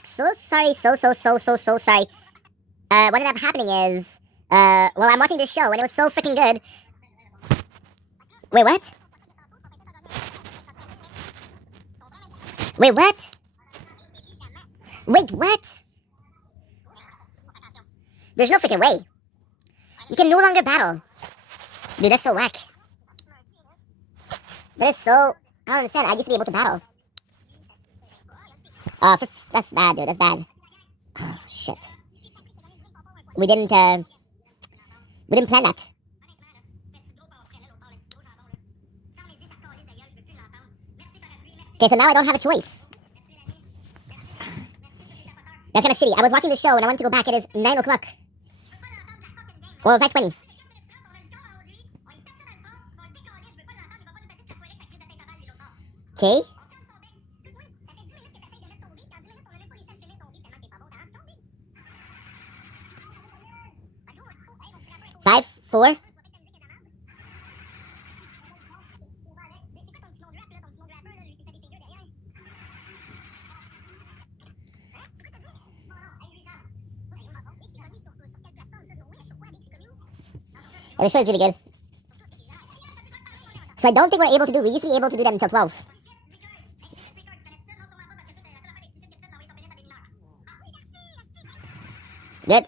back. So sorry, so sorry. What ended up happening is, well, I'm watching this show and it was so freaking good. Wait, what? Wait, what? Wait, what? There's no freaking way. You can no longer battle. Dude, that's so whack. That is so... I don't understand. I used to be able to battle. That's bad, dude. That's bad. Oh, shit. We didn't plan that. Okay, so now I don't have a choice. That's kind of shitty. I was watching the show and I wanted to go back. It is 9 o'clock. Well, it's 9:20. Okay. 5, 4. And the show is really good. So I don't think we're able to do. We used to be able to do that until 12. Good.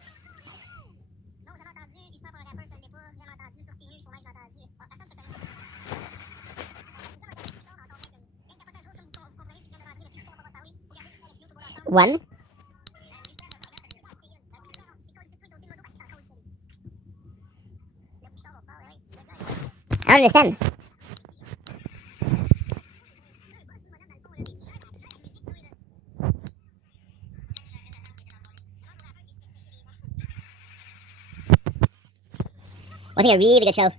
One. I don't understand. Watching a really good show.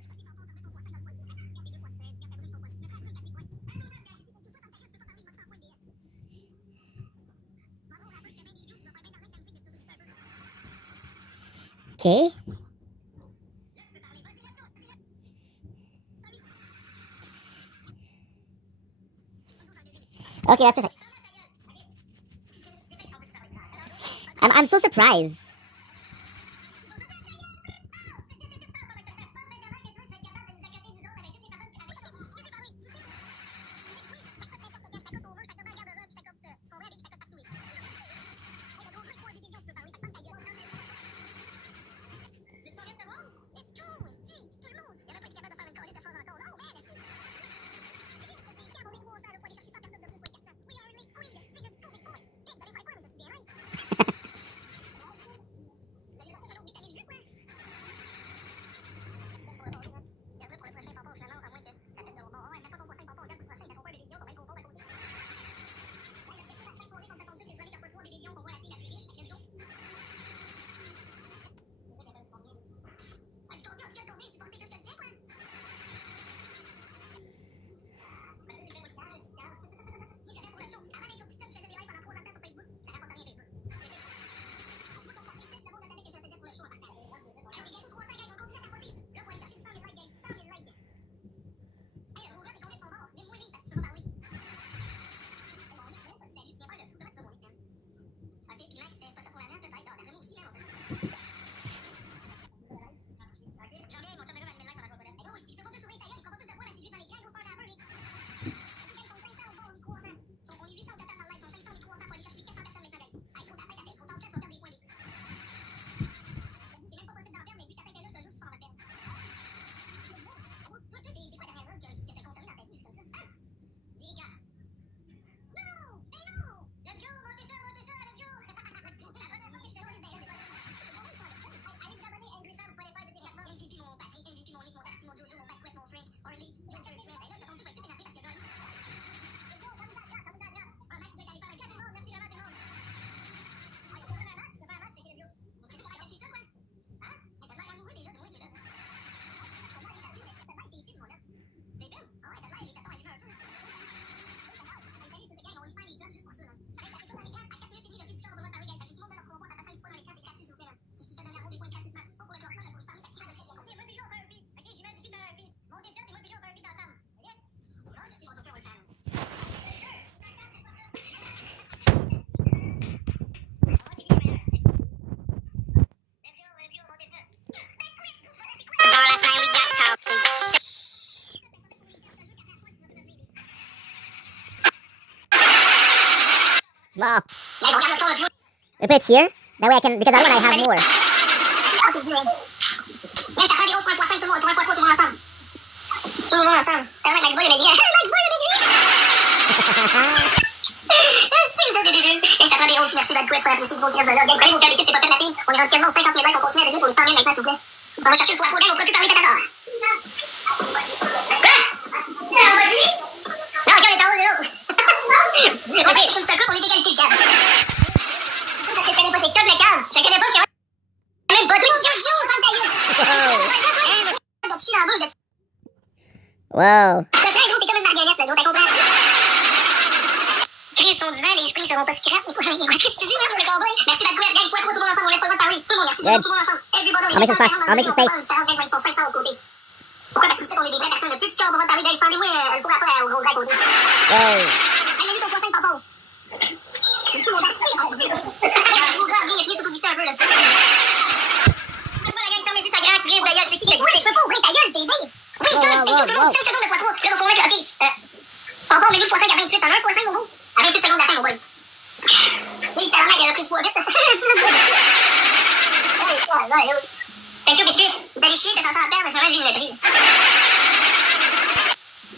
Okay. Okay, that's perfect. I'm so surprised. Wow. Guys, on regarde le score un peu. We put it here. That way I can, because otherwise I have more. Ah, c'est dur. Guys, ça prend des 11.5 tout le monde, pour 1.3 tout le monde ensemble. Tout le monde ensemble. Max Boy, le maigri. Max Boy, le maigri! Vous êtes des débiles. Et ça prend des 11. Merci, Bad Quet, pour la poussée de vos crises de là. Prenez vos cœurs d'équipe, c'est pas fait de la team. On est rendu quasiment 50 000 likes, on continue à donner pour les 100 000 maintenant, s'il vous plaît. On va chercher le x3, on peut plus parler Canada. Quoi? Non, ok, on est en haut, là. Ok, c'est une seule coupe, on est égalité de cave. Parce que je connais pas TikTok, le cave. Je connais pas, je sais même pas. Toi, Jojo, comme ta gueule. De chier dans la bouche de. Wow. Le plein, gros, t'es comme une marionnette, là, gros, t'as compris? Crise son divan, les esprits seront pas scrap. Qu'est-ce que tu dis, même, le cowboy? Merci, Bad Quet, gang, fois 3, tout le monde ensemble, on laisse pas le temps de parler. Tout le monde, merci, tout le monde ensemble. Everybody, I'll make some space. I'll make some space. Ils sont 500 au côté. Pourquoi? Parce qu'ici, on est des vraies personnes. Le plus petit on va parler, guys, tendez-moi le cours après au gros gars à côté. Wow. Allez, ton poisson, papa. Tout le monde a gros gars, viens, il est fini, tout gifté un peu, là. Moi, la gang, comme ça, grand, crise, d'ailleurs, c'est qui le gifté? Je peux pas ouvrir ta gueule, t'es dingue. Oui, tout, tout le monde, 5 secondes de x3. Là, donc, on va mettre, ok. Papa, on met 2 x5 à 28, t'en as 1 x5, mon gros? À 28 secondes d'attente, mon boy. Oui, t'as la mec, elle a pris du poids vite. Thank you, Biscuit. T'as des chiens, t'es censé en perdre, mais c'est vraiment une vie de notre vie.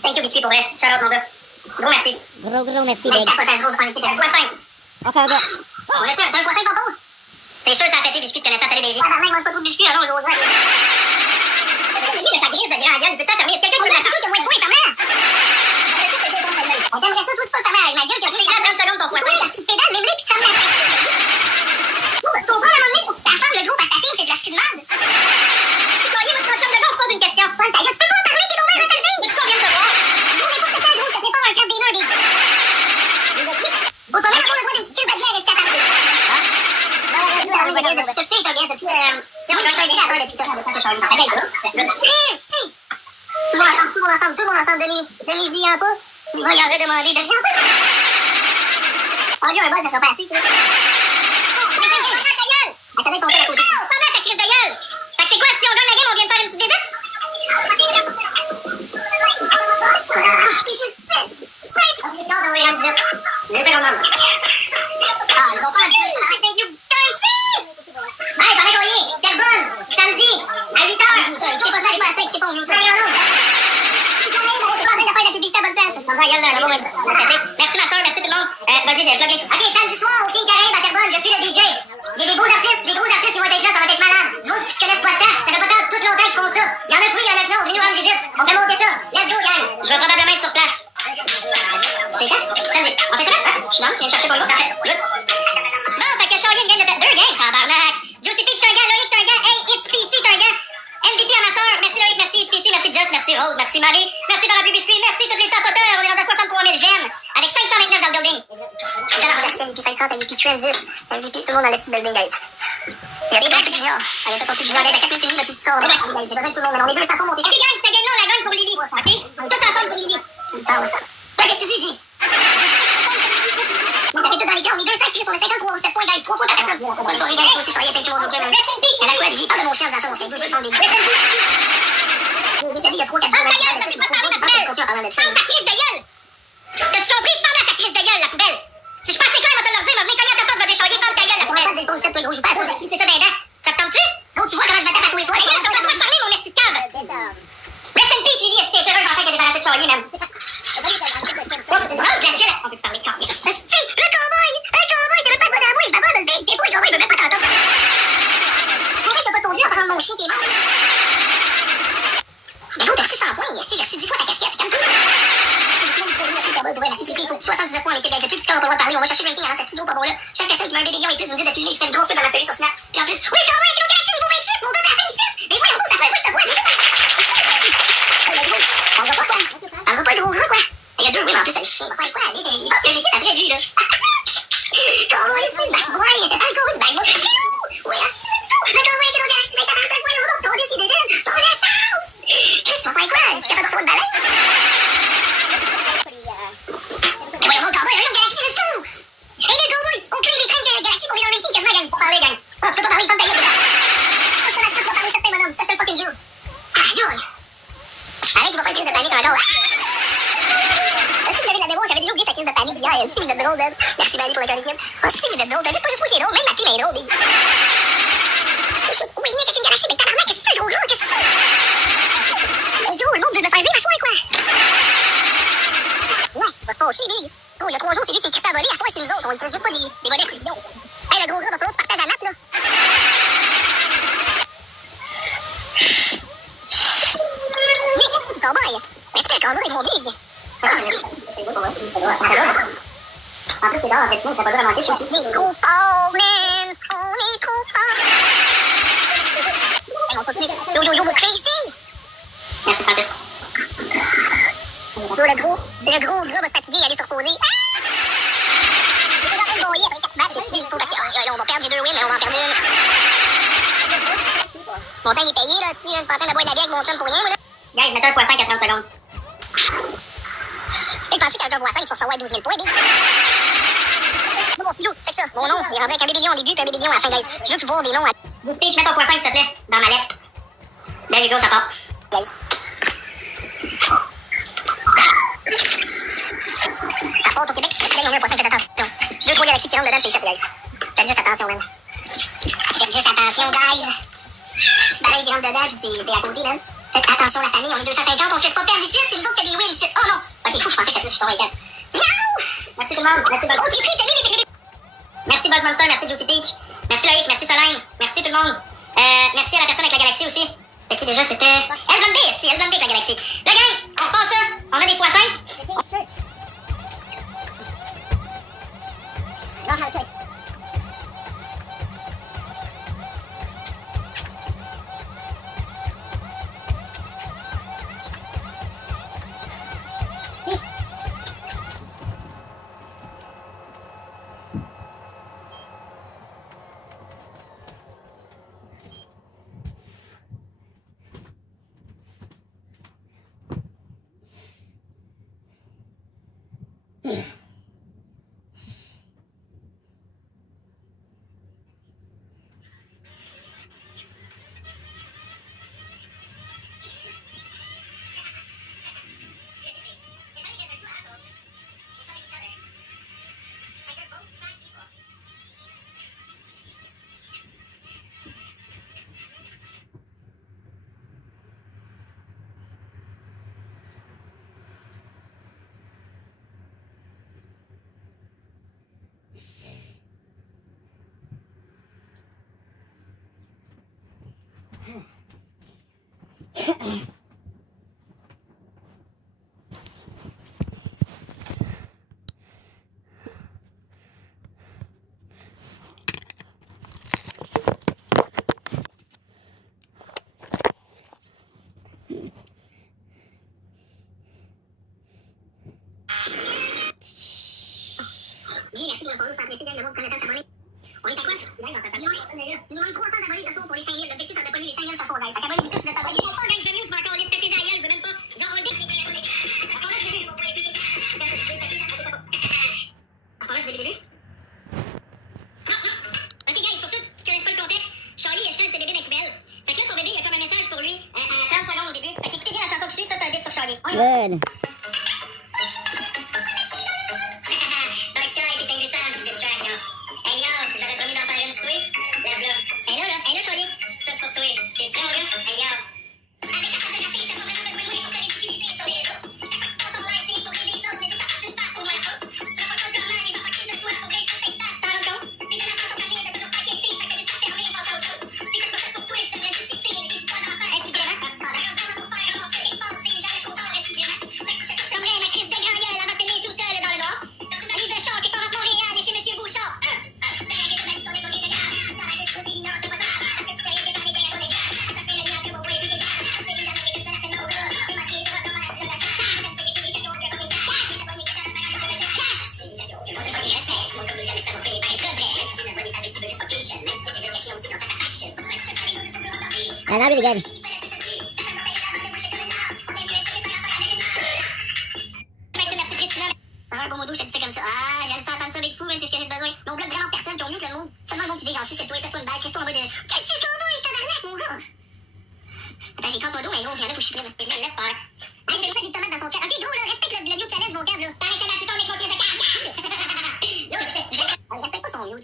Thank you, Biscuit, pour vrai. Shout out, mon gars. Gros merci. Gros merci, Mec, big. tapotage rose en équipe, 1.5. Okay, go. On a-tu un 1.5, papa? C'est sûr, ça a pété, Biscuit, de connaissance, salut, Daisy. Ah, mec, mange pas trop de biscuits, alors, je vais lui, mais ça grise de grand gueule, il peut t'en terminer. Quelqu'un qui m'a dit que moins de points, comment? On t'aimerait ça, tout, c'est pas le fermer avec ma gueule, que tu fais 30 secondes ton poisson. Oui, la petite pédale, même là, puis ferme la tête. Tu comprends, à un moment donné, faut que tu t'affames le gros, parce que ta fille, c'est de la style merde. Tu croyais, votre chum de gars, on se pose une question. Ouais, ta gueule, tu peux pas en parler, t'es donc bien retardé. Mais tu conviens de te voir. Gros, n'importe quel gros, ça te prépare un crabe dinner, big. Faut tu même avoir le droit d'une petite cube à bière et de taper. Si on gagne un créateur de TikTok, tout le monde ensemble, donnez-y un peu. Il va y en redemander, donnez-y un peu. Oh, lui, un boss, ça sera pas assez. Ah, ça doit être son chat à côté. Comment ta crise de gueule? Fait que c'est quoi, si on gagne la game, on vient de faire une petite visite? Ah, ils vont pas dire, thank you, hey, pendant qu'on y est, Carbone, samedi, à 8h. Écoutez pas ça, allez pas à ça, écoutez pas, on joue ça. T'es pas en train de faire de la publicité à bonne place. Merci ma soeur, merci tout le monde. Vas-y, c'est plug. Ok, samedi soir au King Caraïbe à Carbone, je suis le DJ. J'ai des beaux artistes qui vont être là, ça va être malade. Du monde qui se connaissent pas de ça, ça fait pas tant tout longtemps qu'ils font ça. Il y en a plus, il y en a que non, venez nous rendre visite. On fait monter ça. Let's go, gang. Je vais probablement être sur place. C'est ça? Samedi. On fait ça? Je suis là, je viens de chercher pour le gars. Parfait. Good. Bon, fait que je suis en game de 2 games, tabarnak. Juicy Peach, t'es un gars, Loïc, t'es un gars, hey, It's PC, t'es un gars. MVP à ma soeur, merci Loïc, merci It's PC, merci Just, merci Rose, merci Marie, merci Parapluie Biscuit, merci tous les tapoteurs, on est rendu à 63 000 j'aime, avec 529 dans le building. Merci MVP 500, MVP Trend 10, MVP, tout le monde dans le style building, guys. Il y a des bons trucs juniors. Il y a ton truc junior, guys, à 4 minutes et demie, le plus score. J'ai besoin de tout le monde, mais on est 200 pour monter. Ok, guys, cette game-là, on la gagne pour Lily, ok? Tous ensemble pour Lily. Qu'est-ce que tu dis, G? On tapait tout dans les gars, on est 200 kills, on est 53, 7 points, guys, 3 points par personne. Bonne soirée, guys, moi aussi, je suis thank you, mon Dieu, même. Elle a quoi, Lily? Parle de mon chien, de toute façon, on se fait 2 jeux de fond, Lily. Mais ça dit, il y a 3-4 jours, on a dit ça, puis je trouve pas que en parlant de ça. Parle ta crise de gueule! T'as-tu compris? Parle à ta crise de gueule, la poubelle! Si je passe les clairs, on va te leur dire, va venir cogner à ta porte, va déchoyer, parle ta gueule, la poubelle! Ton set, toi, gros, joue pas à ça, c'est ça d'un dent. Ça te tente-tu? Gros, tu vois comment je me tape à tous les soirs? T'as pas le droit de parler, mon esti de cave! Rest in peace, Lily, est-ce que t'es heureux, j'en fais qu'elle est débarrassée de choyer, même? Rose, la chill, on peut te parler quand même. Le cowboy, t'es même pas bon à moi, je m'abonne le date, tais-toi, le cowboy, il veut même pas t'entendre. Pourquoi t'as pas ton vieux à prendre mon chien qui est mort? Mais gros, t'as reçu 100 points, si je suis 10 fois ta casquette, calme-toi. Merci, Pipi, il faut 79 points en équipe, guys. Le plus petit score, on pas le droit de parler. On va chercher le ranking avant ce studio pas bon là. Chaque personne qui met un bébé lion et plus, vous me dites de filmer, je fais une grosse pub dans ma story sur Snap. Puis en plus, oui, cowboy, avec nos galaxies niveau 28, mon gars, t'as atteint ici. Mais voyons donc, ça fait quoi, je te vois. On va pas quoi? On va pas le gros gras, quoi. Il y a 2 oui, mais en plus, c'est le chien. Il va faire quoi? Il va se une équipe après lui, là. Cowboy, c'est Max Boy, il était dans le cowboy de Max Boy. C'est nous! Oui, c'est nous! Le cowboy avec nos galaxies, mais t'as dans le voyons donc, ton Dieu, c'est dédine. Ton essence! Qu'est-ce que tu vas faire quoi? Je suis capable de recevoir une baleine? Mais voyons donc, cowboy, un galaxie, let's go! Hey, les cowboys, on crée les trains de galaxie pour venir dans le ranking, quasiment, gang. Pour parler, gang. Oh, tu peux pas parler, ferme ta gueule, déjà. Oh, c'est la chance, tu vas parler, certain, mon homme. Ça, je te le fucking jure. Aïe, aïe. Arrête, tu vas faire une crise de panique encore. Est-ce que vous avez la démo? J'avais déjà oublié sa crise de panique d'hier. Si vous êtes drôle, Ben. Merci, Vanny, pour le cœur d'équipe. Oh, si vous êtes drôle, Ben. C'est pas juste moi qui est drôle, même ma team est drôle, Big. Oui, Nick avec une galaxie, mais tabarnak, qu'est-ce que c'est, gros gars? Qu'est-ce que c'est? Yo, le monde veut me faire vivre à soir, quoi. Ouais, il va se fâcher, Big. Oh, il y a 3 jours, c'est lui qui me crissait à voler. À soir, c'est nous autres. On utilise juste pas des volets à couillons. Hey, le gros gars, va falloir que tu partages la nappe, là. Nick, qu'est-ce que c'est, cowboy? Respect, cowboy, mon Big. En plus, c'est là, en fait, sinon, ça va pas manquer. Je suis trop fort, man. On est trop fort. Hey, on continue. Yo, yo, yo, we're crazy. Merci, Francis. Yo, le gros gars va se fatiguer et aller se reposer. Il est en train de broyer après 4 matchs. Je sais pas parce que, on va perdre, j'ai 2 wins, mais on va en perdre une. Mon temps, il est payé, là, Steve. Je suis pas en train de boire de la bière avec mon chum pour rien, moi, là. Guys, mettez un x5 à 30 secondes. Et pensez qu'avec un x5, tu vas recevoir 12 000 points, Big. Mon filou, check ça. Mon nom, il est rendu avec un bébé lion au début puis un bébé lion à la fin, guys. Je veux que tu vois des noms. Good speech, mets ton x5, s'il te plaît, dans ma lettre. There you go, ça part. Guys. Ça part au Québec. Là, on met un x5, faites attention. 2-3 galaxies qui rentrent dedans, c'est ça, guys. Faites juste attention, man. Faites juste attention, guys. C'est baleine qui rentre dedans, puis c'est à côté, man. Faites attention, la famille, on est 250, on se laisse pas perdre ici, c'est nous autres qui avons des wins ici. Oh non! Ok, je pensais que c'était plus sur ton week-end. Merci tout le monde, merci Buzz. Oh, t'es pris, t'as mis les. Merci Buzz Monster, merci Juicy Peach, merci Loïc, merci Solène, merci tout le monde. Merci à la personne avec la galaxie aussi. C'était qui déjà? C'était Elbon B, c'est Elbon B avec la galaxie. Le gang, on repart ça, on a des x5. Don't have a choice. Merci pour le follow, c'est apprécié, gang, le monde prend le temps de s'abonner. On est à quoi? Il nous manque 300 abonnés ce soir pour les 5000. L'objectif, c'est de pas les 5000 ce soir, guys. Fait qu'abonnez-vous tous si vous êtes abonnés. Pour ça, gang, je vais mieux, tu vas encore laisser tes aïeuls, je veux même pas. Genre, on le dit. À ce moment-là, c'est le début. Non. Ok, guys, pour ceux qui connaissent pas le contexte, Charlie a jeté un de ses bébés dans la poubelle. Fait que là, son bébé, il y a comme un message pour lui à 30 secondes au début. Fait qu'écoutez bien la chanson qui suit, ça, c'est un disque sur Charlie. Good. Yeah, not really good. Un bon mot doux, je te dis ça comme ça. Ah, j'aime ça entendre ça, Big Fou, c'est ce que j'ai besoin. Mais on bloque vraiment personne qui ont mieux que le monde. Seulement le monde qui dit, j'en suis, c'est toi, c'est toi une balle, qu'est-ce que toi en mode de. Qu'est-ce que tu veux, tabarnak, mon gars? Attends, j'ai 30 mots d'eau, mais gros, il y en a faut que je suis prêt, là. Laisse faire. Hey, c'est ça, des tomates dans son chat. Ok, gros, là, respecte le Bio Challenge, mon câble, là. T'arrêtes de la petite, on est de carte.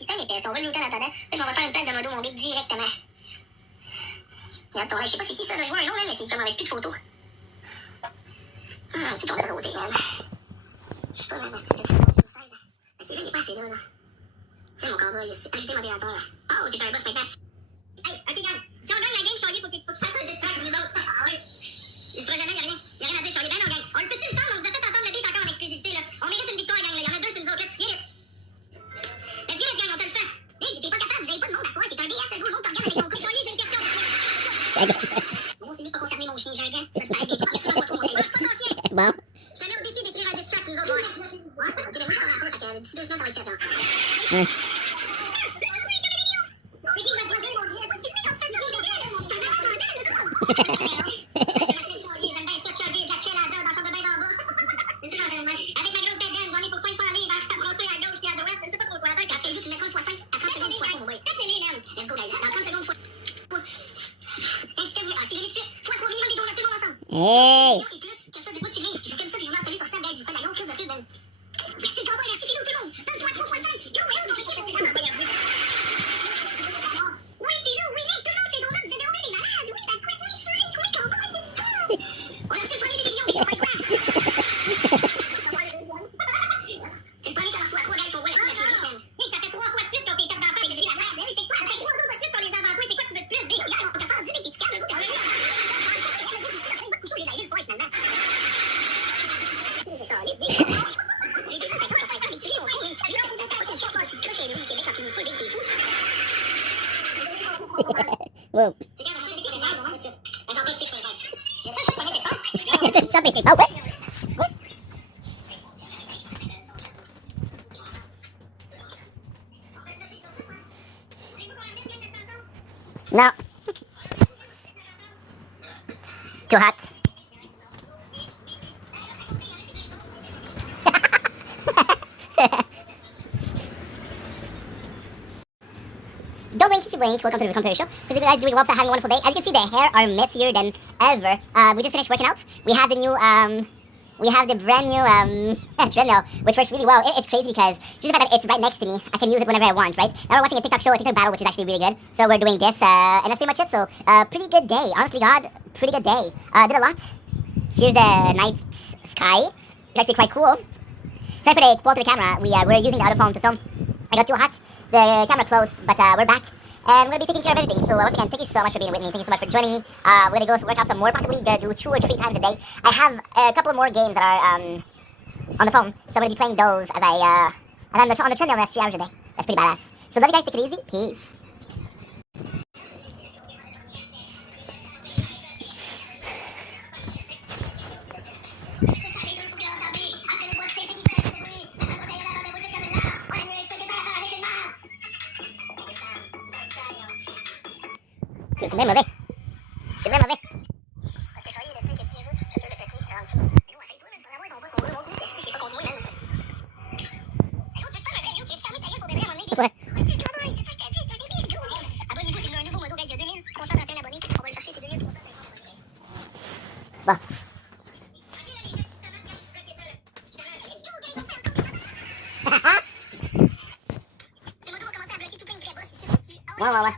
système épais. On va le looter en attendant. Là, je vais faire une place de modo mon gars directement. Regarde ton live, je sais pas c'est qui ça, là. Je vois un nom, mais qui est comme avec plus de photos. C'est ton droté, man. Je sais pas, man, c'est qui me s'aide. Ok, là, il est pas assez là. Tu sais, mon combat, il a ajouté modérateur. Oh, t'es un boss maintenant. Hey, ok, gang. Si on gagne la game, Charlie, faut qu'il fasse un distract, nous autres. Ah ouais. Il se fera jamais, y'a rien. Y'a rien à dire, Charlie. Ben non, gang. On le peut-tu le faire? On vous a fait entendre le beat encore en exclusivité, là. On mérite une victoire, gang, là. Y'en a deux, c'est nous autres. Let's get it. Let's get it, gang, on te le fait. Hey, t'es pas capable, vous avez pas de monde à soir. T'es un BS, le gros, le monde te regarde avec ton coup. Charlie, j'ai une question. Bon, c'est mieux de pas concerner mon chien, j'ai un gars. Tu vas te faire aider. Il y a trois fois trop, mon chien. Je suis pas ton chien. Bon. Je te mets au défi d'écrire un distract, nous autres. Ouais. Ok, mais moi, je suis pas rappeur, fait que d'ici 2 semaines, ça va être fait, genre. Hey! Et plus que ça, du coup, de filmer. Je vous filme ça, puis je vous lance celui sur Snapchat. Je vous fais de la grosse crise de pub, man. Merci le cowboy, merci Philou, tout le monde. Donne-toi 3x5. Go, hello, ton équipe, on est pas. Oui, Philou, oui, Nick, tout le monde, c'est drôle, vous êtes drôle, les malades. Oui, bah, quick, oui, Frank, oui, cowboy, let's go. On a reçu le premier des millions, mais tu fais quoi? C'est le premier qui en reçoit 3, guys, on voit la première plus riche, man. Hey, ça fait 3 fois de suite qu'on paye 4 d'enfants, c'est de la merde. Oui, check-toi, ça fait 3 fois de suite qu'on les a avant toi, c'est quoi tu veux de plus, Big? On t'a fendu, mais t'es-tu calme, le goût, t'as les lives soir, finalement. Les 250, on fait pas les tuer, on fait. Je veux pas une casse par-ci de cloche, et Louis, Québec, quand tu nous peux, t'es fou. Wow. C'est quand même un peu de merde, moment, monsieur. Elles ont pas été sur les rêves. Y a-t-il un chat qui quelque part? Ça fait quelque part, ouais. No. Too hot. Don't blink, keep blink. Welcome to the Commentary Show. Today, guys, doing well, having a wonderful day. As you can see, the hair are messier than ever. We just finished working out. We have the new, we have the brand new treadmill, which works really well. It's crazy because due to the fact that it's right next to me, I can use it whenever I want, right? Now we're watching a TikTok show, a TikTok battle, which is actually really good. So we're doing this, and that's pretty much it. So, pretty good day. Honestly, God, pretty good day. Did a lot. Here's the night sky. It's actually quite cool. Sorry for the quality of the camera. We're using the other phone to film. I got too hot. The camera closed, but we're back. And we're going to be taking care of everything. So once again, thank you so much for being with me. Thank you so much for joining me. We're going to go work out some more, possibly do 2 or 3 times a day. I have a couple more games that are on the phone. So I'm going to be playing those as I'm on the treadmill the next 3 hours a day. That's pretty badass. So love you guys. Take it easy. Peace. C'est bien mauvais. C'est bien mauvais. Parce que Charlie, il décide que si je veux, je peux le péter en dessous. Mais non, essaye-toi, man. Tu vas l'avoir, ton boss, mon gros. Qu'est-ce que t'es pas contre moi, man? Hey, yo, tu veux te faire un vrai, yo, tu veux te fermer ta gueule pour de vrai, à un moment donné? Ouais. C'est le cowboy, c'est ça, je t'ai dit, c'est un débile, go! Abonnez-vous, c'est un nouveau modo, guys. Il y a 2331 abonnés. On va le chercher, c'est 2350 abonnés, guys. Bon. C'est modo va commencer à bloquer tout plein de vrais boss ici. Ouais.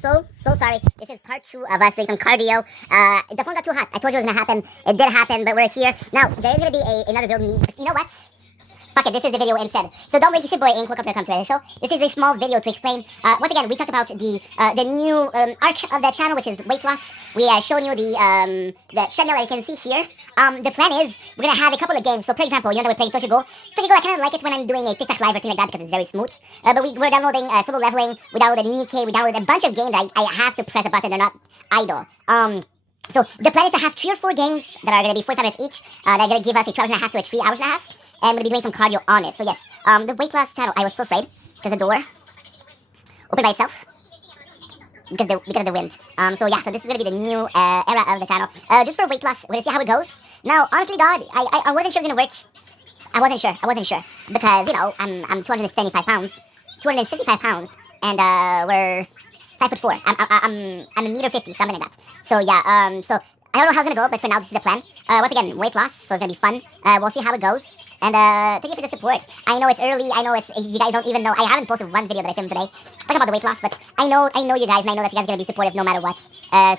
So sorry. This is part 2 of us doing some cardio. The phone got too hot. I told you it was gonna happen. It did happen, but we're here. Now, there is gonna be another video. You know what? Fuck it, this is the video instead. So don't blink, it's your boy Ink. Welcome to the Commentary Show. This is a small video to explain. Once again, we talked about the new arc of the channel, which is weight loss. We shown you the treadmill that you can see here. The plan is we're gonna have a couple of games. So for example, you know that we're playing Tokyo Go. Tokyo Go, I kind of like it when I'm doing a TikTok live or thing like that because it's very smooth. But we're downloading solo leveling. We downloaded Nikkei. We downloaded a bunch of games. I have to press a button. They're not idle. So the plan is to have 3 or 4 games that are going to be 45 minutes each. That are going to give us a 2 hours and a half to a 3 hours and a half. And we're going to be doing some cardio on it. So yes, the weight loss channel, I was so afraid because the door opened by itself because of the wind. So yeah, so this is going to be the new era of the channel. Just for weight loss, we're going to see how it goes. Now, honestly, God, I wasn't sure it was going to work. I wasn't sure. Because, you know, I'm 275 pounds. 265 pounds. And we're 5'4". I'm a meter 50, something like that. So yeah, so I don't know how it's gonna go, but for now, this is the plan. Once again, weight loss, so it's gonna be fun. We'll see how it goes. And thank you for the support. I know it's early. I know you guys don't even know. I haven't posted one video that I filmed today talking about the weight loss, but I know you guys, and I know that you guys are gonna be supportive no matter what.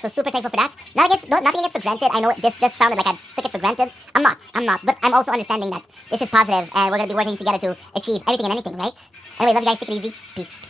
So super thankful for that. Nothing gets for granted. I know this just sounded like I took it for granted. I'm not. But I'm also understanding that this is positive, and we're gonna be working together to achieve everything and anything, right? Anyway, love you guys. Take it easy. Peace.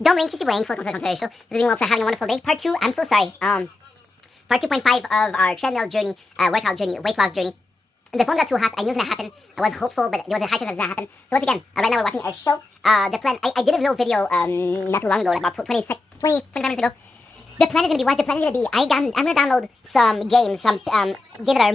Don't ring, kissy wang, welcome to the Contrary Show. This is also having a wonderful day. Part 2, I'm so sorry. Part 2.5 of our treadmill journey, workout journey, weight loss journey. The phone got too hot. I knew it was gonna happen. I was hopeful, but there was a high chance it was gonna happen. So once again, right now we're watching our show. The plan, I did a little video not too long ago, like about 25 minutes ago. The plan is gonna be what? The plan is gonna be, I'm gonna download some games, games that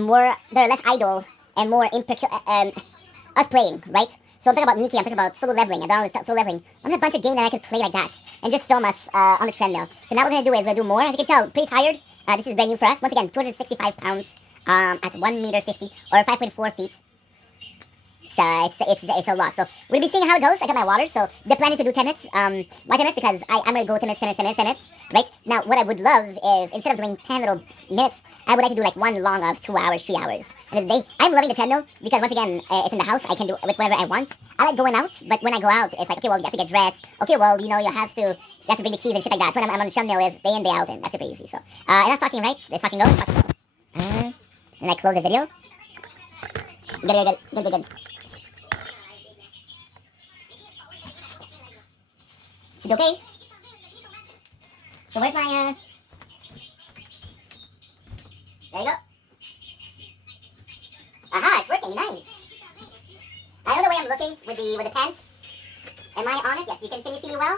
are less idle and more us playing, right? So I'm talking about Nikki, I'm talking about solo leveling. I downloaded solo leveling. I'm a bunch of games that I could play like that and just film us on the treadmill. So now what we're gonna do is we're gonna do more. As you can tell, pretty tired. This is brand new for us. Once again, 265 pounds at 1 meter 50 or 5.4 feet. So it's a lot. So we'll be seeing how it goes. I got my water. So the plan is to do 10 minutes. Why 10 minutes? Because I'm going to go 10 minutes, right? Now, what I would love is, instead of doing 10 little minutes, I would like to do like one long of 2 hours, 3 hours. And today, I'm loving the treadmill because once again, it's in the house. I can do it with whatever I want. I like going out, but when I go out, it's like, okay, well, you have to get dressed. Okay, well, you have to bring the keys and shit like that. So when I'm on the treadmill, is day in, day out, and that's super easy. So, and that's fucking right. Let's fucking go. And I close the video. Good. Should be okay. So where's my, there you go. Aha, it's working, nice. I don't know the way I'm looking with the pants. Am I on it? Yes, can you see me well?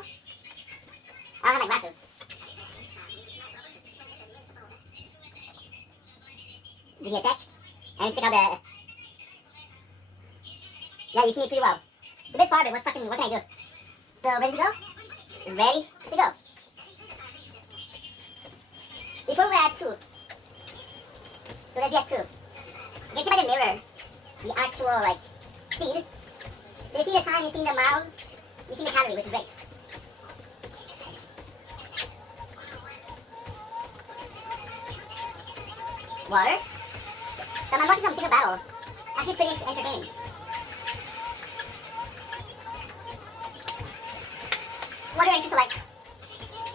I don't have my glasses. Give me a sec. And check out the, yeah, you see me pretty well. It's a bit far, but what can I do? So, ready to go? Ready to go. Before we're at 2. So let's be at 2. You can see by the mirror the actual speed. So you see the time, you see the miles, you see the calorie, which is great. Water. So I'm watching some Tinker Battle. Actually pretty entertaining. What are you interested like?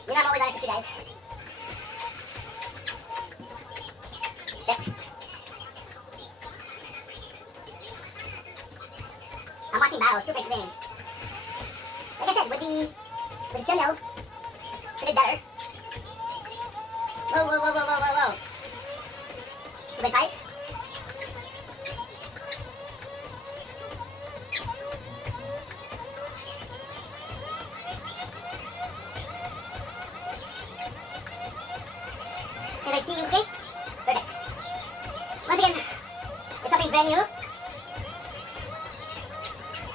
You know I'm always honest with you guys. Shit. I'm watching battles, super entertaining. Like I said, with the treadmill, it's a bit better. Whoa. A bit tight. I see you, okay? Perfect. Once again, it's something brand new.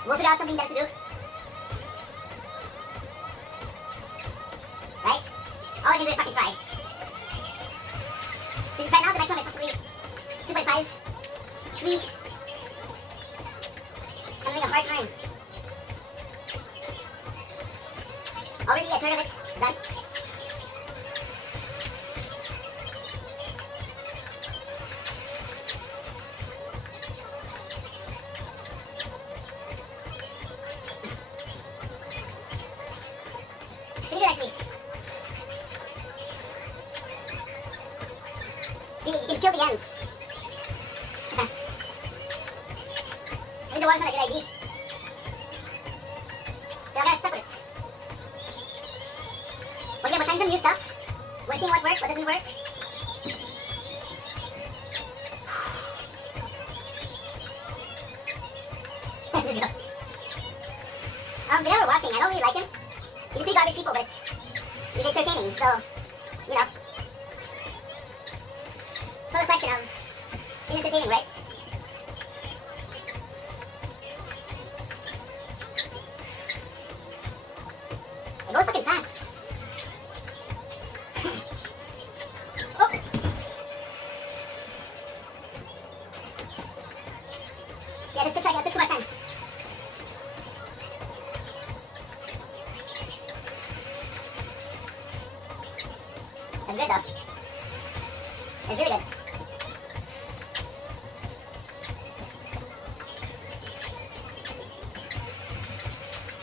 We'll figure out something better to do. Right? All I can do is fucking try. Since right now the maximum is possibly 2.5, 3. I'm having a hard time. Already a third of it done. Pretty good actually. See, you can feel the end. Okay. I think the water's not a good idea. So I gotta step with it. Once again, we're trying some new stuff. We're seeing what works, what doesn't work. There we go. The guy we're watching, I don't really like him. He's a pretty garbage people, but he's entertaining, so, you know. So the question of, is entertaining, right? It goes fucking fast. Oh! Yeah, this took too much time. That's good though. It's really good.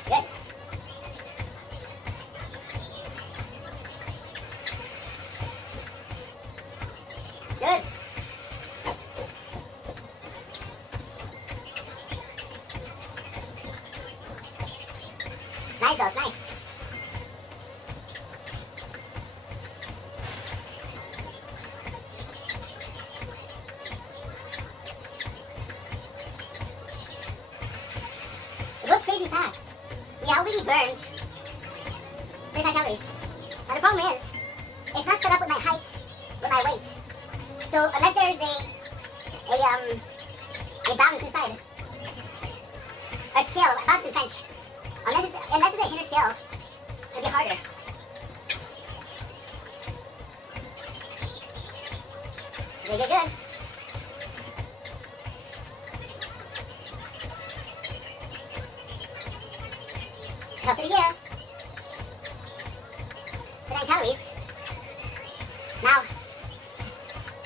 Good. Good. Nice though, nice. It goes crazy fast. We already burned 35 calories. Now the problem is, it's not set up with my height, with my weight. So unless there's a balance inside, a scale, a balance in French, unless it's an inner scale, it'll be harder. Good, good, good. Up to the year. 9 calories. Now,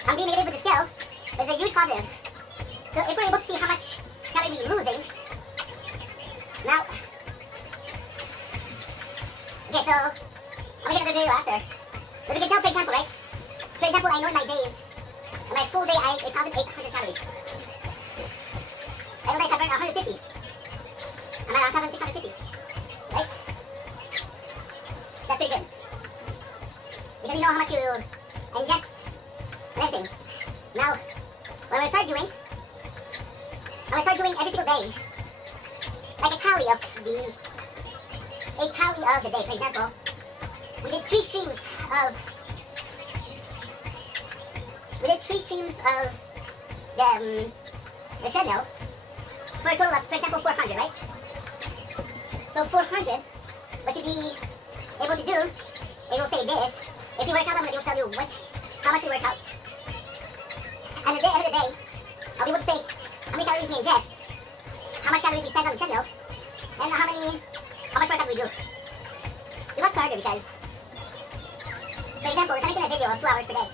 I'm being negative with the scales, but it's a huge positive. So if we're able to see how much calories we're losing, now, okay, so I'm gonna get another video after. So we can tell, for example, right? For example, I know in my days, in my full day, I ate 1,800 calories. I know that if I burn 150, I'm at 1,650, right? That's pretty good. Because you know how much you ingest and everything. Now, what I'm gonna start doing every single day, like a tally of the day. For example, we did 3 streams of the treadmill for a total of, for example, 400, right? So 400, what you'd be able to do, it will say this. If you work out, I'm going to be able to tell you how much we work out. And at the end of the day, I'll be able to say how many calories we ingest, how much calories we spend on the treadmill, and how much workout we do. It got harder because, for example, if I'm making a video of 2 hours per day,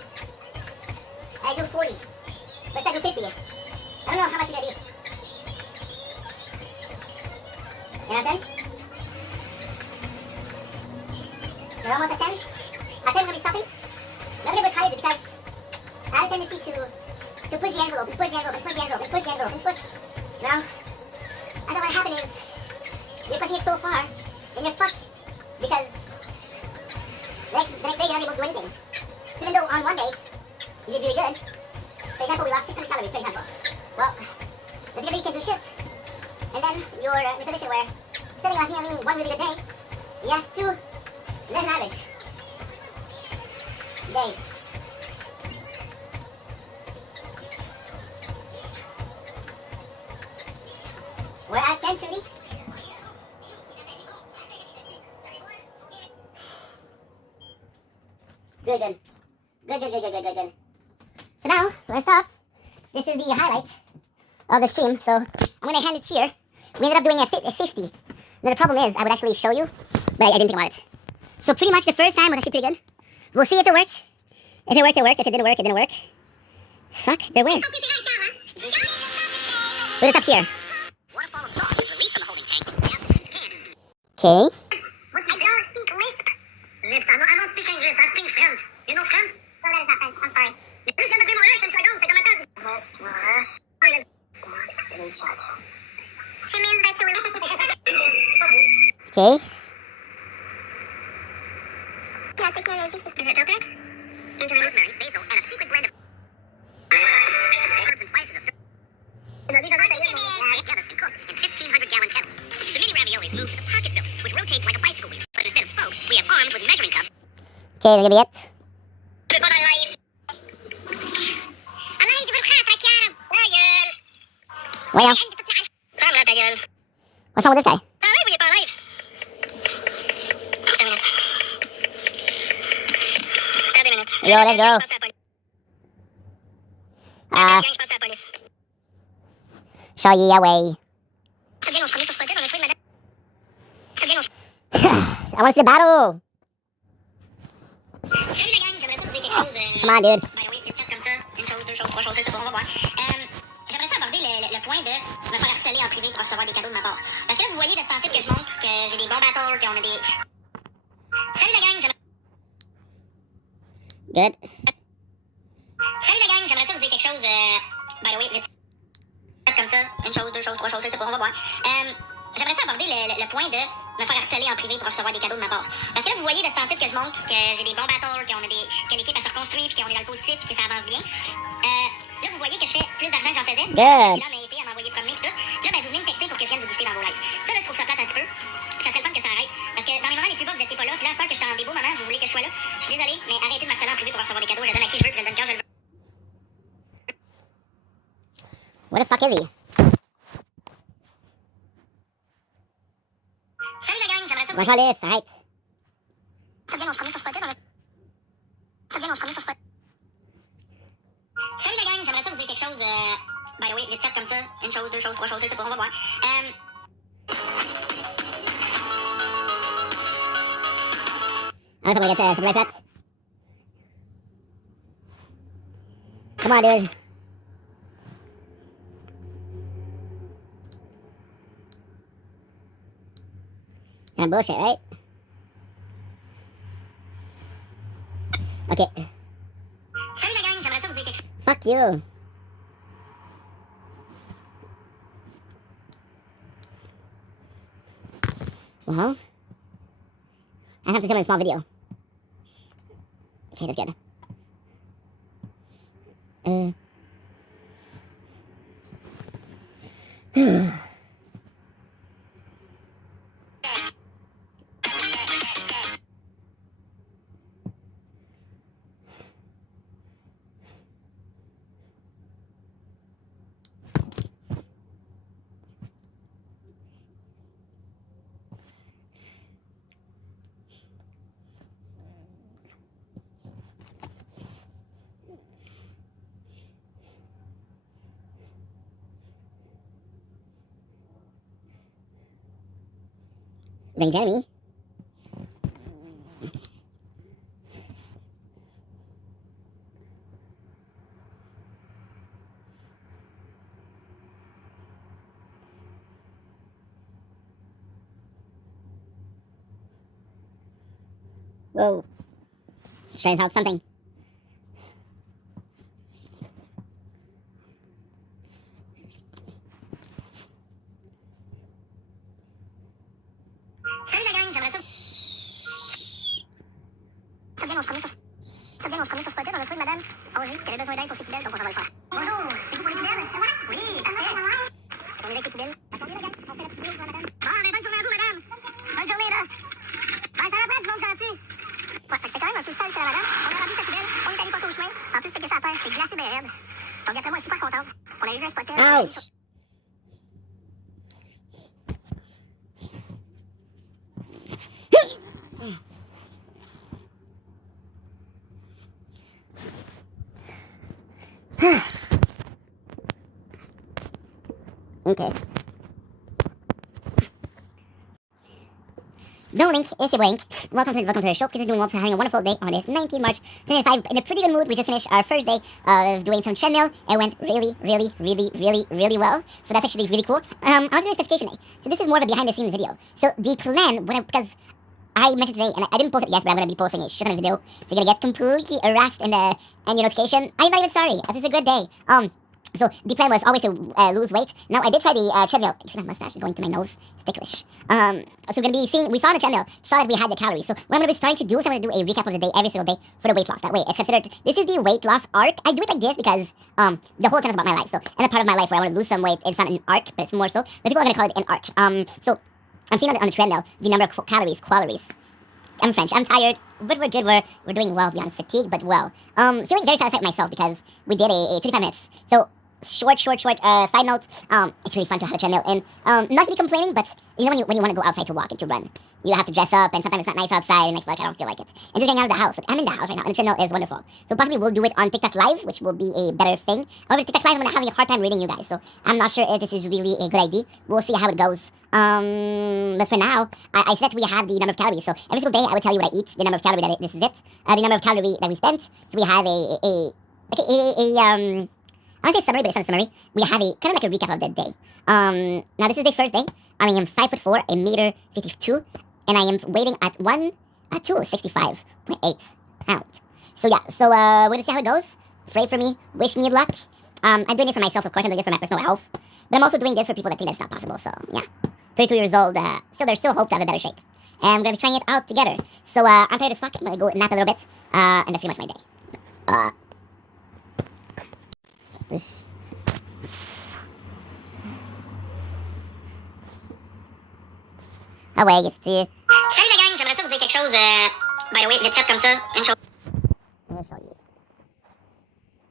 and I do 40, but I do 50, I don't know how much it's going to be. You know what I'm saying? We're almost at 10. At 10 we're going to be stopping. Not going to get tired because I have a tendency to push the envelope, and push the envelope, and push the envelope, and push the envelope, and push. You know? And then what happens is, you're pushing it so far, and you're fucked. Because the next day you're not able to do anything. Even though on one day, you did really good. For example, we lost 600 calories, for example. Well, that's good that you can do shit. And then you're in a position where, instead of having one really good day, you have 2 less than average days. good. So now, let's stop. This is the highlight of the stream, so I'm gonna hand it here. We ended up doing a 50. Now the problem is, I would actually show you, but I didn't think about it. So pretty much the first time was actually pretty good. We'll see if it worked. If it worked, it worked. If it didn't work, it didn't work. Fuck, they're weird. Put it up here. Waterfall of sauce is released from the holding tank. Okay. What's I don't speak lisp. Lips. I don't speak English. I speak French. You know French? No, that is not French. I'm sorry. Plus, il y en a plus mon lâche, ça donc, c'est comme attendre. She means that you will. Okay. La technologie, c'est is it filtered? Ginger, rosemary, basil, and a secret blend of herbs and spices. These are not together and cooked in 1,500-gallon kettles. The mini raviolis move to the pocket filter, which rotates like a bicycle wheel. But instead of spokes, we have arms with measuring cups. Okay, that's gonna be it. Wait now. What's wrong with this guy? Let's go. Show ye away. I want to see the battle. Come on, dude. J'aimerais ça aborder le point de me faire harceler en privé pour recevoir des cadeaux de ma part. Parce que là, vous voyez de ce temps-ci que je montre que j'ai des bons battles, qu'on a des... Salut la gang, Good. Salut la gang, j'aimerais ça vous dire quelque chose, by the way, vite. Comme ça, une chose, deux choses, trois choses, je sais pas, on va voir. J'aimerais ça aborder le point de me faire harceler en privé pour recevoir des cadeaux de ma part. Parce que là, vous voyez de ce temps-ci que je montre que j'ai des bons battles, que l'équipe a se reconstruit, puis qu'on est dans le positif, puis que ça avance bien. Là, vous voyez que je fais plus d'argent que j'en faisais. Good. Là, m'a aidé à m'envoyer promener tout. Là, ben, vous venez me texter pour que je vienne vous booster dans vos lives. Ça, là, je trouve ça plate un petit peu. Puis ça serait le fun que ça arrête. Parce que dans les moments les plus bas, vous étiez pas là. Puis là, à ce temps que je suis dans des beaux moments, vous voulez que je sois là. Je suis désolée, mais arrêtez de m'harceler en privé pour recevoir des cadeaux. Je le donne à qui je veux, puis je le donne quand je le veux. What the fuck is he? Salut la gang, j'aimerais ça. What's all this? Alright. Ça vient, on se promet sur Spotify dans le... Ça vient, on se promet sur Spotify. Salut la gang, j'aimerais ça vous dire quelque chose, by the way, vite fait comme ça. Une chose, deux choses, trois choses, je sais pas, on va voir. I'm gonna get some life nuts. Come on, dude. Kind of bullshit, right? Okay. Salut la gang, j'aimerais ça vous dire quelque chose. Fuck you. Well, I have to film a small video. Okay, that's good. Range enemy. Whoa. Shines out something. Salut la gang, j'aimerais ça. Ça vient, on se promet sur... Ça vient, on se promet sur Spotify dans le feu de madame Angers qui avait besoin d'aide pour ses poubelles, donc on s'en va le faire. Bonjour, c'est vous pour les poubelles? Ça va? Oui, parfait. On est avec les poubelles. Attendez, la gang, on fait la poubelle pour madame. Bon, mais bonne journée à vous, madame. Bonne journée, là. Ben, ça va pas, du monde gentil. Ouais, fait que c'est quand même un peu sale chez la madame. On a rempli sa poubelle, on est allé porter au chemin. En plus, ce que ça à terre, c'est glacé bien raide. Donc, d'après moi, elle est super contente. On a vu un Spotify. Ouch. Okay. The link is your link. Welcome to the show. Kids are doing well, having a wonderful day on this 19th March 2025. In a pretty good mood. We just finished our first day of doing some treadmill. It went really well. So that's actually really cool. I was doing a certification day. So this is more of a behind the scenes video. So the plan, because I mentioned today, and I didn't post it yet, but I'm going to be posting a shit on a video. So you're going to get completely harassed in the and your notification. I'm not even sorry. This is a good day. So the plan was always to lose weight. Now I did try the treadmill. My mustache is going to my nose. It's ticklish. So we're gonna be seeing. We saw on the treadmill. Saw that we had the calories. So what I'm gonna be starting to do is I'm gonna do a recap of the day every single day for the weight loss. That way it's considered. This is the weight loss arc. I do it like this because the whole channel is about my life. So and a part of my life where I want to lose some weight. It's not an arc, but it's more so. But people are gonna call it an arc. So I'm seeing on the treadmill the number of calories. I'm French. I'm tired, but we're good. We're doing well, to be honest. Fatigue, but well. Feeling very satisfied with myself because we did a 25 minutes. So short side note. It's really fun to have a treadmill and not to be complaining, but you know when you want to go outside to walk and to run, you have to dress up and sometimes it's not nice outside and like I don't feel like it. And just getting out of the house. But I'm in the house right now and the treadmill is wonderful. So possibly we'll do it on TikTok Live, which will be a better thing. However, TikTok Live I'm having a hard time reading you guys, so I'm not sure if this is really a good idea. We'll see how it goes. But for now, I said that we have the number of calories. So every single day I would tell you what I eat, the number of calories that this is it, the number of calories that we spent. So we have I want to say summary, but it's not a summary. We have a kind of like a recap of the day. Now this is the first day. I am 5'4", 1.52 m, and I am weighing at 265.8 pounds. So yeah, so we're gonna see how it goes. Pray for me, wish me luck. I'm doing this for myself, of course. I'm doing this for my personal health, but I'm also doing this for people that think that's not possible. So yeah, 32 years old. So there's still hope to have a better shape, and I'm gonna be trying it out together. So I'm tired as fuck. I'm gonna go nap a little bit, and that's pretty much my day. Ah ouais, yes, c'est... Salut la gang, j'aimerais ça vous dire quelque chose. By the way, vite fait comme ça, une chose.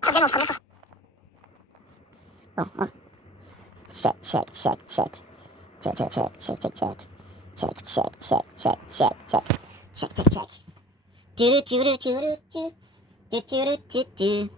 Ça vient, on se connaît, ça. Oh, oh. Check. Do.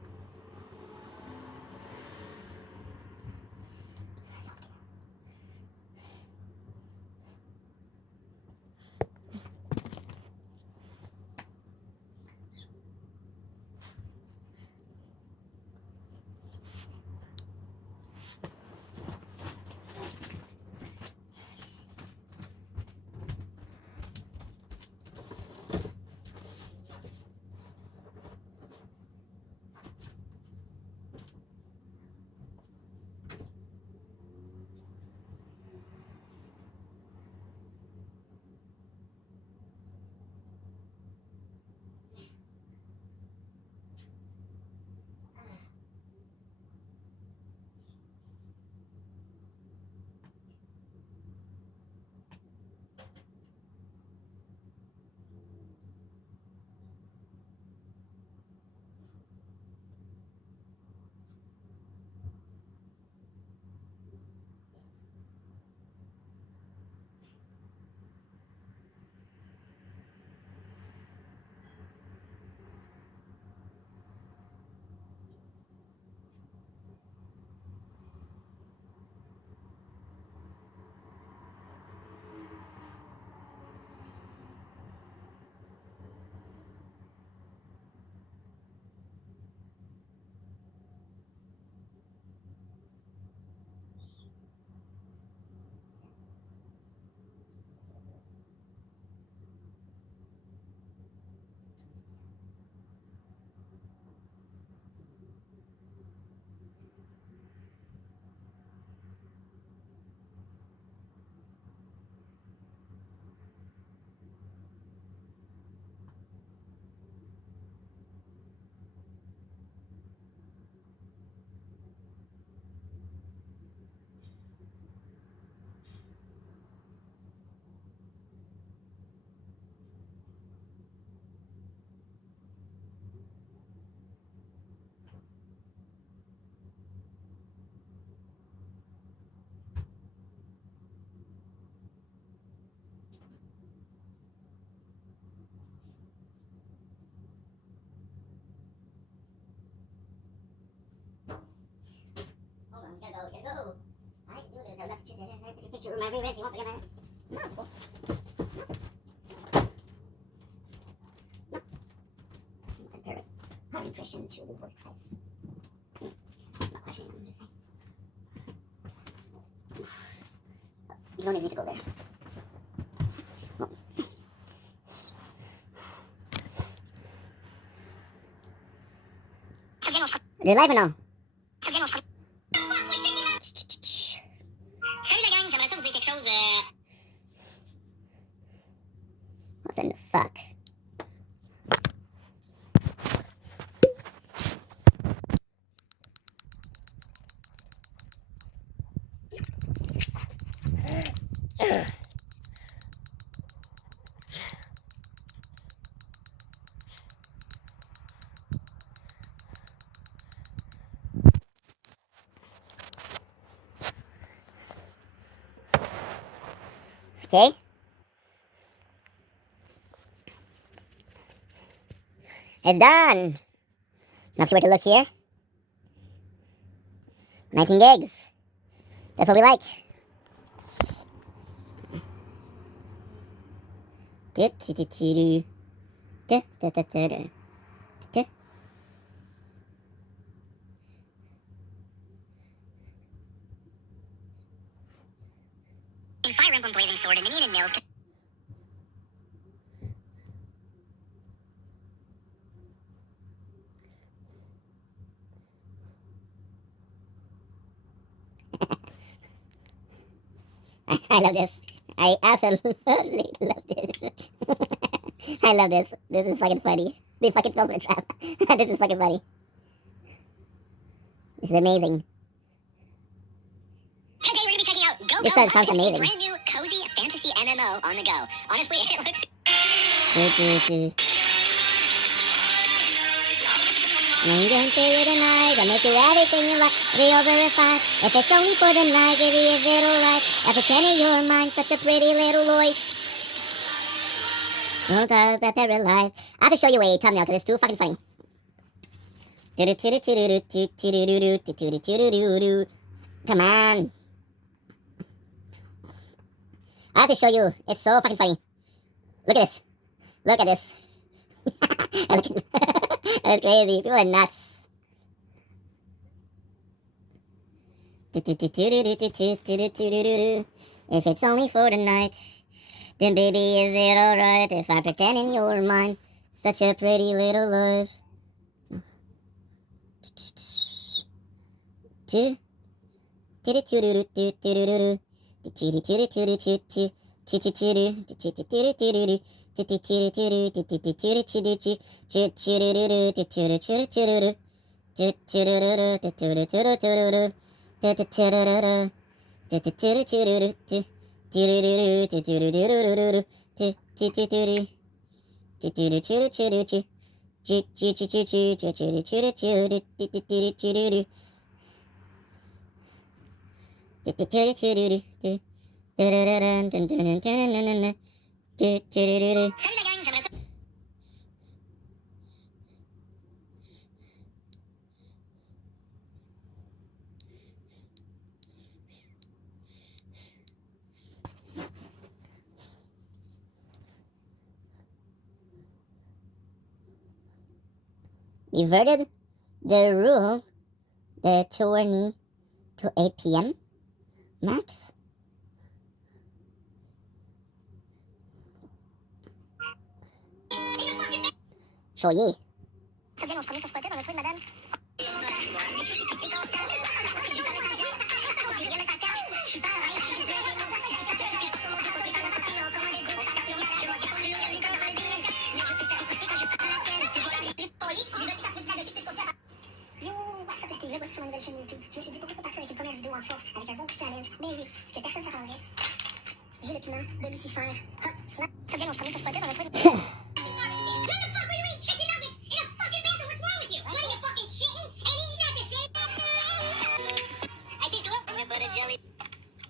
picture of my reruns. You won't forget my... No, it's cool. No. Perfect. How Christian should live with Christ. I'm not questioning them, I'm just saying. You don't even need to go there. Well. You're live or no? Salut la gang, j'aimerais ça vous dire quelque chose. What the fuck? Okay. It's done. Now see where to look here. 19 gigs. That's what we like. In Fire Emblem Blazing Sword, a minion in Nils. I love this. I absolutely love this. I love this. This is fucking funny. They fucking filmed the trap. This is fucking funny. This is amazing. Today we're gonna be checking out Go This Go sounds Live, amazing. a brand new cozy fantasy MMO on the go. Honestly, it looks. I'm gonna stay with tonight. I'll make you everything you like. Be over if I. If it's only for the night, give me a little right. If it's in your mind, such a pretty little Lloyd. Don't talk that parrot life. I have to show you a thumbnail because it's too fucking funny. Come on. I have to show you. It's so fucking funny. Look at this. Look at this. That's crazy. People are nuts. If it's only for the night, then baby, is it alright if I pretend in your mind? Such a pretty little life. Salut la gang, j'aimerais ça. Reverted the rule, the tourney to 8 p.m. max. Show ye. Ça vient, on se promenait sur Spotted, on a trouvé une madame. Yo, what's up la TV, voici sur ma nouvelle chaîne YouTube. Je me suis dit pourquoi pas partir avec une première vidéo en force, avec un bon petit challenge, mais oui, que personne ne s'attendrait. J'ai le piment de Lucifer. Hop, ça vient, on se promenait sur Spotted, on a trouvé une...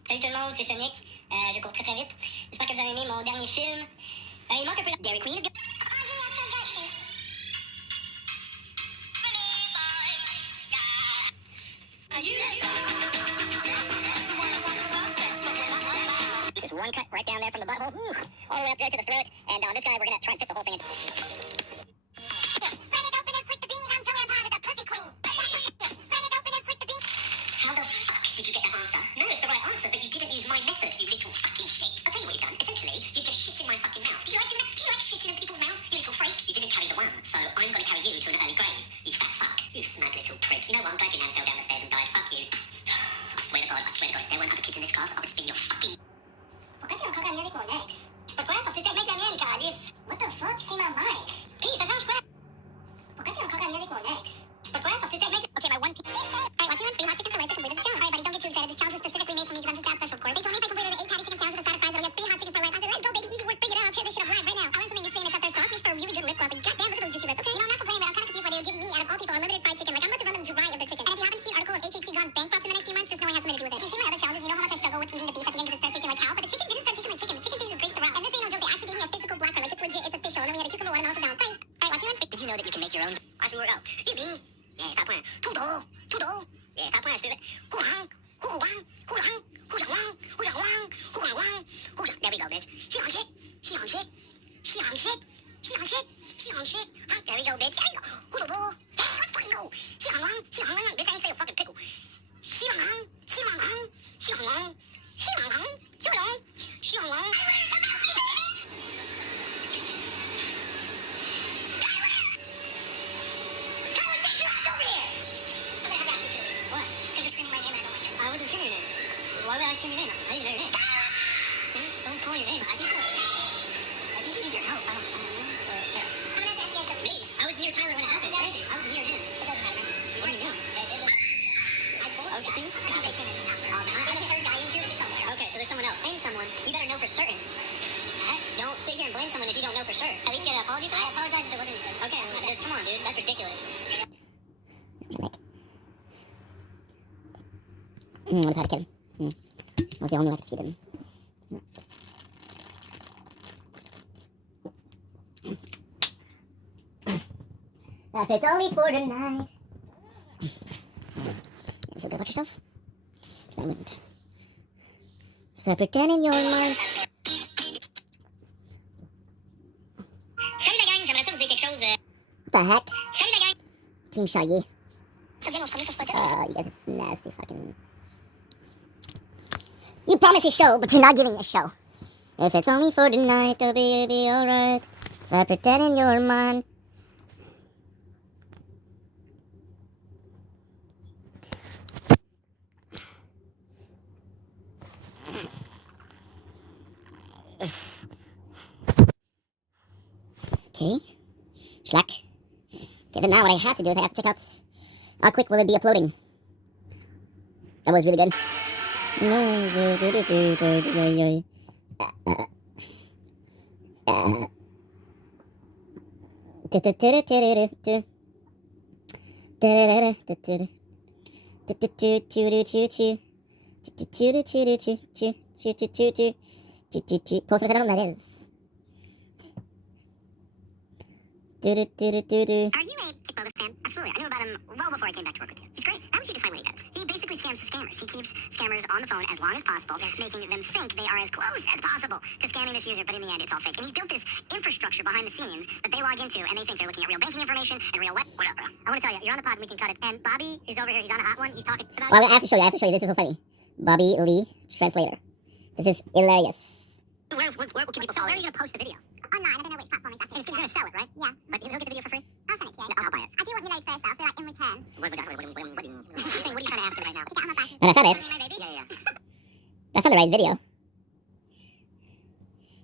Salut tout le monde, c'est Sonic. Je cours très très vite. J'espère que vous avez aimé mon dernier film. Il manque un peu de Dairy Queen. the butthole, all the way up there to the throat. And on this guy, we're gonna try and fit the whole thing. Spread it open and flick the bean. I'm Joanne Potter, the pussy queen. Spread it open and flick the bean. How the fuck did you get that answer? No, it's the right answer, but you didn't use my method, you little fucking shit. I'll tell you what you've done. Essentially, you've just shit in my fucking mouth. Do you like doing that? Do you like shitting in people's mouths? You little freak. You didn't carry the one, so I'm gonna carry you to an early grave. You fat fuck. You smug little prick. You know what? I'm glad your nan fell down the stairs and died. Fuck you. I swear to God, if there weren't other kids in this class, I would spin your fucking... ¿Por qué tengo que cambiar con ex? ¿Por qué? Pues si te mete bien, Alice. What the fuck? See my mic. Peace, I sound crap. ¿Por qué tengo que cambiar con ex? ¿Por qué? Pues si te mete... Okay, my one piece. Alright, watch me on free hot chicken for right to complete this challenge. Alright, buddy, don't get too excited. This challenge was specifically made for me because I'm just that special, of course. They told me if I completed an 8 patty chicken sandwich with a side of fries, I'll get free hot chicken for life. I said, let's go, baby. Easy work, figure it out. I'll tear this shit up live right now. I learned something new today, and it's that their sauce makes for a really good lip gloss. And goddamn, look at those juicy lips, okay? You know, I'm not complaining, but I'm kind of confused why they would give me, out of all people, unlimited fried chicken. Like, I'm about to run them dry of their chicken. And if you haven't seen an article of HHC gone bankrupt in the next few months, just know I have something to do with it. If you see my other challenges, you know how much I struggle with eating the beef at the end because it starts tasting like cow, but the chicken didn't start tasting like chicken. The chicken tasted great throughout. And this ain't no joke, they actually gave me a physical black card. Like, it's legit, it's official. And then we had a cucumber watermelon for balance. Alright, watch me on. Did you know that you can make your own? Watch me work out. You me? Yeah, stop playing. Tudo! Tudo! Yeah, stop playing, stupid. Hoo-hang! Hoo-hang! Hoo-hang! Hoo-shang-wang! Hoo-shang-wang! Hoo-hang-wang! Hoo-shang... There we go, bitch. Xi-hang shit! Xi-hang shit! Xi-hang shit! Xi-hang shit! Xi-hang shit! Huh? There we go, bitch. There we go. Hoo-do-do! Yeah, let's fucking go! Xi-hang-wang! Xi-hang-wang! Bitch, I ain't say a fucking pickle. Xi-hang-hang! Xi-hang-hang! Xi-hang-wang! Xi-hang-hang! Xi-hang-wang! Xi-hang-wang! I wasn't screaming your name. Why would I scream your name? I didn't even know your name. See? Someone's calling your name. I think so. I think he needs your help. I don't know. Here. I'm gonna have to ask you guys something. Me? I was near Tyler when it happened. Crazy. I was near him. It doesn't matter. What do you mean? I told you. See? I think they sent it out. I'm the third guy in here somewhere. Okay, so there's someone else. Same someone. You better know for certain. Don't sit here and blame someone if you don't know for sure. At least get an apology for that. I apologize if it wasn't. Okay, just come on, dude. That's ridiculous. What if I had a kid? Was the only way I could feed him. If it's only for tonight. You feel good about yourself? I wouldn't. So pretend in your mind. Salut la gang, j'aimerais ça vous dire quelque chose. What the heck? Salut la gang! Team Shaggy. Ça vient, on se promet sur Spotify. You guys are nasty fucking... You promise a show, but you're not giving a show. If it's only for tonight, it'll be alright. If I pretend in your mind. Okay. Schlack. Okay, so now what I have to do is I have to check out how quick will it be uploading. That was really good. Post I don't know what that is. Are you a Kickboga fan? Absolutely. I knew about him well before I came back to work with you. He's great. How would you define what he does? He basically scams the scammers. He keeps scammers on the phone as long as possible, making them think they are as close as possible to scamming this user, but in the end, it's all fake. And he's built this infrastructure behind the scenes that they log into, and they think they're looking at real banking information and real whatever. I want to tell you, you're on the pod, and we can cut it. And Bobby is over here. He's on a hot one. He's talking about... Well, I have to show you. This is so funny. Bobby Lee, translator. This is hilarious. Where can people follow? Where are you going to post the video? Online, I don't know which platform exactly. And you're going to sell it, right? Yeah. But he'll get the video for free? I'll send it to you. I'll buy it. I do want you laid first, though. I feel like in return. What are you saying? What are you trying to ask him right now? To get on my back. And I found it. My baby? Yeah. That's not the right video.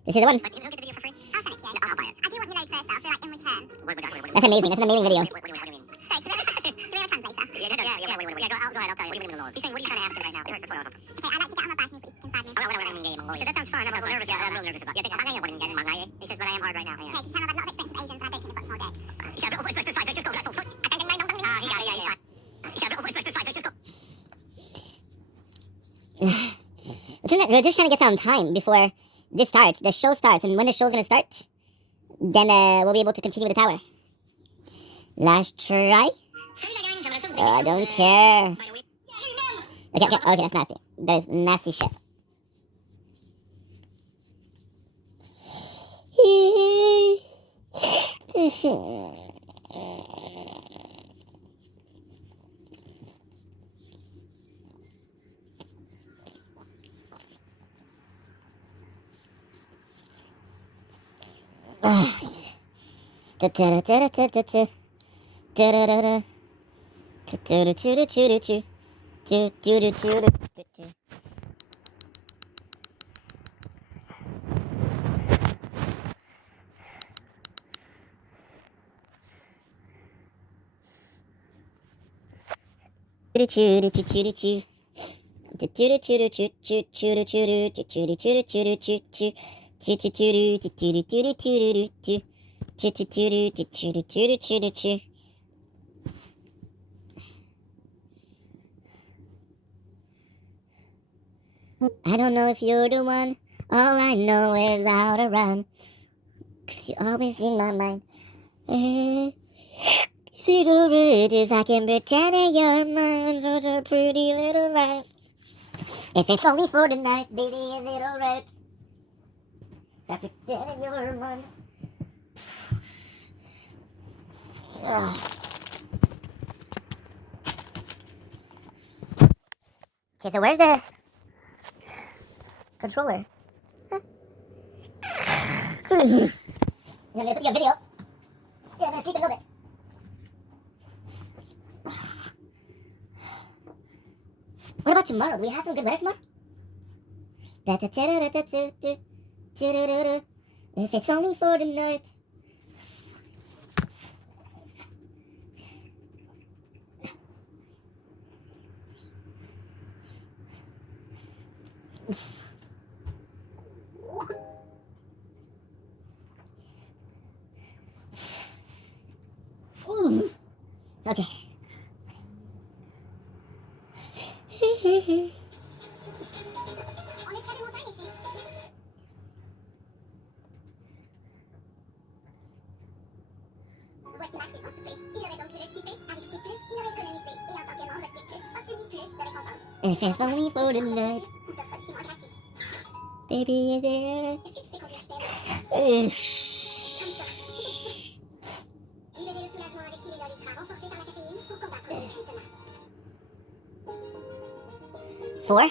This is the one. But he'll get the video for free? I'll send it to you. I'll buy it. I do want you laid first, though. I feel like in return. That's amazing. That's an amazing video. What do you mean? Sorry, do we have a translator? Yeah, go ahead, I'll tell you. He's saying, what are you trying to ask him right now? Okay, I'd like to get on my back and you inside me. So that sounds fun. I'm a little nervous. I'm a little nervous about it. He says, but I am hard right now. Okay, just tell me I've got a lot of experience with Asians and I don't think they've got small dicks. He got it, yeah, he's fine. We're just trying to get some time before this starts. The show starts, and when the show's gonna start, then we'll be able to continue with the tower. Last try. I don't care. Okay, that's nasty. That is nasty shit. I don't know if you're the one. All I know is how to run. 'Cause you're always in my mind. Through the ridges, I can pretend that you're mine. Such a pretty little light. If it's only for the night, baby, is it alright? I pretend that you're mine. Okay, so where's the controller? Huh? I'm gonna put your video. Yeah, I'm gonna sleep a little bit. What about tomorrow? Do we have some good weather tomorrow? If it's only for the night. Okay. If it's only for the night, baby, is it? Four?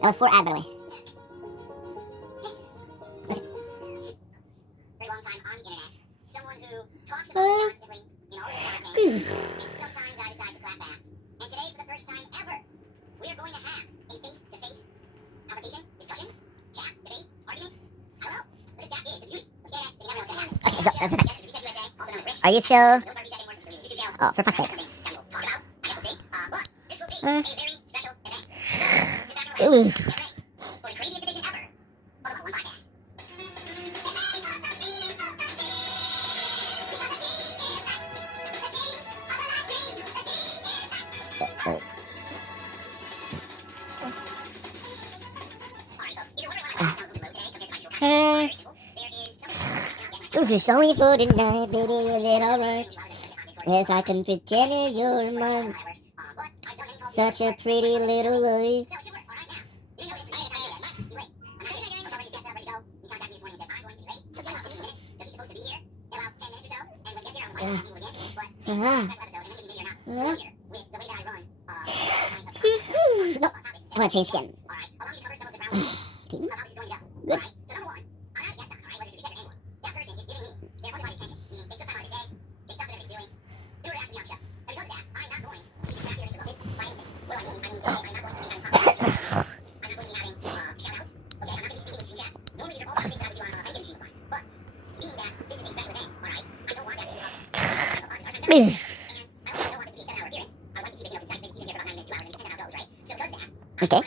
That was 4 ad, by the way. Very long time on the internet. Someone who talks about me constantly in all this content, and sometimes I decide to clap back. And today, for the first time ever, we are going to have a face-to-face conversation, discussion, chat, debate, argument. I don't know. What is that? Is the beauty of the internet that you never know what's going to happen. Okay, so, Yes, it's Reset USA, also known as Rich. Are you still? Those are Reset Anymore, since YouTube channel. Oh, for fuck's Something sake. that we'll talk about. I guess we'll see. But this will be a very special event. So, sit back and relax. Get ready for the craziest edition ever of the One Podcast. If it's only for the night, baby, is it alright? If I can pretend that you're mine. Such a pretty little life. No, I want to change skin. Good. Okay.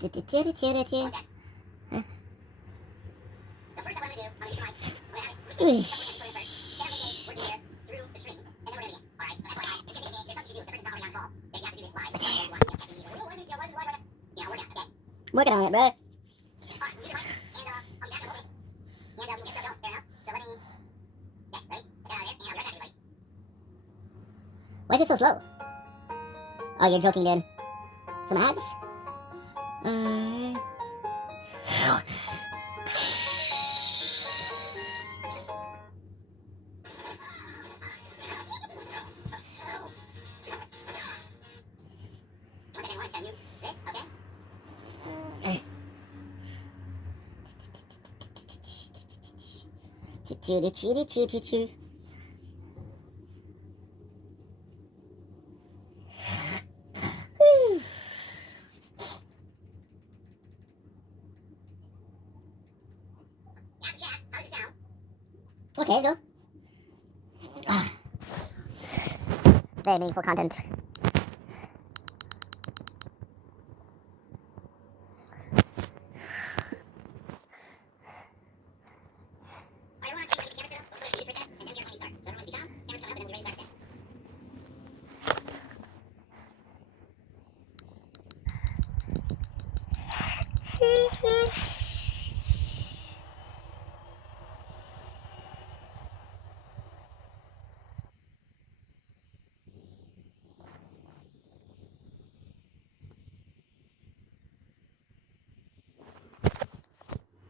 Do-do-do-do-do-do. So first I want to do, I'm going to get my, Ooh. we're here through the stream, and then we're going to get, alright, so FYI, if there's something to do, if the person's not already on call, then you have to do this live. So you guys want to, why is it live right now? Yeah, we're down, okay? Working on it, bro. Alright, we'll do the mic, and I'll be back in a moment. And we'll get stuff going, fair enough. So let me, okay, ready? I got out of there, and I'll be right back, everybody. Why is it so slow? Oh, you're joking, dude. Some ads? One second, I just gotta mute this, okay? Choo-choo-choo-choo-choo-choo. How's the chat? How does it sound? Okay, go. Very meaningful content. Alright, everyone, take the camera set up, we'll put it 80%, and then we're going to start. So everyone be calm, camera's coming up, and then we're ready to start set.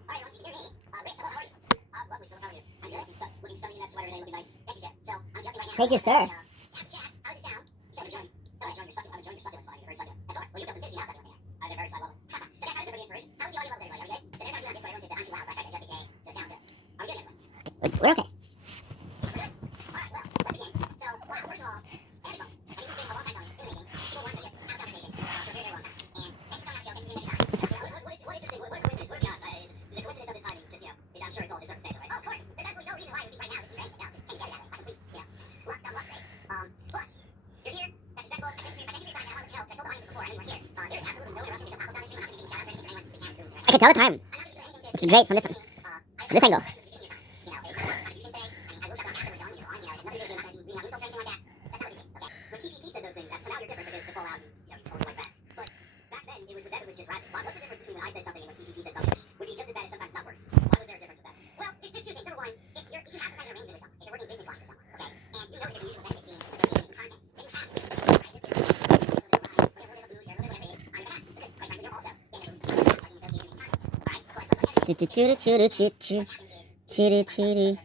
Alright, everyone, so you can hear me. Rich, hello, how are you? Lovely, Philip, how are you? I'm good. Looking stunning in that sweater today, looking nice. Thank you, Chef. So, I'm Justin right now. Thank you, sir. How's the chat? How does it sound? You guys are enjoying, I'm enjoying your succulents, I'm very succulent. Of course, well, you built a Dixie house succulent there. I've been very excited, I love it. So guys, how's everybody inspiration? How's the audio levels, everybody? Are we good? Because everybody on Discord, everyone says that I'm too loud, but I tried to adjust it today, so it sounds good. Are we good, everyone? We're okay. We're good? Alright, well, let's begin. So, wow, first of all, thank you both. I think this has been a long time coming, in the making. People wanted to just have a conversation for a very, very long time. And thank you for coming on the show, thank you for being on the show. What interesting, what a coincidence, what are the odds? The coincidence of this timing, just, I'm sure it's all just circumstantial, right? Oh, of course. There's absolutely no reason why it would be right now, this would be right now. Just can't get it that way, by complete, luck, dumb luck, right? But, you're here, that's respectful, I thank you for your time, I want to let you know, 'cause I told the audience before, I mean, we're here. There is absolutely no interruption, there's no pop-ups on the stream, I'm not going to be shout-outs or anything for anyone, just the camera's doing it, I can tell the time. I'm not going to do anything to... Which is great from this one. From this angle. When PPP said those things, now you're different because the fallout, you told like that. But back then, it was just rising. What's the difference between when I said something and when PPP said something, which would be just as bad as sometimes not worse? Why was there a difference with that? Well, there's just two things. Number one, if you have some kind of arrangement with someone, if you're working business-wise with someone, okay, and you know that there's a mutual benefit being associated with content, then you have to, right? If there's a little bit of boost or a little bit of whatever it is on your back, because quite frankly, you're also getting a boost by being associated with content, all right? But social media, Choo-choo-choo-choo-choo. Choo-choo-choo-choo.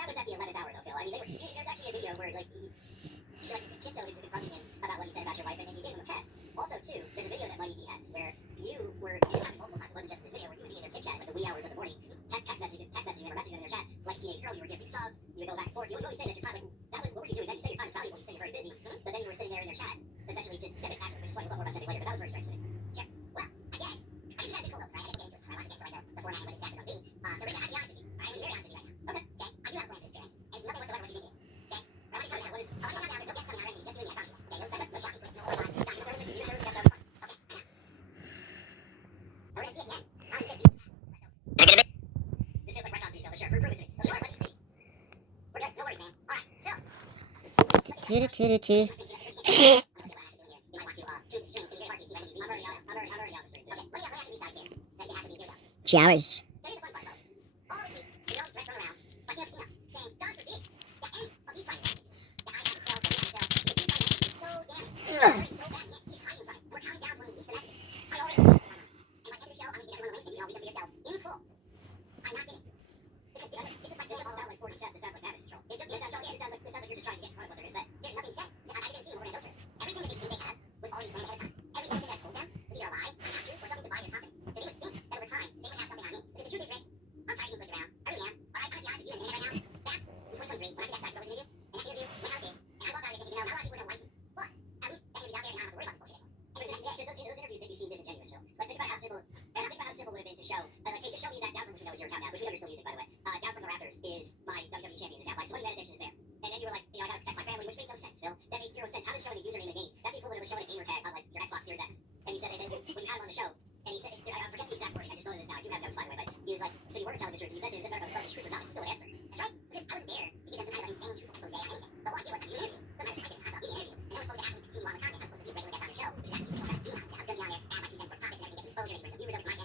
that was at the 11th hour though, Phil. I mean, there's actually a video where she tiptoed into confronting him about what he said about your wife, and then you gave him a pass. Also, too, there's a video that Money D has where you were, and it's happened multiple times, it wasn't just this video, where you would be in their chit chat, like the wee hours of the morning, text messaging them or messaging them in their chat, like a teenage girl, you were giving subs, you would go back and forth, you would always say that your time, what were you doing then? You say your time is valuable, you say you're very busy, but then you were sitting there in their chat, essentially just sending passive, which is why we'll talk more about sending later, but that was very strange to me. Sure. Well, I guess, I think that'd be cool though, right? I just get into it. Alright, let's get into the format and what this statue would be. So Rich, I have to be honest with you, alright? I'm very honest with you right now. Okay. I do have a plan for this experience, and it's nothing whatsoever what you think it is. Okay? But I want you to know now, I want you to know now, there's no guests coming out or anything, it's just you and me, I promise you that. Okay? No special, no shocking twists, no whole lot. Gotcha, there was you, there was the other. Okay, I know. We're gonna see at the end. How many chips this feels like right on to me, Phil, but sure, prove it to me. Sure, let me see. We're good, no worries, man. Alright, so. Choo-choo-choo-choo. You might want to tune the stream so you get hard to see. I'm already on the stream. Okay, let me actually resize here, so I can actually hear that. Showers. So here's the funny part, folks. All this week, the girls run around like you have seen them, saying, God forbid that any of these prime ministers that I have failed to is so damning. It's so bad, man. He's hiding from it. We're counting down to when we meet the messages. I already have the messages on. And by the end of the show, I'm going to give everyone the links and you can all read them for yourselves in full. I'm not kidding. Because this is my video all sound like 40 chefs. This sounds like damage control. This sounds like you're just trying to get in front of what they're going to say. There's nothing said. As you're going to see, we're going to go through it. Everything that they had was already planned ahead of time. Every single thing that I told them was either a lie, not true, or something to buy their confidence. So they would think that over time, they would have something on me. Because the truth is, Rich, I'm tired of being pushed around. I really am. Alright, I'm going to be honest with you, and right now, back in 2023, when I did that Science Television interview, and that interview went out there, and I walked out of it thinking, not a lot of people are going to like me. But at least that interview's out there, and I don't have to worry about this bullshit anymore. And the next day, because those interviews make you seem disingenuous, Phil. Like, think about how simple, it would have been to show, like, hey, just show me that down from, which we know is your account now, which we know you're still using, by the way. Down from the Raptors is my WWE Champions account. My sweaty meditation is there. And then you were like, I gotta protect my family, which made no sense, Phil. That made zero sense. How does showing a username in a game? That's the equivalent of showing a gamer tag on, like, your Xbox Series X.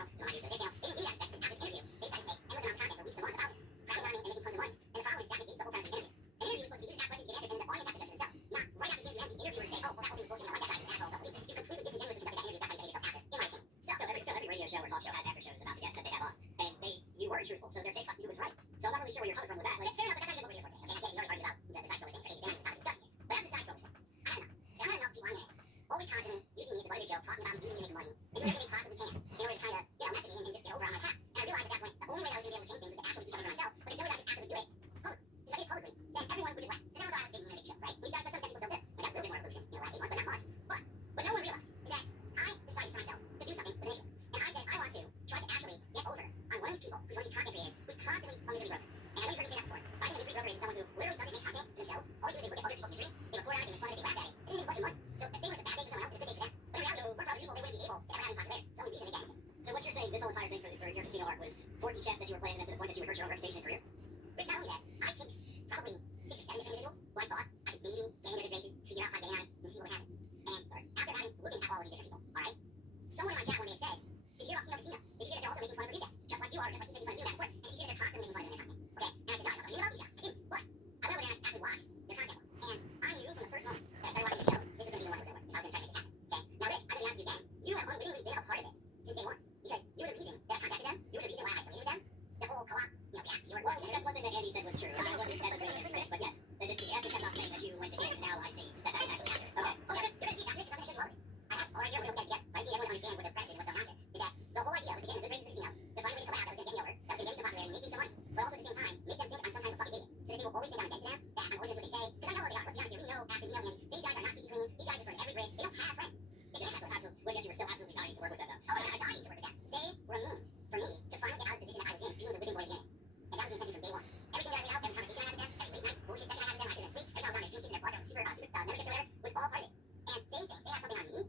channel, so I do for their channel. They didn't do that respect because after the interview, they decided to make endless amounts of content for weeks and months about cracking money and making tons of money. And the problem is that negates the whole premise of the interview. An interview is supposed to be you just ask questions, you get answers, and the audience has to judge for themselves. Not right after the interview ends, the interviewer say, oh, well, that whole thing was bullshit, I don't like that guy, he's an asshole, don't believe. You completely disingenuously conducted that interview, that's how you pay yourself after, in my opinion. So, every radio show or talk show has after shows about the guests that they have on. And you weren't truthful, so their take on you was right. So I'm not really sure where you're coming from with that. Like, fair enough, but that's not even what we're here for today, okay? I get it, you already argued about the side scroller thing for ages, they're not even the topic of discussion here. But after the side scroller stuff, I don't know. So I'm not enough people on the internet, always constantly using me as the butt of a joke, talking about me, using me to make money, and doing everything they possibly can in order to kind of, mess with me and just get over on my crap. And I realized at that point, the only way that I was going to be able to change things was to actually do something for myself, but there's no way that I could actively do it publicly. Because if I did it publicly, then everyone would just laugh. Because everyone thought I was faking the internet show, right? We started, but some people still did. I got a little bit more of a since, the last 8 months, but not much. But what no one realized is that I decided for myself to do something with an issue. And I said, I want to try to actually get over on one of these people who's one of these content creators who's constantly a misery broker. And I know you've heard me say that before, but I think a misery broker is someone who literally doesn't make content for themselves. All they do is they look at other people's misery, they report on it, they make fun of it, they laugh at it, they don't make a bunch of money. So if they think it's a bad day for someone else, it's a good day for them. But in reality, we're for other people, they wouldn't be able to ever have any popularity. It's the only reason they get anything. So what you're saying, this whole entire thing for your casino art was forky chess that you were playing, and then to the point that you would hurt your own reputation and career? Which not only that, I cased probably 6 or 7 different individuals who I thought I could maybe get in their good graces, figure out how to get in on it, and see what would happen. And after having looking at all of these different people, alright? Someone in my chat one day said, did you hear about Kino Casino? Did you hear that they're also making fun of Producer? Just like you are, just like he's making fun of you back before. And did you hear that they're constantly making fun of their content? Okay? And I said, no, I don't know anything about these guys. I didn't. But I went over there and I actually watched their content once. And I knew from the first moment that I started watching the show, this was going to be the one that was going to work. If I was going to try to make this happen. Okay? Now, Rich, I'm going to be honest with you again. You have unwittingly been a part of this since day one. Because you were the reason that I contacted them. You were the reason why I affiliated with them. The whole co-op, react to your work. Well, that's one thing that Andy said was true. I wasn't really critic, but yes. The ethics have not saying that you went to him, and now I see that that actually happened. Okay. So you're going to see exactly because I'm going to show you all of it. I have all right here, we don't get it yet. But I see everyone understand what the press is and what's going on here. Is that the whole idea was to get in the good graces of the casino, to find a way to collab that was going to get me over, that was going to get me some popularity, make me some money, but also at the same time, make them think I'm some kind of fucking idiot. So that they will always think I'm a dead to them, that I'm always going to do what they say. Because I know what they are. Let's be honest here. We know, actually, we know Andy. These guys are not squeaky clean. These guys are burning every bridge. They don't have friends. They can't have absolutely. Well, yes, you were still absolutely dying to work with them, though. Oh, I'm dying to work with them. They were a means for me to finally get out of the position that I was in, being the winning boy of the internet. And that was the intention from day one. Everything that I laid out, every conversation I had with them, every late night bullshit session I had with them, I shouldn't sleep, every time I was on their stream kissing their butt, their super memberships or whatever, was all part of this. And they think they have something on me.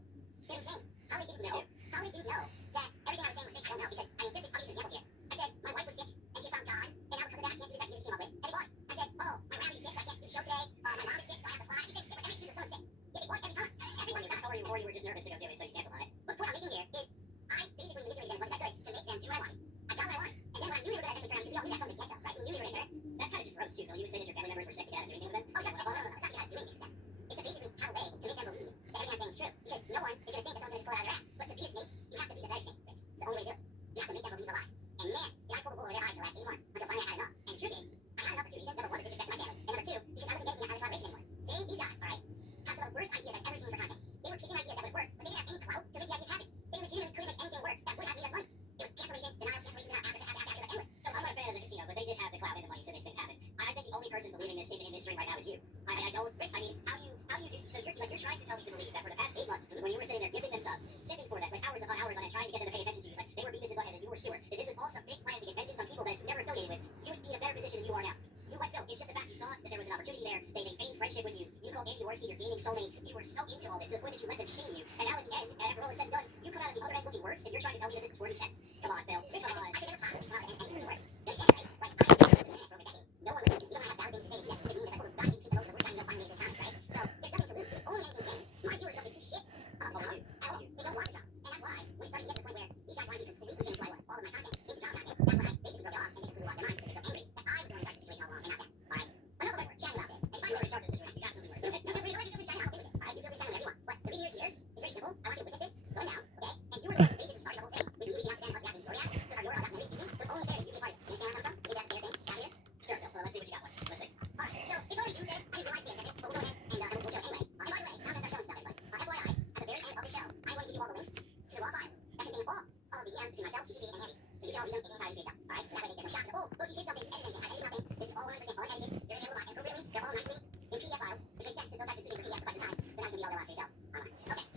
They're insane. How many didn't know? How many didn't know that everything I was saying was fake? I don't know because I mean, just I'll use some examples here. I said my wife was sick and she found God, and now because of that I can't do this activity she came up with, and they bought it. I said, oh, my rabbit's sick, so I can't do the show today. My mom is sick, so I have to fly. He said sick, like every excuse when someone's sick. Yeah, they bought it every time. Everyone knew that. Or you were just nervous to go do it, so you canceled on it. But the point I'm making here is I basically manipulated them as much as I could to make them do what I wanted. I got what I wanted. And then when I knew they were going to eventually turn on me, because we all knew that from the get-go, right? We knew they were going to turn. That's kind of just gross, too, Phil. You would say that your family members were sick together and doing things with them? Oh, exactly. No. It's not about doing things with them. It's to basically have a way to make them believe that everything I'm saying is true. Because no one is going to think that someone's going to just pull it out of their ass. But to be a snake, you have to be the better snake, Rich. It's the only way to do it. You have to make them believe the lies. And man, did I pull the wool over their eyes for the last 8 months until finally I had enough. And the truth is, I had enough for 2 reasons. Number 1, the disrespect to my family. And number 2, because I wasn't getting out of collaboration anymore. See, these guys, alright, have some of the worst ideas I've ever seen for content. They were pitching ideas that would work, but they didn't have any clout to make the ideas happen. They legitimately couldn't make anything work that would have made us money. It was cancellation, denial, cancellation, denial, after, it was endless. I'm not a fan of the casino, but they did have the clout and the money to make things happen. I think the only person believing this in industry right now is you. I don't, Rich, I mean, how do you do, so you're trying to tell me to believe that for the past 8 months, when you were sitting there giving them subs, sipping for that, like hours upon hours on it, trying to get them to pay attention to you, like they were Beavis and Butthead and you were Stewart, that this was all some big plan to get vengeance on people that you never affiliated with, you would be in a better position than you are now. You went Phil, it's just a fact. You saw that there was an opportunity there. They feigned friendship with you. You called Andy Jaworski your gaming soulmate. You were so into all this to the point that you let them shame you. And now at the end, after all is said and done, you come out of the other end looking worse, and you're trying to tell me that this is worthy chess. Come on, Phil. Rich, I could never possibly come out and anything worse. You understand, right? Like, I've been doing it for over a decade. No one listens to me. You don't have valid things to say. You just submit me as like, oh, God, you beat the most of the worst guy in the final game, right? So there's nothing to lose. There's only anything to gain. My viewers don't give two shits about the drama at all. They don't want the drama. And that's why when it started to get to the point where these guys wanted to completely change who I was, all of my content, into drama content, that's when I basically broke it off and they completely lost their minds because they were so angry that I was the one who started the situation all along and not them. Alright? Enough of us chatting about this. And if I were in charge of the situation, you absolutely were. You feel free to chat. I'm okay with this. Alright? You feel free to chat whenever you want. But the reason you're here is very simple. I want you to witness this going down, okay? And you were the one who basically started the whole thing with me reaching out to them, us reacting to your react. So you're all documentary, excuse me. So it's only fair that you be part of this. You understand where I'm coming from? Maybe that's a fair thing out here. Sure, well, let's see what you got. Let's see. Alright, so it's already been said. I didn't realize they said this, but we'll go ahead and we'll show it anyway. And by the way, now I'm gonna start showing stuff, everybody. FYI, at the very end of the show, I'm going to give you all the links to the raw files that contain all of the DMs between myself, PPP, and Andy. So you can all read them in the entirety for yourself. Alright? So that way they get no shock. Oh, look, he did something, he edited anything. I edited nothing. This is all 100% all edited. You're gonna be able to watch appropriately. They're all nicely in PDF files, which makes sense since those guys have been shooting for PDF for quite some time. So now you can read all their lives for yourself online. Okay,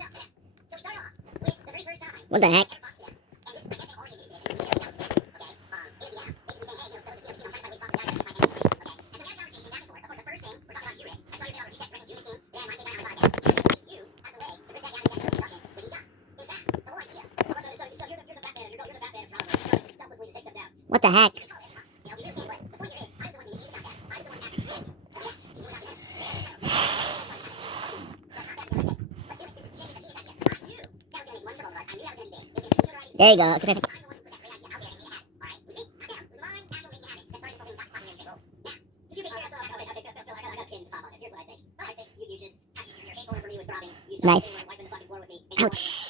so we started off with the very first time. What the heck? I ever talked to them. And this, I guess they already admitted this, and it's really shout to them. Okay? In a DM, basically saying, hey, so it's a DM, I'm trying to find a way to talk to the guy, I'm trying to find information. Okay? And so we had a conversation back and forth. Of course, the first thing we're talking about is you, Rich. I saw your video on Reject, Brent, and June King. Then my thing right now is about that. And you as the way to bridge that gap and get discussion with these guys. In fact, the whole idea. So you're the Batman, you're the Batman of drama, trying selflessly to take them down. What the heck? You can call it whatever you want. You know, you really can, but the point here is, I was the one who initiated that. I was the one who actually suggested. Okay? To move out to them. So I got that together. I said, let's do it. This is a genius idea. I knew that was going to make money for both of us. I knew that was going to be big. It was going to be notoriety. There you go. Okay, perfect. I'm the one Nice. Ouch.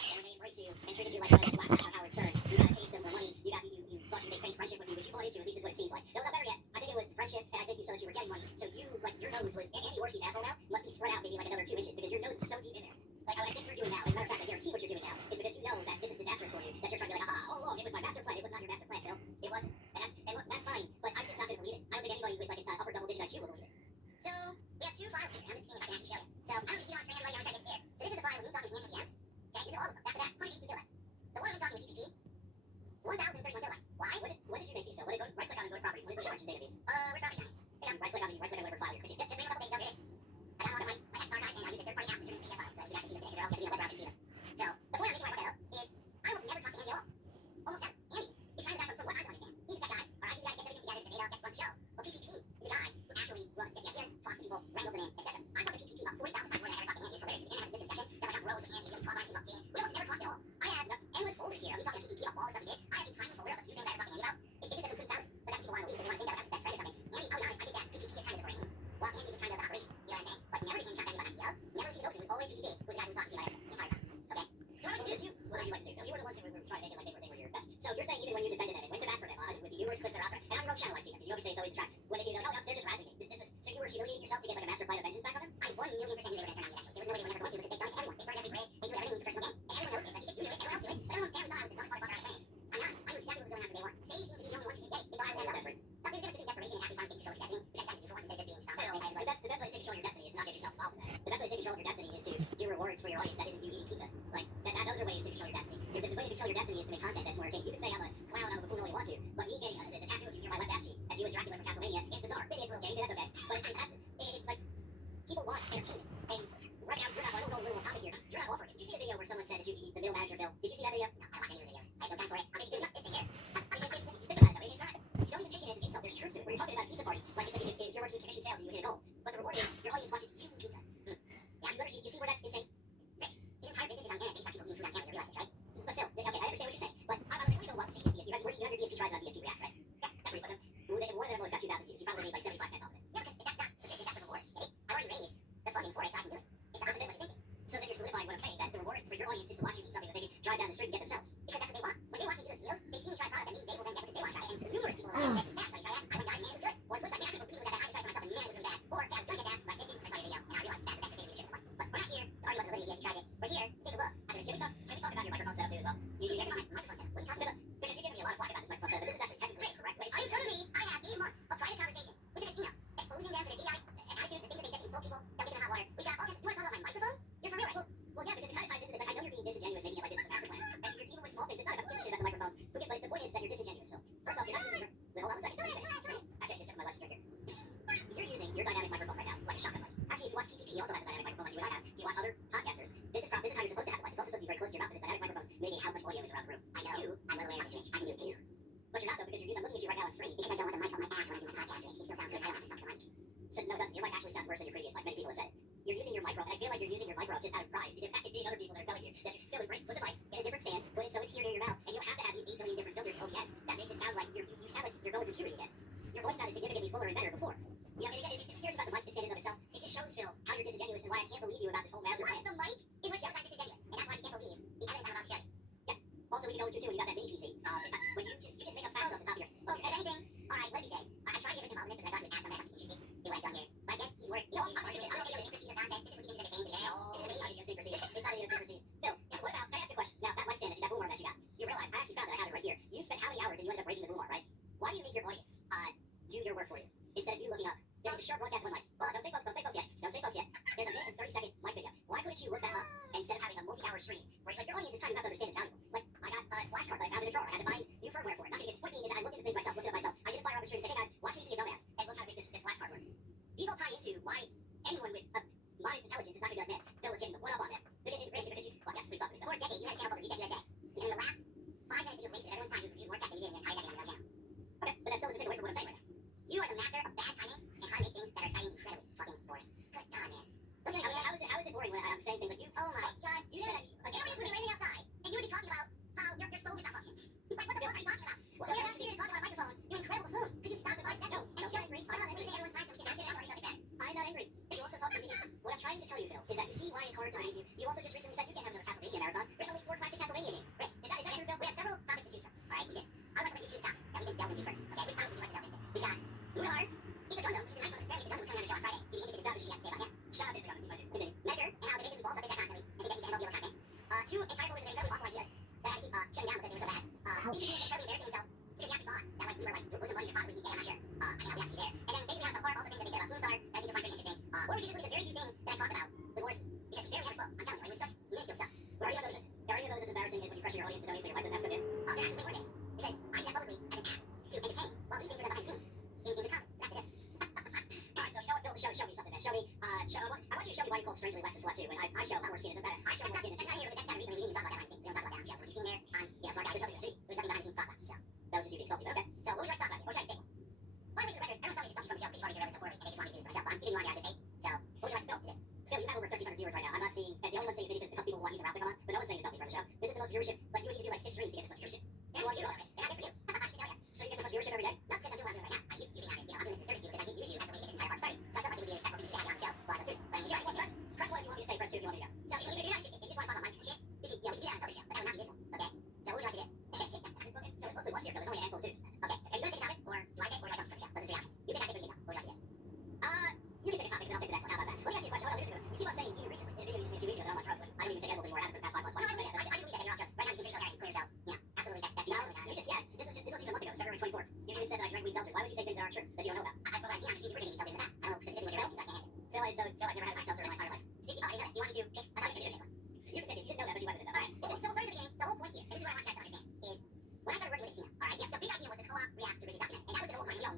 Friendship, and I think you said that you were getting money. So you, like, your nose was Andy Orsi's asshole now must be spread out maybe like another 2 inches because your nose is so deep in there. Like I think you're doing now. As a matter of fact, I guarantee what you're doing now is because you know that this is disastrous for you. That you're trying to be like, aha, all along it was my master plan. It was not your master plan, Phil. It wasn't. And look, that's fine. But I'm just not going to believe it. I don't think anybody with like an upper double digit IQ will believe it. So we have 2 files here. I'm just seeing if I can actually show you. So I don't know if you see on screen, everybody. I'm trying to get here. So this is the file of me talking with NVMs. Okay, this is all of them. Back to back, 182 kilobytes. The one of me talking with PPP, 1,031 kilobytes. Why? When did you make these, Phil? Right click on the properties. What is the charge date of these? Where's properties on it? Right click on whatever file you're creating. Just wait a couple days ago. Here it is. I downloaded my XR guys and I use a third-party app to turn in PDF files so you can actually see them today. They're also going to be on web browser to see them. So the point I'm making right now is I almost never talk to Andy at all. Almost never. Andy is kind of that from what I can understand. He's a tech guy. Alright, he's the guy that gets everything together, the data, gets runs the show. Well, PPP is the guy who actually gets the ideas, talks to people, wrangles them in, etc. I'm talking to PPP about 40,000 times more than I ever talk to Andy. It's hilarious. The internet has a business section that like on rows with Andy. We always talk about his team. We almost never talk at all. I have endless folders here of me talking to PPP about all the stuff we did. I have a tiny folder of a few things I ever talked to Andy about. It's just a complete thousand, but that's what people want to believe because they want to think that I'm his best friend or something. Andy, I'll be honest, I think that PPP is kind of the brains, while Andy is just kind of the operations. You know what I'm saying? Like never did Andy contact me about IPO. Never received an opening. It was always PPP who was the guy who was talking to me about everything the entire time. Okay? So what I can do is what do you like to do, Phil? You were the ones who were trying to make it like they were your best. So you're saying even when you defended them and went to bat for them with the numerous clips that are out there, and on your own channel I've seen them, because you always say it's always a trap. When they do like, oh no, they're just razzing me. This was so you were humiliating yourself to get like a master plan of vengeance back on them? I 1,000,000% knew they were going to turn on me eventually. There was no way they were never going to because they've done it to everyone. They burned every bridge. They do everything for personal gain. And everyone knows this. Like you said, you do it, everyone else do it. But everyone barely thought I was the dumbest motherfucker out of the fan. I'm not. I knew exactly what was going on from day one. They seemed to be the only ones who could get it. They thought I was going to do it. But there's a difference between desperation and actually trying to take control of your destiny, which I decided to do for once instead of just being stuck. The best way to take control of your destiny is not get yourself involved in that. The best way to take control of your destiny is to do rewards for your audience that isn't you eating pizza. Like those are ways to control your destiny. The way to control your destiny is to make content that's more entertaining. You can say I'm a clown, I'm a buffoon all you want to, but me getting the tattoo of you near my left ass cheek as you as Dracula from Castlevania is bizarre. Maybe it's a little gay, so that's okay. But it's like people want entertainment. And right now you're not. I don't know a little topic here. You're not offering it. Did you see the video where someone said that you eat the middle manager Phil? Did you see that video? No, I watch any of those videos. I have no time for it. I'm just doing this thing here. I mean, think about it though. It's not. You don't even take it as an insult. There's truth to it. Where you're talking about a pizza party, like it's like if you're working in commission sales and you hit a goal, but the reward is your audience watches you eat pizza. Yeah, you see where that's insane? Rich, his entire business is on the internet based on people eating food on camera. You realize this, right? But Phil, okay, I understand what you're saying, but I was like, what do you know about the same DSP, right? You have your DSP tries on DSP React, right? Yeah, that's where you put them. One of them almost got 2,000 views. You probably made like 75 cents off of it. Yeah, because that's not the business, that's the reward. Okay? I've already raised the funding for it, so I can do it. It's the opposite of what you're thinking. So then you're solidifying what I'm saying, that the reward for your audience is to watch you eat something that they can drive down the street and get themselves. Because that's what they want. When they watch me do those videos, they see me try a product that maybe they will then get because they want to try it. And numerous people have said, yeah, so I try that. I went down and man, it was good. Or the flip side, man, I couldn't believe it was that bad. I tried it for myself and man, it was really bad. Or yeah, I was going to get that, but I didn't because I saw your video and I realized it's bad, so that's the same leadership. But we're not here to argue about the validity of DSP tries it. We're here to take a look at the receipt. Can we talk about your microphone setup too as well? You here's my microphone setup. What are you talking about? Because you're giving me a lot of flack about this microphone setup, but this is actually technically correct. Wait, In front of me, I have 8 months of private conversations with the casino, exposing them for their idiotic attitudes, the things that they said to insult people, that we them in hot water. We've got all kinds. You want to talk about my microphone? You're for real, right? Well, yeah, because it kind of ties into the, like, I know you're being disingenuous making it like this is a master plan. And you're even with small things, it's not about giving a shit about the microphone. But the point is that you're disingenuous, Phil. First off, you're not using your... Hold on 1 second. Actually, I just my left right here. You're using your dynamic microphone right now, like a shotgun mic. Actually, if you watch PPP, he also has a dynamic microphone like you and I have. If you watch other podcasters, this is how you're supposed to have the mic. It's also supposed to be very close to your mouth because dynamic microphones mitigate how much audio is around the room. I know. I'm well aware of this, Rich. I can do it too. But you're not, though, because I'm looking at you right now on screen. Because I don't want the mic on my ass when I do my podcast, Rich. It still sounds good. I don't have to suck the mic. So, no, it doesn't. Your mic actually sounds worse than your previous mic. Many people have said it. You're using your micro, and I feel like you're using your micro just out of pride to get back at being other people that are telling you that you feel embraced. Put the mic in a different stand, put it so it's here near your mouth, and you don't have to have these 8 billion different filters. OBS. That makes it sound like you sound like you're going through puberty again. Your voice sounded significantly fuller and better before. You know, and again, here's about the mic in and of itself. It just shows, Phil, how you're disingenuous and why I can't believe you about this whole master plan. The mic is what shows I'm disingenuous, and that's why you can't believe the evidence I'm about to show you. Yes. Also, we can go into too when you got that mini PC. When you just make up facts off the top of your... Oh, said anything? Alright, what did he say? I tried to get Rich involved in this because I thought he would add something that might be interesting in what I've done here. But I guess he's worried. You know, I'm not interested in idiosyncrasies of nonsense. This is what he thinks is entertaining to the internet. No, This is what he it's not idiosyncrasies. It's not idiosyncrasies. Phil, what about... Can I ask you a question? Now, that mic stand that boom arm that you got, you realize, I actually found that I have it right here. You spent how many hours and you ended up breaking the boom arm, right? Why do you make your audience do your work for you instead of you looking up? There's a short broadcast one mic. Well, don't say folks yet. Don't say folks yet. There's a minute and 30-second mic video. Why couldn't you look that up instead of having a multi-hour stream where, like, your audience is time you have to understand it's valuable? Like, I got a flashcard that I found in a drawer. I had to find new firmware for it. Not getting point being is I looked into things myself, looked it up myself. I didn't fire up a stream and say, hey guys, watch me be a dumbass and look how to make this flashcard work. These all tie into why anyone with a modest intelligence is not going to be like, man, Phil is getting one up on that. Well, yes, please talk to me. For a decade, you had a channel called Reset USA. And in the last 5 minutes that you've wasted everyone's time, you've reviewed more tech than you did in your entire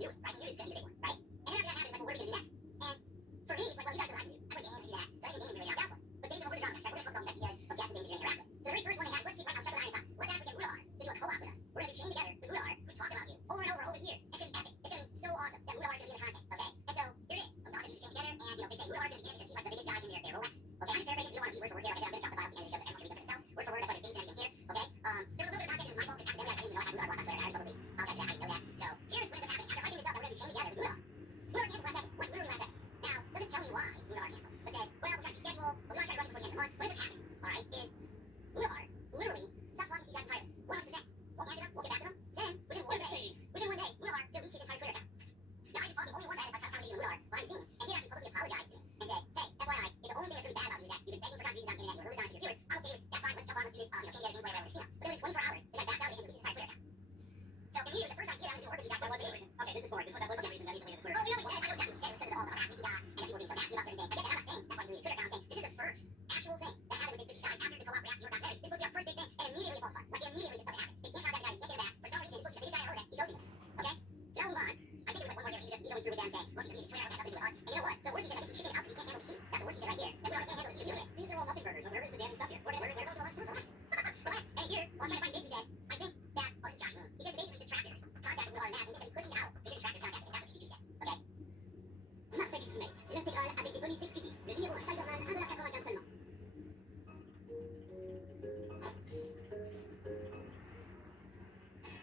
knew it, right? We knew this was gonna be the big one, right? And then after that happened, it's like, well, what are we gonna do next? And for me, it's like, well, you guys know what I can do. I play games, I can do that. So I think gaming really not down for. But they said, well, we're gonna drop next, right? We're gonna come up with all these ideas of guests and things that you're gonna interact with. So the very first one they had is let's keep right, I'll start with Iron Sun. Let's actually get Rudar to do a co-op with us. We're gonna do chain together with Rudar, who's talking about you over and over the years. It's gonna be epic. It's gonna be so awesome that Rudar's gonna be in the content, okay? And so here it is. I'm talking to chain together, and they say Rudar's gonna be in because he's like the biggest guy in their Rolex. Okay, I'm just paraphrasing. If you don't want to be word for word here, like I said, I'm gonna drop the files at the end of the show so everyone can read them for themselves. Word for word, that's why there's dates and everything here. Okay. There was a little bit of nonsense. It was my fault. It's accidentally. I didn't even know I had Rudar blocked on Twitter. I publicly apologize for that. I didn't know that. So here's what ends up happening. After hyping this up, that we're gonna do chain together with Rudar. Rudar cancels last second. Like literally last second. Now, doesn't tell me why Rudar canceled, but says, well, we're trying to reschedule, or we want to try to rush before the end of the month. What ends up happening, alright, is Rudar literally stops talking to these guys entirely. 100%. We'll answer them, we'll get back to them. Then, within one day, Rudar deletes his entire Twitter account. Now, I've been talking only once I had like a conversation with Rudar behind the scenes, and he actually publicly apologized to me and said, hey, FYI, if the only thing that's really bad about you is that you've been begging for contributions on the internet, you're really honest with your viewers, I'm okay with that's fine, let's jump on, let's do this, chain together gameplay, whatever, casino. But then in 24 hours, the guy backs out and deletes his entire Twitter account. So immediately, the first idea I'm gonna do work with these guys was the reason. Okay, this is boring. This was the reason that he deleted the Twitter. Oh, you know what he said? I know exactly what he said. It was because of all the harassment he got, and people were being so nasty about certain things. I get that. I'm not saying that's why he deleted his Twitter account. I'm saying this is the first actual thing that happened with these guys after the co-op reacts to your documentary. This is supposed to be our first big thing, and immediately it falls apart. Like immediately it just doesn't happen. They can't contact the guy. They can't get him back. For some reason, he's supposed to be the biggest guy in Rolodex. He's ghosting them. Okay? So now move on. I think it was like one more year. He just going through with them saying, look, you deleted his Twitter. I don't have nothing to do with us. And you know what? So worst he says, I think he should get it out because he can't handle the heat. That's the worst he said right here. That we can't handle the heat. Deal with it. These are all nothing burgers. Where is the damning stuff here? Where relax. Relax. And here, while I'm trying to find basically says, I think that, oh, this is Josh Moon. He says basically the trackers contacted Rudar and Mass, and he said he pussied out. They should have trackers contacted him. That's what PPP says. Okay? Marseille Ultimate. L'intégrale avec des bonus exclusifs. Le numéro Spider-Man 1,95$ seulement.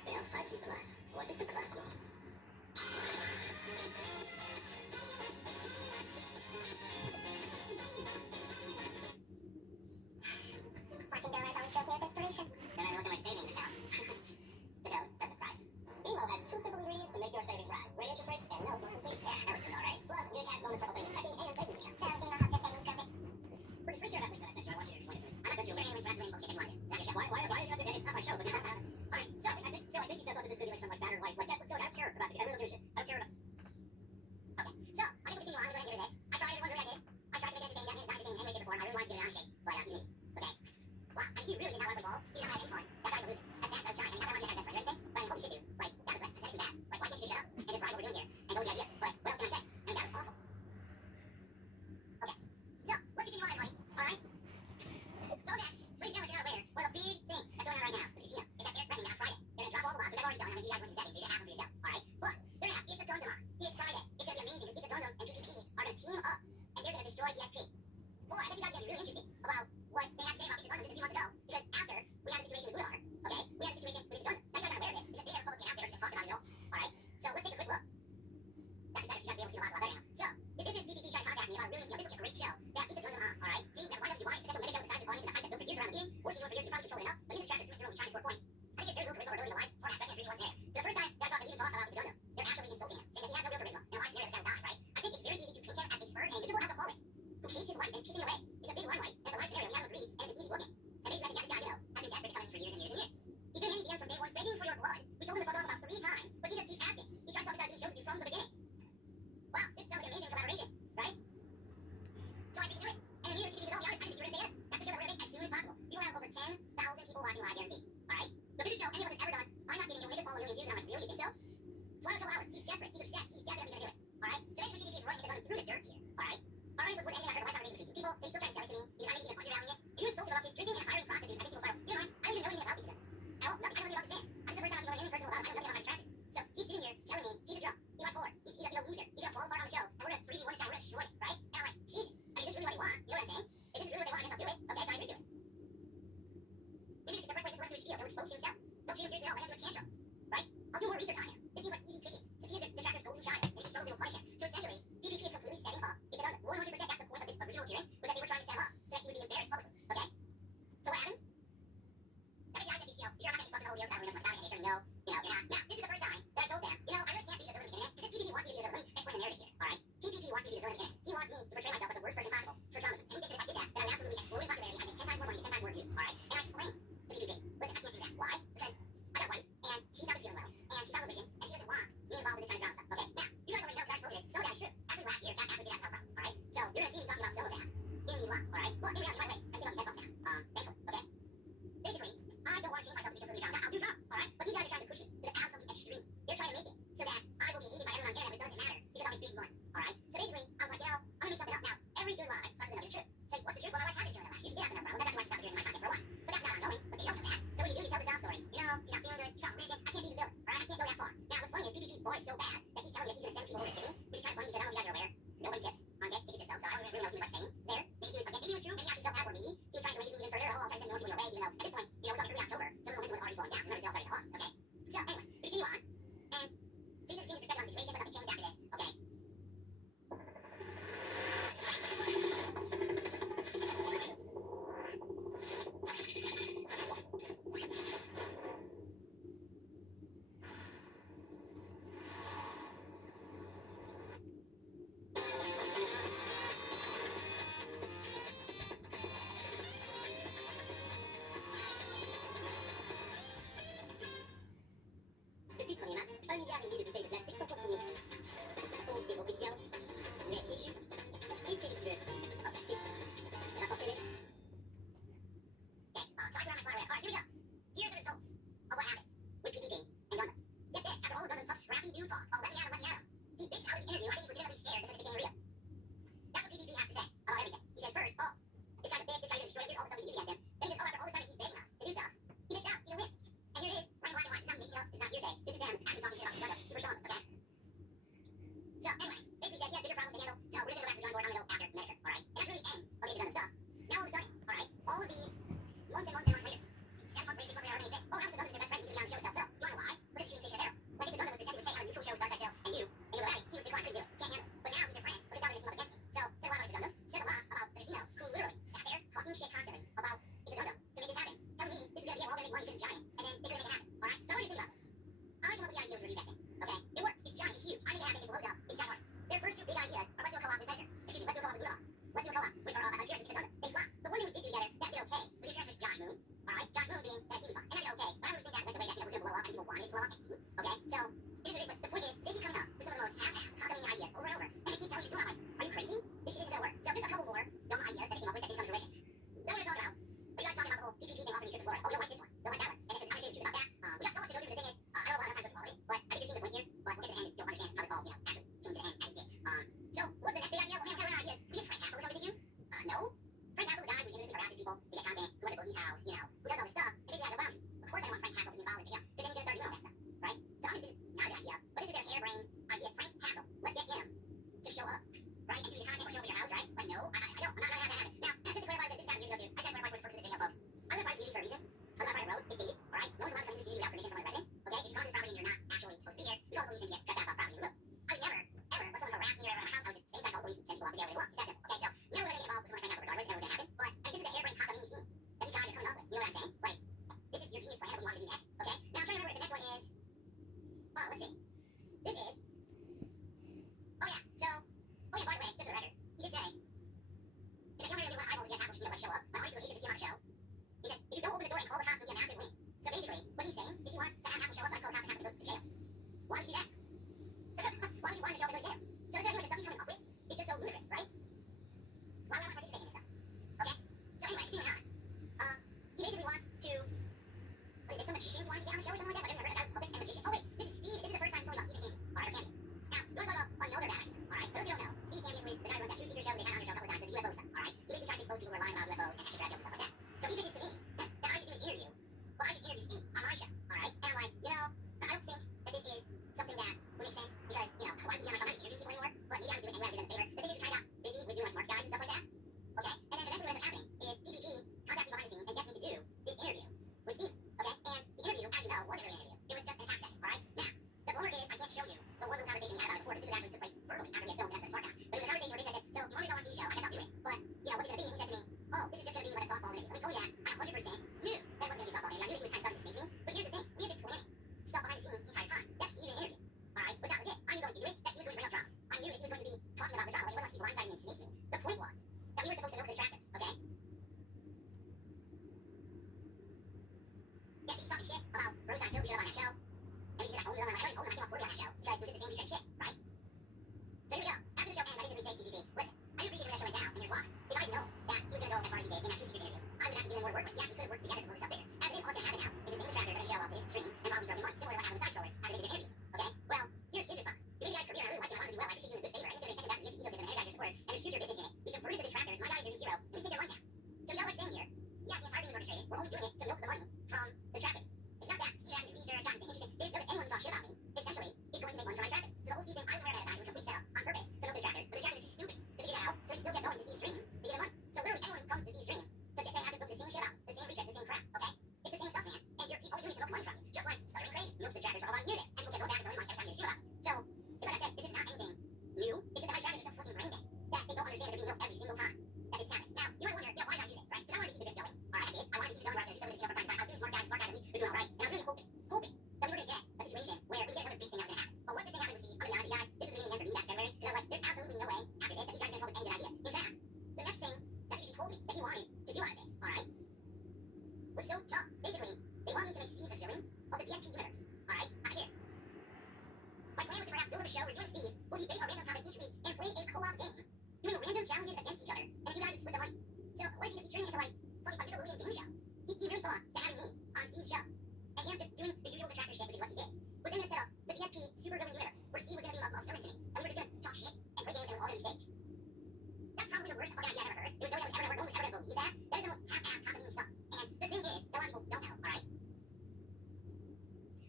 Beyond 5G Plus. What does the plus mean? Watching Joe Rice always fills me with inspiration. Then I look at my savings account. But no, that's a prize. BMO has 2 simple ingredients to make your savings rise. Great interest rates and no monthly fees. Yeah, everything all right. Plus, get a cash bonus for opening a checking and savings account. So, BMO helps your savings grow big. We're just here that link that I sent you. I want you to explain it to me. I'm not just sharing links for doing bullshit you want to do. Is that your show? Why do you have to? It's not my show, but alright, so I think feel like you thought this is gonna be like some like battered wife. Like, yes, let's do it. I don't care about it. I really don't give a shit. I don't care about. Okay, so I just continue on. I'm going to get rid of this. I tried everyone really I did. I tried to make it entertaining. That means it's not entertaining in any way, shape, or form. I really wanted to get it out of shape, but he's me. Okay. Wow, I mean, he really did not want to play ball. He didn't have any fun. That guy's a loser. That's sad. So I was trying. I mean, not that I wanted to get his best friend or anything, but I mean, what you should do, like, that was pathetically bad. Like, why can't you just shut up and just ride what we're doing here and go with the idea? But what else can I say? I mean, that was awful. Okay, so let's continue on, everybody. All right. So next, ladies and gentlemen, if you're not aware, one of the big things that's going on right now with the casino is that they're threatening that on Friday. They're going to drop all the lots, which I've already done. I'm going to give you guys links in seconds, so you're going to have them for yourself. All right. But they're going to have It's a Gundam on this Friday. It's going to be amazing because It's a Gundam and PPP are going to team up and they're going to destroy ESP. Boy, I bet you guys are going to be really interested about what they have to say about It's a Gundam just a few months ago. Because after we had a situation with Rudar, okay, we had a situation with It's a Gundam. Now you guys are aware of this because they never publicly announced it or even talked about it at all. All right. So let's take a quick look. That's better. You guys will be able to see the lots a lot better now. So if this is PPP trying to contact me about really, this will be a great show. That It's a Gundam on. All right. See, now why don't you want it? It's a mega show with the size of this audience and the hype that's built for years around the game. Or if you for years, we probably control it enough. But he's a tracker through and trying to score points. I think it's very little charisma or ability to live format, especially in 3v1 scenario. So the first time that I even talk about It's a Gundam, they're actually insulting him, saying that he has no real charisma. In a live scenario, this guy will die, right? I think it's very easy to paint him as a spur and miserable alcoholic who hates his life and is pissing away. It's a big limelight. And Okay? So, here's what it is, but the point is, they keep coming up with some of the most half-assed, cockamamie ideas over and over, and they keep telling you, come on, like, are you crazy? This shit isn't gonna work. So, just a couple more dumb ideas that they came up with that didn't come to fruition. Then we're gonna talk about, you guys talking about the whole PPP thing offering you trip to Florida. Oh, you'll like this one. You'll like that one. And there's obviously the truth about that. We got so much to go through, but the thing is, I don't have a lot of time to go through all of it, but I think you're seeing the point here, but we'll get to the end and you'll understand how this all, actually came to the end as it did. So, what's the next big idea? Well, man, we're running out of ideas. We get Frank Castle to come visit you? No. Frank Castle, the guy who introduces harasses people to get content, who runs the Boogie's house, who does all this stuff, and basically has no boundaries. Of course I don't want Frank Castle to be involved in the video, because then he's gonna start doing all that stuff, right? So obviously this is not a good idea, but this is their harebrained idea. Frank Castle, let's get him to show up, right? And do the content or show up at your house, right? Like, no, I don't. I'm not gonna have that happen. Now, just to clarify this, this happened years ago too. I just gotta clarify for the purpose of this video, folks. I live in a private community for a reason. I live on a private road. It's gated, alright? No one's allowed to come into this community without permission from the residents, okay? If you come to this property and you're not actually supposed to be here, you call the police and you get trespassed off property and removed. I would never, ever let someone harass me or around my house. I would just stay inside, call the police, and send people off to jail where they belong. It's that simple, okay? So, never gonna get involved with someone like Frank Castle regardless, never gonna happen. But I think this is the harebrained cockamamie scheme that these guys are coming up with. You know what I'm saying? Like, this is your genius plan of what you want to do next, okay? Now, I'm trying to remember if the next one is, let's see. This is, oh yeah, so, oh yeah, by the way, just for the record, he did say, he's like, the only way we want eyeballs to get Castle should show up. My audience would agent to see him on the show. He says, if you don't open the door and call the cops, it'll be a massive win. So basically, what he's saying is he wants to have Castle show up so I can call the cops and have to go to jail. Why would you do that? Why would you want him to show up and go to jail? So this idea, the stuff he's coming up with is just so ludicrous, right? Why would I want to participate in this stuff? Okay? So anyway, continuing on. He basically wants to, what is it, some magician he wanted to get on the show or something like that? But I've never heard of a guy with puppets and magician. Oh wait, this is Steve. This is the first time he's told me about Steve Campion, alright, or Campion. Now, we want to talk about another bad idea, alright? For those who don't know, Steve Campion was the guy who runs that True Seeker show, and they had on the show a couple of times, the UFO stuff, alright? He basically tries to expose people who are lying about UFOs and extraterrestrials and stuff like that. So he pitches to me that I should do an interview. Well, I should interview Steve on my show, alright? And I'm like, I don't think that this is something that would make sense because, why would you be on my show? I'm not interviewing people anymore, but maybe I would do it anyway, I would do them a favor. The thing is, we kind of got busy with doing like smart guys and stuff like that, okay? And then eventually what ends up happening is PPP contacts me behind the scenes and gets me to do this interview with Steve, okay? And the interview, as you know, wasn't really an interview. It was just an attack session, alright? Now, the bummer is I can't show you the one little conversation we had about it before because this actually took place verbally after we had filmed the episode of Smartcast. But it was a conversation where he said, so you want me to go on Steve's show? I guess I'll do it. But, what's it going to be? And he said to me, oh, this is just going to be like a softball interview. When he told me that, I 100% knew that it wasn't going to be a softball interview. I knew that he was kind of starting to snake me. But here's the thing, we had been planning stuff behind the scenes the entire time. That Steve interview, alright, was not legit. I knew going to be doing that he was going to bring up drama. I knew that he was going to be talking about the drama. Like, it wasn't like he blindsided me and snaked me. The point was that we were supposed to milk the detractors, okay? Yes, he's talking shit about Rose Seinfeld, who showed up on that show. And he's like, oh, no, I came up poorly on that show because it was just the same retread shit, right? So here we go. After the show ends, I basically say to PPP, listen, I didn't appreciate when that show went down, and here's why. If I had known that he was going to go as far as he did in that True Secrets interview, I would actually be more to work with. We actually could have worked together to blow this up bigger. As it is, all that's going to happen now is the same detractors are going to show up to his streams and probably throw me money, similar to what happened with Side Scrollers after they did an interview. Okay? Well, here's his response. You made you guys' career, and I really liked it, and I wanted to do well. I appreciate you doing a good favor. I consider attention back to the ecosystem and energize your supporters and your future business unit. We subverted the detractors. My guy is your new hero, and we take their money now. So he's outright saying here, yes, the entire thing was orchestrated. We're only doing it to milk the money from the detractors. It's not that Steve actually researched, got anything interesting. They just know that anyone who talks shit about me, essentially, is going to make money from my detractors. So the whole Steve thing, I was aware of that at the time. It was a complete setup on purpose to milk the detractors. But the detractors are too stupid to figure that out, so they still kept going to Steve's streams to get their money. So literally anyone who comes to Steve's streams to just say I have to milk the same shit about me, the same retreads, the same crap, okay? It's the same stuff, man. And he's only doing it to milk money from you. Just like Stuttering Craig milked the detractors for about a year there. And people kept going back and throwing money every time you stream about me. So, it's like I said, this is not anything new. It's just that my detractors are so fucking brain dead that they don't understand that they're being milked every single time that this is happening. Now, you might wonder, why did I do this, right? Because I wanted to keep the bit going. Alright, I did. I wanted to keep it going where I was going to do something from time to time. I was doing smart guys at least, who's doing alright. And I was really hoping that we were going to get a situation where we would get another big thing that was going to happen. But once this thing happened with Steve, I'm going to be honest with you guys, this was really the end for me back in February, because I was like, there's absolutely no way after this that these guys are going to come up with any good ideas. In fact, the next thing that he told me that he wanted to do out of this, alright, was so tough. Basically, they wanted me to make Steve the villain of the DSP universe. Alright, not here. My plan was to perhaps build up a show where you and Steve will debate a random topic each week and play a co-op game, doing random challenges against each other, and then you guys would split the money. So what is he turning into like fucking a Nickelodeon game show? He really thought that having me on Steve's show and him just doing the usual detractor shit, which is what he did, was then going to set up the PSP super villain universe where Steve was going to be a villain to me, and we were just going to talk shit and play games and it was all going to be staged. That's probably the worst fucking idea I've ever heard. There was no one that was ever going to believe that. That is the most half-assed cockamamie stuff. And the thing is, that a lot of people don't know, alright?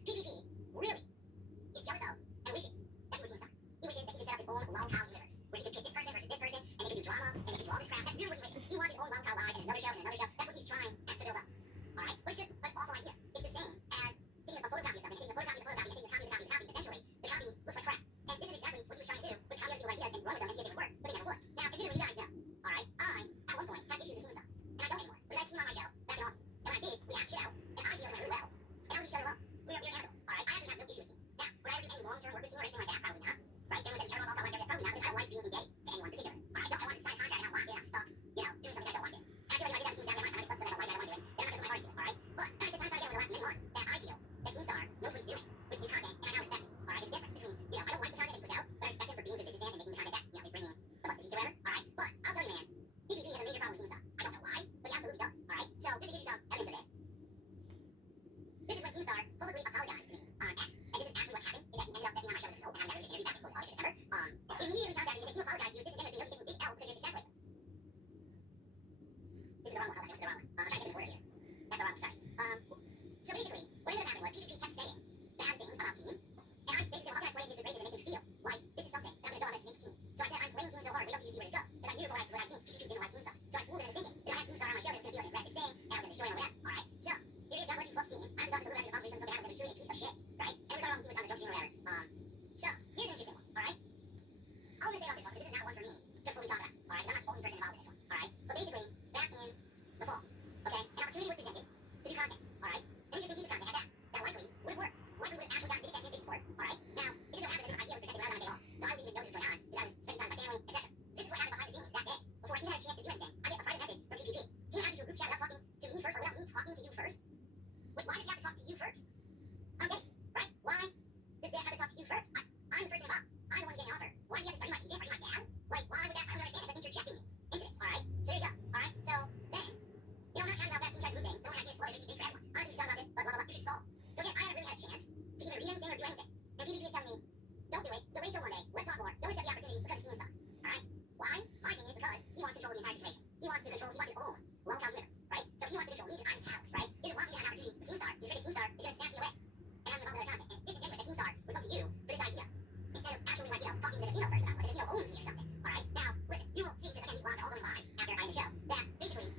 PPP really is jealous of and wishes that he would Keemstar. He wishes that he could set up his own Long Cow universe where he could pick this person versus this person and they could do drama and they could do all this crap. That's really what he wishes. He wants his own Long Cow live and another show and another first. I'm the person involved. I'm the one getting an offer. Why does he have to start? Are you my dad? Like, why would that? I don't understand. It's like interjecting me into this, alright? So there you go, alright? So then, I'm not counting how fast he tries to move things. Don't want ideas floated, make for everyone. Honestly, we should talk about this, but blah, blah, blah. You should stall. So again, I haven't really had a chance to either read anything or do anything. And PvP is telling me, don't do it, delay till one day, let's talk more. Don't accept the opportunity because it's Keemstar, alright? Why? My opinion is because he wants control of the entire situation. He wants his own locale universe, right? So he wants to control me because I'm his pal, right? He doesn't want me to have an opportunity with Keemstar. He's afraid that Keemstar is going to snatch me away and have me involved in their content. And it's disingenuous that Keemstar would come to you for this idea instead of actually, like, talking to the casino first about it. Like the casino owns me or something, alright? Now, listen, you will see, because again, these blogs are all going live after I'm in the show, that basically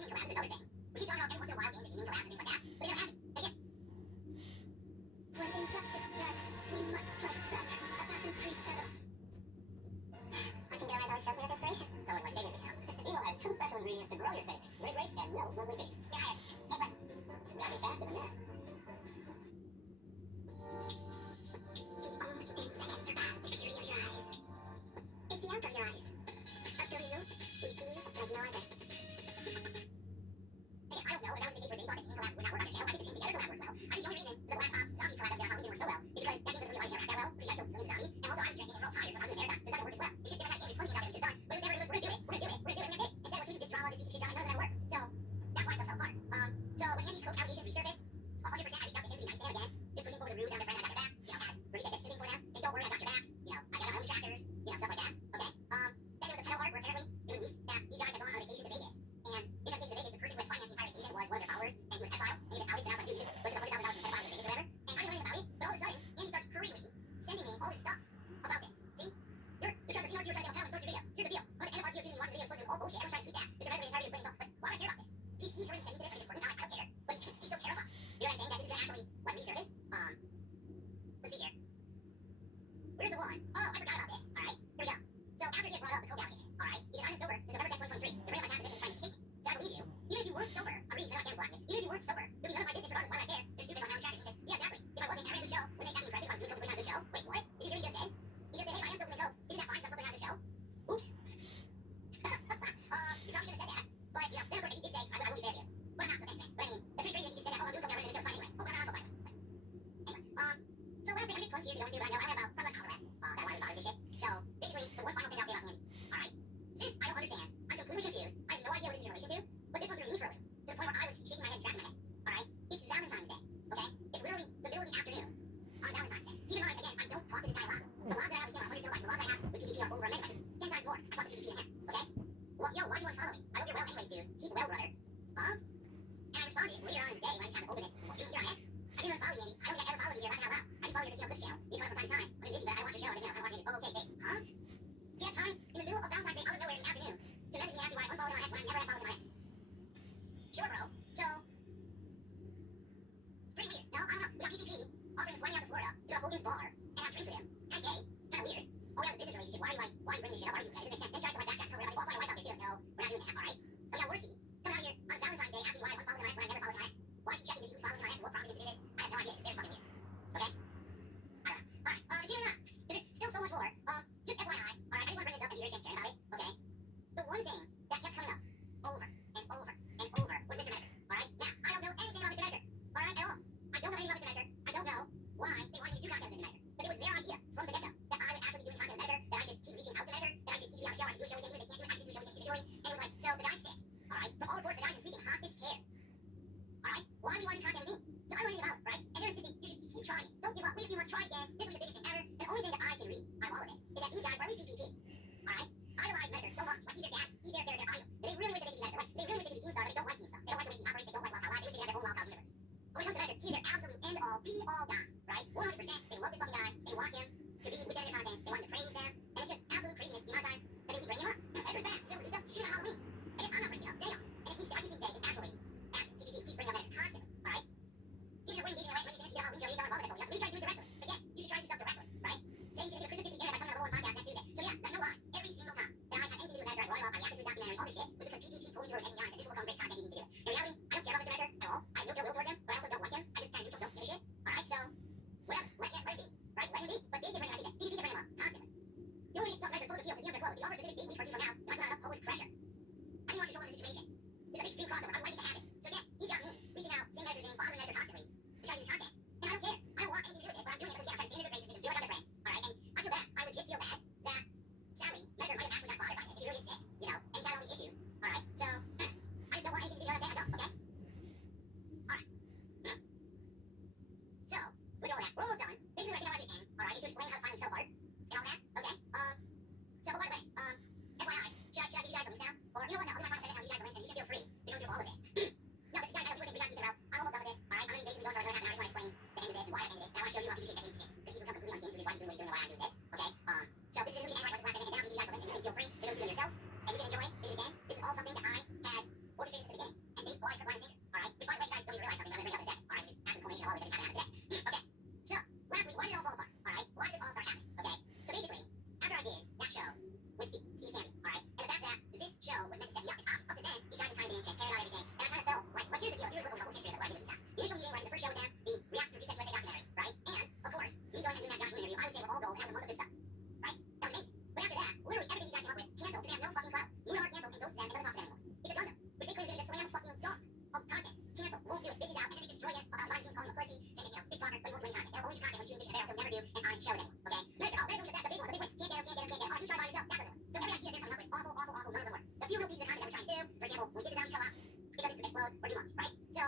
gaming collabs is another thing. We keep talking about every once in a while games and gaming collabs and things like that, but they never happen. Again. When injustice strikes, we must strike back. Assassin's Creed Shadows. Martin Del Rey's always fills me with inspiration. Go in my savings account. Emo has 2 special ingredients to grow your savings. Great rates and no monthly fees. You're hired. Hey, but gotta be faster than that. The only thing that can surpass the beauty of your eyes is the out of your eyes. Up till you, we see you like no other. Again, I don't know if that was the case where they thought that gaming collabs would not work on their channel. I think the Chain Together collab worked well. I think the only reason the Black Ops Zombies collab that we did on Halloween didn't work so well is because that game doesn't really like interact that well, because you gotta kill zillions of zombies, and also I was drinking and we're all tired from arguing a marathon, so it's not gonna work as well. If you get different kind of games, there's plenty of stuff that we could have done, but it was never, it was we're gonna do it, we're gonna do it, we're gonna do it, and it. Instead it was we do this drama, this piece of shit drama, none of that worked. So that's why stuff fell apart. So when Andy's coke allegations resurfaced, 100% I reached out to him to be nice to him again, just pushing forward the ruse on the friend that I got their back, you know, as Rudy said, swimming for them, saying don't worry, I got your back, you know, I got my own trackers, you know, stuff like that. Okay. Then there was a pedal art where apparently it was leaked that these guys had gone on vacation to Vegas, and in that vacation to Vegas, the person who had financed the entire vacation was one of their followers, and he was pedophile, and he had been outed, so I was like, dude, you just looked at the $100,000 from pedophile in Vegas or whatever, and I didn't know anything about it, but all of a sudden, Andy starts hurriedly sending me all this stuff about this. See? You're trying to, you were trying to say, oh, Pedal, video. Here's the deal. On the end of our video, you watch the video, it's supposed to be all bullshit. Everyone's trying to speak that. There's a better way to explain it. But why would I care about this? He's already sending me this, and it's important. I don't care. But he's so terrified. You know what I'm saying? That this is gonna actually, like, resurface. Let's see here. Where's the one? Oh, I forgot about this. Alright, here we go. So after he had brought up the coke allegations, alright, he says, I've been sober since November 10th, 2023. The real life after this is trying to hate me. So I believe you. Even if you weren't sober, I'm reading, so now Cam's blocking it. Even if you weren't sober, it would be none of my business regardless. Why would I care? They're stupid like my own trackers. He says, yeah, exactly. If I wasn't, I ran a good show. Wouldn't they that be impressive? I was doing coke, putting on a good show. Wait, what? Did you hear what he just said? He just said, hey, if I am still doing coke, isn't that fine? So I'm still putting on a good show? Oops. You probably should have said that. But, you know, then of course, he did say, I will be fair here. But I'm not, so thanks, man. But I mean, that's pretty crazy that he just said that, oh, I'm doing coke, I'm running a show, it's fine anyway. Oh, I'm not on coke, anyway. So last thing, I'm just tons here to go into, but I know I have about probably an hour left, that why we bothered this shit. So, basically, the one final thing I'll say about Andy, alright? This, I don't understand. I'm completely confused. I have no idea what this is in relation to, but this one threw me for a loop. To the point where I was shaking my head, scratching my head. Alright? It's Valentine's Day, okay? It's literally the middle of the afternoon on Valentine's Day. Keep in mind, again, I don't talk to this guy a lot. The laws that I have with him are 100 kilobytes. The laws I have with PvP are over a megabyte. 10 times more. I talk to PvP than him, okay? Well, yo, why do you want to follow me? I hope you're well anyways, dude. Keep well, brother. Huh? And I responded later on in the day when I just happened to open it. Well, you're on X. I didn't unfollow you, Andy. I don't think I ever followed you here, laughing out loud. I can follow your Casino Clips channel. You come up from time to time. I've been busy, but I watch your show, and again, I'm watching this. Oh, okay, base. Huh? You have time in the middle of Valentine's Day out of nowhere in the afternoon to message me and ask me why I unfollowed him on X when I never have followed him on X. Sure, bro. So, it's pretty weird. No, I don't know. We got PvP offering to fly me out to Florida to a Hogan's bar and have drinks with him. Kinda gay. Kinda weird. Oh, we have a business relationship. Why are you bringing this shit up? Why are you, it doesn't make sense. Then he tries to like backtrack and cover it. I was like, well, I'll fly your wife out there too. No, we're not doing that, alright? Oh yeah, Worsky. Come out here on Valentine's Day asking why I unfollowed him on X when I never followed him on X. Why is she checking to see who's following him on X? What prompted him to do this? I have no idea. It's very fucking weird. Okay? I don't know. Alright, continuing on. There's still so much more. Just FYI, alright, I just want to bring this up and be very transparent about it, okay? The example, when we did the zombie co-op, it doesn't explode or do much, right? So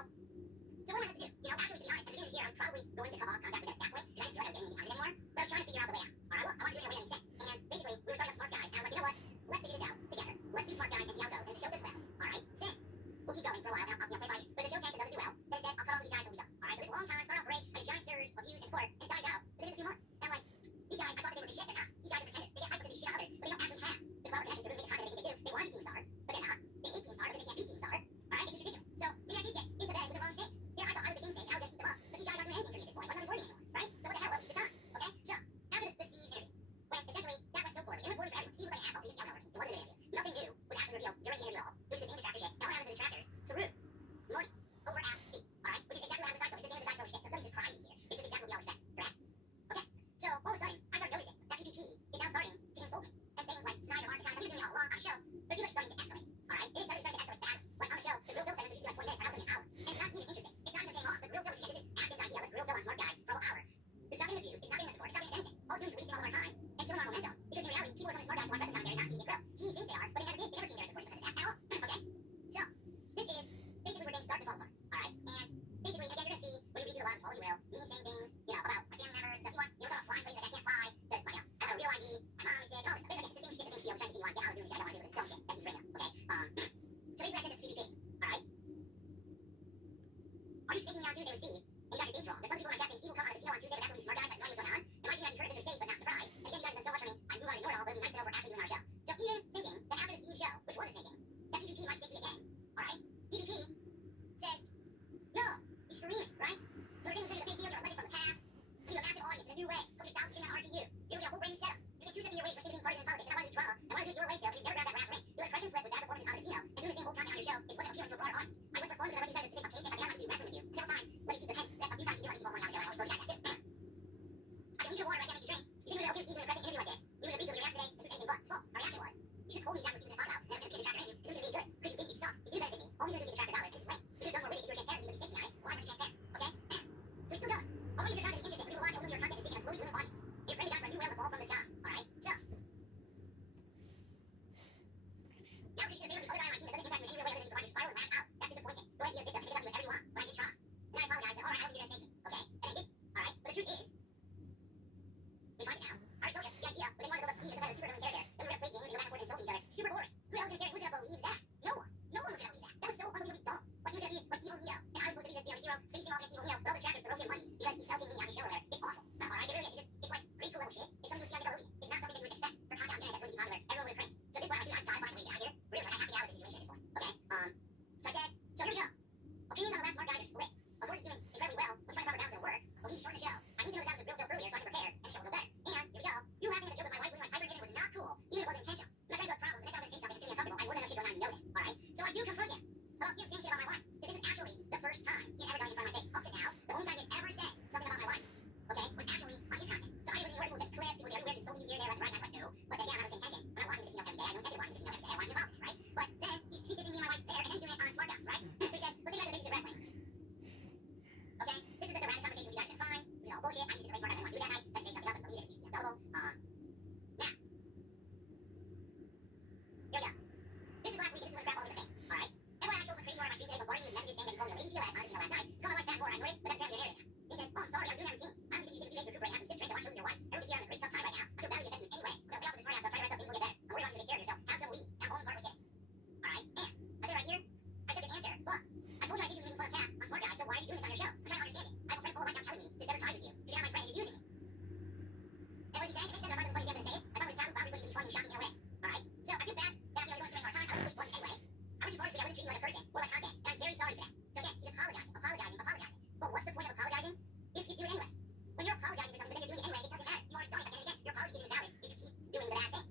what am I meant to do? You know, actually, to be honest, at the beginning of this year, I was probably going to cut off contact with them at that point because I didn't feel like I was getting anything out of it anymore. But I was trying to figure out the way out. All right, well, I want to do it in a way that makes sense. And basically, we were starting up Smart Guys, and I was like, you know what? Let's figure this out together. Let's do Smart Guys and see how it goes. And if the show does well, all right, then we'll keep going for a while. And I'll play by ear. But if the show tanks and doesn't do well, then instead I'll cut off with these guys and we'll be done. All right, so this long time, start off great, a giant surge of views and support, and it dies out within just a few months. And I'm like, these guys, I thought that they were big shit. They're not. These guys are pretenders. They get hyped because they shit on others, but they don't actually have the clever connections to really make the content that they think they do. They want to be Keemstar, but they're not. They hate Keemstar because they can't be Keemstar. All right, it's just ridiculous. So maybe I did get into bed with the wrong snakes. You know, I thought I was the king snake. I was gonna eat them up, but these guys aren't doing anything for me at this point. Like nothing's working anymore, right? So what the hell? What waste of time? Okay, so after this Steve interview, when essentially that went so poorly, it went poorly for everyone. Steve was like an asshole. He didn't tell nobody. It wasn't a good interview. Nothing new was actually revealed during the interview at all. It was the same detractor shit. It all happened to the detractors through money over at Steve. All right, which is exactly what happened to Seinfeld. It's the same as Seinfeld shit. So it's nothing surprising here. It's just exactly what we all expect, correct? Okay, so all of a sudden I started noticing that PvP is now starting to insult me and saying like Snyder, Martin, guys, I've been doing it all along on the show, but it feels like it's starting to escalate. All right, it is starting to escalate badly. Like on the show, the real Bill segment used to be like 20 minutes, I'm putting an hour, and it's not even interesting. It's not even paying off. The real Bill shit. This is Ashton's idea. Let's real Bill on Smart Guys for a whole hour. It's not getting us views. It's not getting us support. It's not getting us anything. All it's doing is wasting all of our time and killing our momentum. Because in reality, people are coming to Smart Guys to watch wrestling commentary, not seeing it grow. He thinks they are, but they never did. They never came there to support because of that at all. Okay, so this is basically where things start to fall apart. All right, and basically again, you're gonna see when you read through a lot of Follow You Will, me saying things, you know, about my family members and stuff. He wants, you know, talk about flying places. I can't fly because my, I have a real ID. My mom is sick. All this stuff. It's the same shit. The same spiel. Trying to continue on. Get out of doing this shit. I don't want to do this dumb shit that he's bringing up. Okay. So basically, I said it to PvP. All right. Are you sneaking me on Tuesday with Steve? And you got your dates wrong. There's tons of people on my chat saying Steve will come on the casino on Tuesday, but that's when we Smart Guys. I have no idea what's going on. And my opinion, I've heard this was the case, but not surprised. And again, you guys have done so much for me. I move on and ignore it all, but it'd be nice to know if we're actually doing our show. So even thinking that after the Steve show, which was a snaking, that PvP might snake me again. All right. PvP says no. He's screaming, right? You're doing things a big deal. You're a legend from the past. You have a massive audience in a new way. Look at thousands of RTU. You're gonna get a whole brand new setup. You get 2 steps in your ways, like being partisan in politics. And I want to do drama. I want to do it your way still. You never grab that brass ring. You let crush and slip with bad performances on the casino. And doing the same old content on your show is what's appealing to a broader audience. I went for fun because I like decided to take a cake and I didn't want to do wrestling with you. Several times, let you keep the penny. That's a few times you do let me keep all money on the show. And I always told you guys that too. I can leave your water, but I can't make you drink. You think we would give Steve an impressive interview like this? We would agree to your reaction today. It's anything but. It's false. Our reaction was, you should have told me exactly what Steve was going to talk about. And I was going to be a detractor interview. It's going to be good. Because you think you suck. You do benefit me. All he's going to do is get detractor dollars. This is lame. You could have done more with it if you were transparent. You would have staked me on it. Well, I'm not transparent. Okay? So he's still going. Although you're content is interesting, people watch, although your content is seeking a slowly growing audience. You're praying God for a new rail to fall from the sky. Alright? So. Now, if you favor the other guy on my team that doesn't impact you in any real way other than to provide your spiral and lash out, that's disappointing. Go ahead and be a victim and make yourself do whatever you want, but I did try. And then I apologized and said, alright, I don't think you're gonna save me. Okay? And I did. Alright? But the truth is, we find it now. I already told you, the idea was they wanted to build up Steve as a super villain character. Then we were gonna play games and go back and forth and insult each other. Super boring. Who else was gonna believe that? No one. No one was gonna believe that. That was so unbelievably dumb. Like he was gonna be like evil Neo. And I was supposed to be the hero facing off against evil Neo. But all the trackers broke him money because he's felting me on his show or whatever. It's awful. Alright? It really is. It's like grade school level shit. It's something you would see on Nickelodeon. It's not something that you would expect for content on the internet that's going to be popular. Everyone would cringe. So this is why I gotta find a way to get out of here. Really, like I have to get out of this situation at this point. Okay? So I said, so here we go. Opinions on the last Smart Guys are split. Of course, it's doing incredibly well. Let's find a proper balance and work. But we need to shorten the show. I need to know the sounds of real Phil earlier so I can prepare and the show will go better. And here we go. You laughing at a joke with my wife being like hyper was not cool, even if it wasn't intentional. I'm not trying to cause problems, but next time I'm gonna say something that's gonna be uncomfortable, I more than know shit going on and know that. Alright? So I do confront him about him saying shit about my wife. Because this is actually the first time he had ever done it in front of my face. Up to now, the only time he had ever said something about my wife, okay, was actually on his content. So I was hearing people sending clips, people was everywhere, insulting you here, there, left, right, and I'm like, no. But then again, I'm not paying attention. I'm not watching the casino every day. I don't intend to watch the casino every day. I want to be involved in it, right? But then he's dissing me and my wife there, and then he's doing it on Smart Guys, right? So he says, let's take it back to the basics of wrestling. Okay? This is the random conversation which you guys can find, which is all bullshit. I need to play Smart Guys. I want to do it that night. So I just made something up and believe it if he's available. Now. Here we go. This is last week, and this is when crap all over the thing. Alright? FYI, I chose some crazy one on my street today, bombarding me with messages saying that he called me a lazy POS on the casino last night. Called my wife fat and more, I ignored it, but that's apparently an area now. He says, oh, I'm sorry, I was doing that routine. I honestly think you should take a few days to recuperate, have some stiff trades, and watch shows with your wife. Everybody's here on a great tough time right now. I feel badly affected you anyway. But lay off with the Smart House stuff, try to rest up, things will get better. I'm worried about you to take care of yourself. Have some weed. I'm only partly kidding. Alright? And I said right here, I took an answer. Look, I told you I issue making fun of Cat on Smart Guys, so why are you doing this on your show? I'm trying to understand it. I have a friend full of life now telling me to sever ties with you. Because you're not my friend, you're using me. And what is he saying? It makes sense. I'm not funny to say it. I thought it was taboo boundary pushing to be funny and shocking in a way. Alright? So I feel bad that you know you don't spend more time. I would push buttons anyway. I went too far this week. I wasn't treating you like a person or like content. And I'm very sorry for that. So again, he's apologizing. But what's the point of apologizing if you do it anyway? When you're apologizing for something, but then you're doing it anyway, it doesn't matter. You already done it again and again. Your apology isn't valid if you keep doing the bad thing.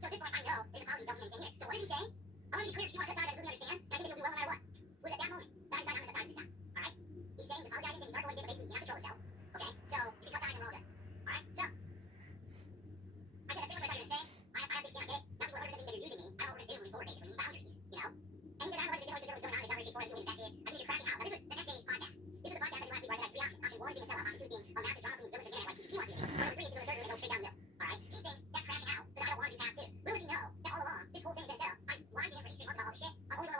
So at this point, I know his apologies don't mean anything here. So what is he saying? I want to be clear. If you want to cut ties, I completely understand. And I think that you'll do well no matter what. It was at that moment that I decided I'm going to cut ties this time. Alright? He's saying he's apologizing, saying he's sorry for what he did, but basically he can't control himself. Okay? So you can cut ties and we're all good. Alright? So I said that's pretty much what I thought you were going to say. I have to stand on it. Now people are 100% thinking that you're using me. I don't know what we're going to do moving forward, basically. We need boundaries, you know? And he says, I don't know like what's going on. It's not very straightforward. People invested. I said, you're crashing out. Now, this was the next day's podcast. This was the podcast I did last week where I said I had 3 options. Option 1 is being a sellout. Option 2 is being a massive drama queen villain for the internet like PvP wants to be. Option 3 is to go to the third room and go straight down the middle. Alright? He thinks that's crashing out because I don't want to do path 2. Little does he know that all along, this whole thing has been set up. I've lied to him for 8 straight months about all this shit. I'm only going to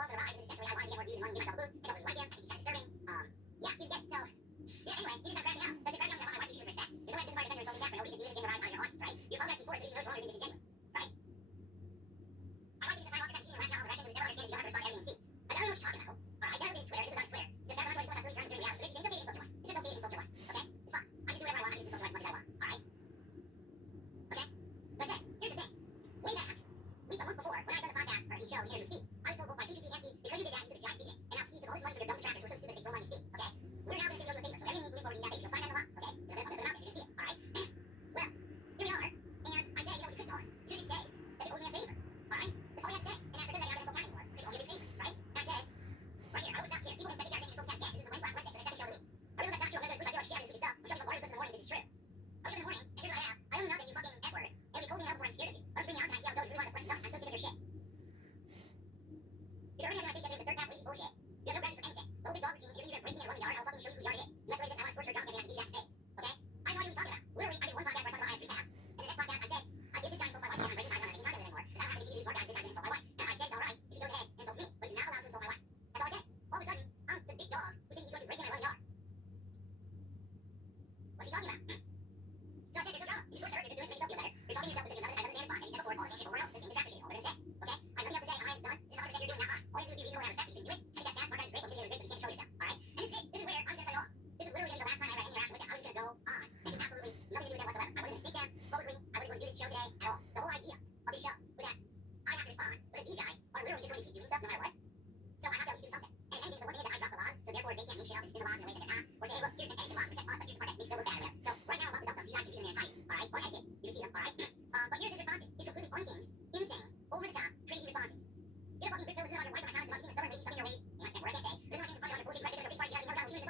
being stubborn, lazy, stuck in your ways. You know, where I can't say. There's nothing in front of you, bullshit, right? There's no big party, you know, you know,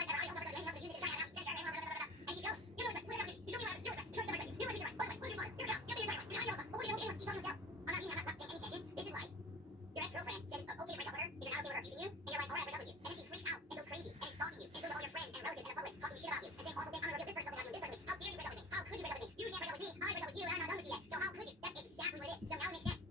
you know, and you keep going. You know, you know, you show me what I was, you show me what I was, you know, by the way, who's your father? You're a cop, you're a child, you're not your he's talking himself. I'm not being, I'm not paying any attention. This is like, your ex-girlfriend says it's okay to break up with her if you're not okay with her abusing you, and you're like, alright, I'll break up with you. And then she freaks out and goes crazy and is stalking you and is going to all your friends and relatives in the public talking shit about you and saying awful things. I'm gonna reveal this person something about you, this person. How dare you break up with me? How could you break up with me? You can't break up with me. I break up with you and I'm not done with you yet. So how could you? That's exactly what it is. So now it makes sense.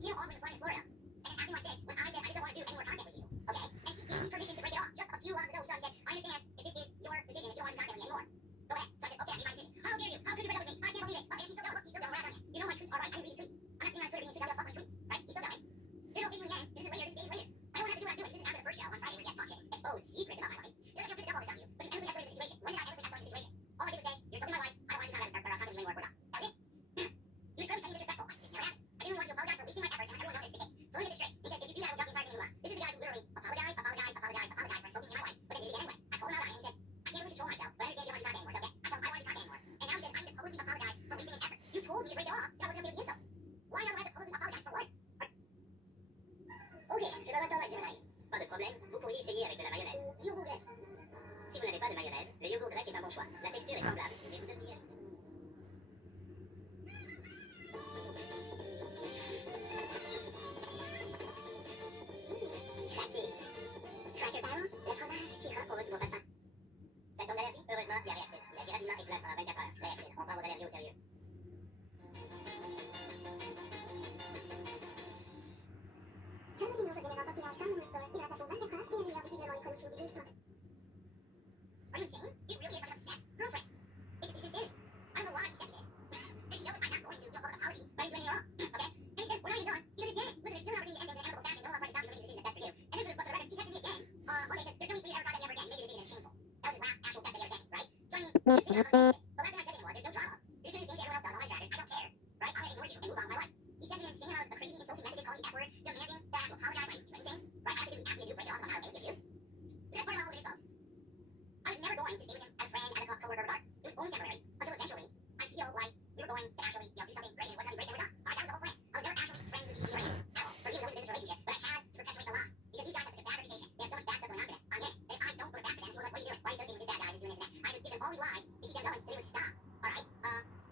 Him offering to fly in Florida and then acting like this when I said I just don't want to do any more content with you. Okay? And he gave me permission to break it off just a few lines ago. So I said, I understand if this is your decision, if you don't want to do content with me anymore. Go ahead. So I said, okay, I made my decision. How dare you? How could you break up with me? I can't believe it. And he's still going. Look, he's still going. We're not done yet. You know my tweets are right. I didn't read his tweets. I'm not sitting on his Twitter reading his tweets. I'm gonna fuck with his tweets. Right? He's still going. Here's all sitting in the end. This is later. This is days later. I don't have to do what I'm doing. This is after the first show on Friday where we get talk shit, expose secrets about my life. You're like, I'm gonna dump all this on you. But you endlessly escalated the situation. When did I endlessly escalate the situation? All I did was say, you're insulting my wife. I don't want to do content with you anymore. We're done. That was it. You incredibly petty and disrespectful. It never happened. I didn't really want you to apologize for wasting my efforts, and everyone knows it's the case. So let me get this straight. He says, if you do that, we'll dump the entire thing in the This is the guy who literally apologized for insulting me and my wife, but then did it anyway. I called him out on it, and he said, I can't really control myself, but I understand you don't want to do content anymore. So okay, I told him I don't want to do content anymore. And now he says, I need to publicly apologize for wasting his effort. You told me to break it off if I wasn't going to give you insults. Why not have to publicly apologize for what? Ok, je vais attendre avec Jonai. Pas de problème, vous pourriez essayer avec de la mayonnaise. Yogourt grec. Si vous n'avez pas de mayonnaise, le yogourt grec est un bon choix. La texture est semblable, mais vous devriez... Craqué. Cracker Barrel, le fromage qui repose mon repas. Symptômes d'allergie? Heureusement, il y a réactif. Il agit rapidement et soulage pendant 24 heures. Réactif. On prend vos allergies au sérieux. Are you insane? He really is like an obsessed girlfriend. It's insanity. I don't know why he sent me this. Because she knows I'm not going to do a public apology, but I didn't do anything wrong. Okay? And then, we're not even done. He does it again. Listen, there's still an opportunity to end things in amicable fashion. Don't allow parties to stop you from making decisions that's best for you. And then for the record, he texted me again. Monday says, there's no need for you to ever contact me ever again. Make your decision. It's shameful. That was his last actual text that he ever sent me, right? So I mean, just think about how the last thing I said to him was, there's no drama. You're just doing the same shit everyone else does on my trackers. I don't care. Right? I'm gonna ignore you and move on with my life. He sent me an insane amount of crazy insulting messages, calling me F-word, demanding that I have to apologize when I didn't do anything. Right? Actually, he asked me to break it off if I'm not okay with the abuse. The best part about all of it is, folks, I was never going to stay with him as a friend, as a co-worker, regardless. It was only temporary, until eventually, I feel like we were going to actually, do something great, and it wasn't great, and we're done. Alright, that was the whole plan. I was never actually friends with these right at all. For me, it was always a business relationship, but I had to perpetuate the lie. Because these guys have such a bad reputation. They have so much bad stuff going on for them. On the internet. And if I don't put it back for them, people are like, what are you doing? Why are you associating with this bad guy? He's doing this and that. I would give them all these lies to keep them going, so they would stop. Alright?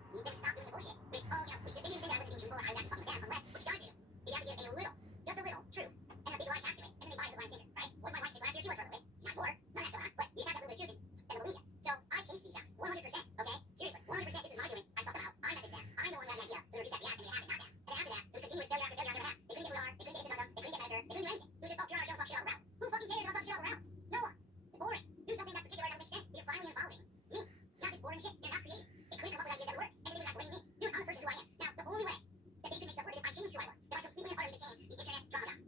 They would stop doing the bullshit. But, they didn't think that I wasn't being truthful, I was actually fucking with them, unless, what you gotta do, is you have to give a little, just a little, truth, and a big lie attached to it, and then they buy the blind singer, right? What was my wife sick last year? She was for a little bit. She's not more. None of that's going on. But you attach a little bit of truth, and they'll believe you. So, I case these guys, 100%, okay? Seriously, 100%, this is my doing. I sought them out. I messaged them. I'm the one who had the idea. They were that react, and they have it, not them. And then after that, it was continuous failure after failure after that. They couldn't get who we are. They couldn't get Instagram. They couldn't get Medicare. They couldn't do anything. It was just, oh, you're on our show, talk shit all around. Who fucking cares about talking shit all around? No one. It's boring. Do something that's particular that makes sense. You're finally involving me. Not this boring shit. They're not creative. They couldn't come up with ideas that would work, and then they would not blame me. Dude, I'm the person who I am. Now, the only way that they could make stuff work is if I changed who I was. If I completely and utterly became the internet drama guy.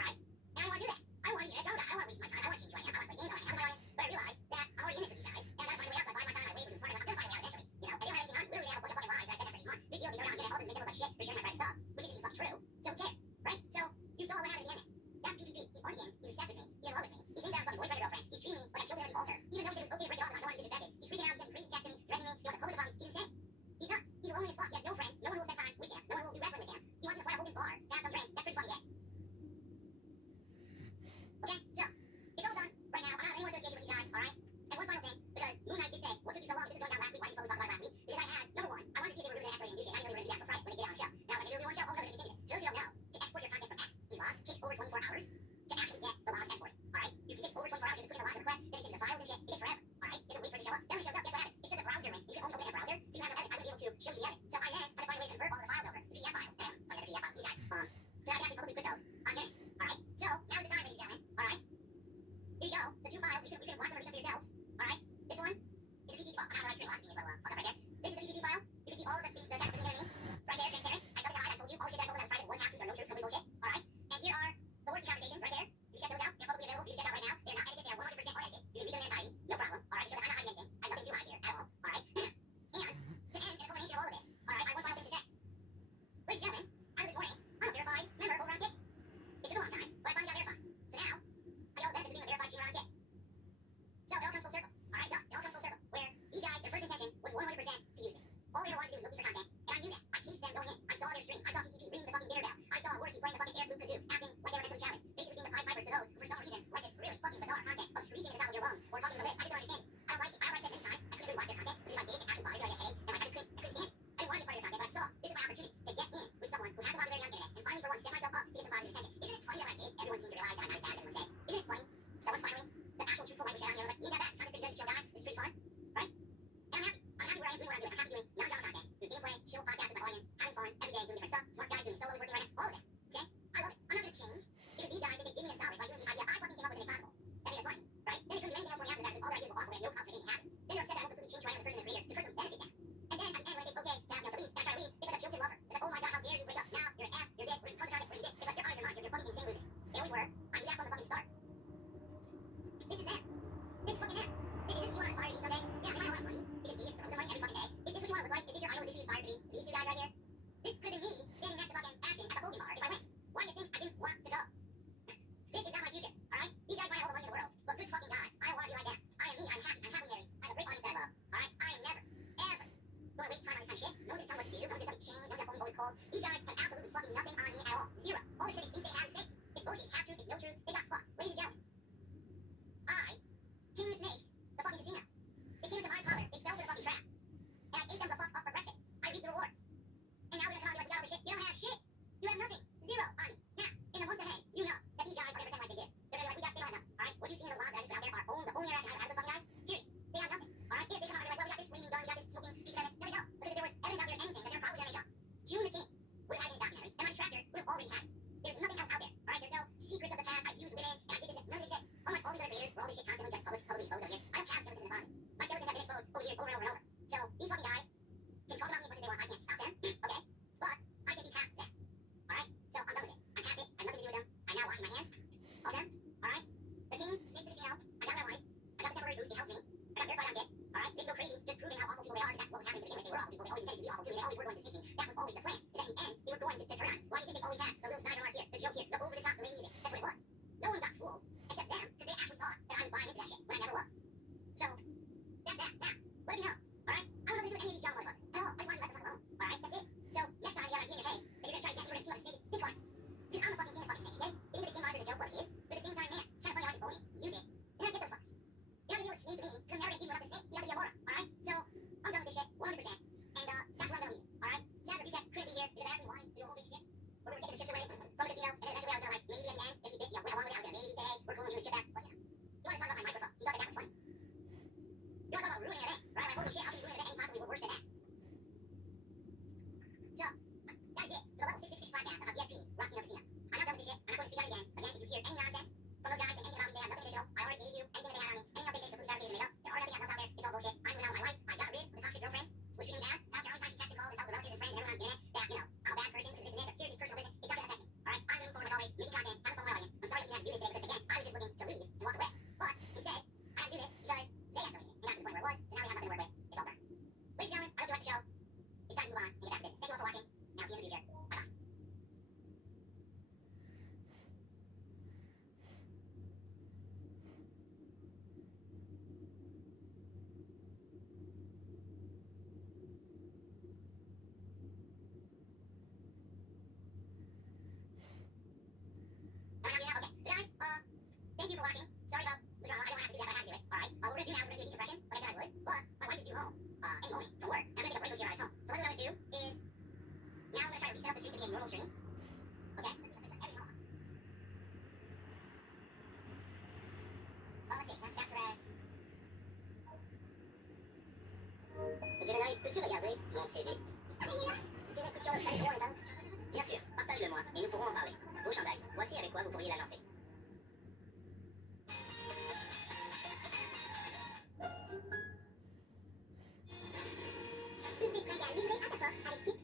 Alright? And I want to do that. I want to be an internet drama guy. I want to waste my time. I want to change who I am. I want to play games. I want to hang out with my audience. But I realized that I'm already in this with these guys, and I gotta find a way out. So I buy my time, I wait for them to smart. I'm gonna find a way out eventually. You know, and they don't have anything on me. Literally, they have a bunch of fucking lies that I've been there for 8 months. Big deal. They go around getting all this and make them look like shit for sharing my private stuff, which isn't even fucking true. So who cares? Right? So, you saw what happened at the end. That's PPP. He's unhinged. He's obsessed with me. He's in love with me. He thinks I'm his fucking boyfriend or girlfriend. He's treating me like I children at the altar. Even though he said it was okay to break it off and I don't want to be disrespected. He's freaking out. He's sending crazy texts to me, threatening me. He wants to public apology. He's insane. He's nuts. He's lonely as fuck. He has no friends. No one will spend time with him. No one will do wrestling with him. He wants me to fly a Hogan's bar to have some drinks. That's pretty funny, yeah. Okay, so, it's All them. Alright? The king sneaked to the casino. I got what I wanted. I got the temporary boost. It helped me. I got verified on Git. Alright? Didn't go crazy, just proving how awful people they are, because that's what was happening to begin with. They were awful people. They always intended to be awful too. They always were going to sneak me. That was always the plan. Is that in the end, they were going to turn on me. Why do you think they always have the little snide remark here, the joke here, the over the top lazy? That's what it was. No one got fooled, except them, because they actually thought that I was buying into that shit, when I never was. So, that's that. Now, let me know. Alright? I don't know nothing to do with any of these drama motherfuckers. At all. I just want to let the fuck alone. Alright? That's it. So, next time you have an idea in your head that you're gonna try to get me, you're gonna team up a snake, think twice. Because I'm the fucking king of fucking snakes, okay? Even the king moniker's a joke, well, it is. But at the same time, man, it's kind of funny how I can own it, use it, and I get those fuckers. You're not gonna be able to sneak me, because I'm never gonna give you another snake. You're not gonna be a moron. Alright? So, I'm done with this shit, 100%. And, that's where I'm gonna leave. Alright? Sad recap couldn't be here because I actually wanted to do a whole big shit where we were taking the chips away from the casino, and then eventually I was gonna, like, maybe at the end, if he bit, went along with it, I was gonna maybe say, hey, we're cool and give the shit back. But, you know, you wanna talk about my microphone. You thought that was funny. You wanna talk about ruining an event, right? Like, holy shit, how can you ruin an event any possibly worse than that? So, that is it for the Level 666 podcast of ESP, Rocky No Casino. I'm not done with this shit. I'm not going to speak on it again. Again, if you hear any nonsense from those guys saying anything about me, they have nothing additional. I already gave you anything that they had on me. Anything else they say is completely fabricated and made up. There are nothing else out there. It's all bullshit. I'm moving on with my life. I got rid of the toxic girlfriend, which treated me bad. Now, Caroline time she texts and calls and tells the relatives and friends and everyone on the internet that, you know, I'm a bad person because this and this. Here's his personal business. It's not going to affect me. Alright? I'm moving forward like always, making content, having fun with my audience. I'm sorry that you had to do this today because, again, I was just looking to leave and walk away. But, instead, I had to do this because they escalated it. And got to the point where it was, so now they have nothing to work with. It's all burnt. Ladies and gentlemen, I hope you like the show. It's time to move on and get back to business. Thank you all for watching, and I'll see you in the future. Bye-bye. Okay, so guys, thank you for watching. Sorry about the drama. I don't have to do that, but I had to do it. Alright? What we're gonna do now is we're gonna do a decompression, like I said I would. But my wife is due home any moment from work. And I'm gonna take a break when she arrives home. So what I'm gonna do is now I'm gonna try to reset up the stream to be a normal stream. Okay? Let's see if I can turn everything off. Let's see. That's correct. Gemini, peux-tu regarder mon CV? C'est l'instruction de Californie Intense. Bien sûr, partage-le-moi et nous pourrons en parler. Vos chandails, voici avec quoi vous pourriez l'agencer. Tout est prêt à livrer à ta porte avec Kit.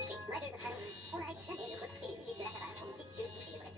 Chez Snyder's of Honey, on n'arrête jamais de repousser les limites de la savane pour une délicieuse bouchée de bretzel.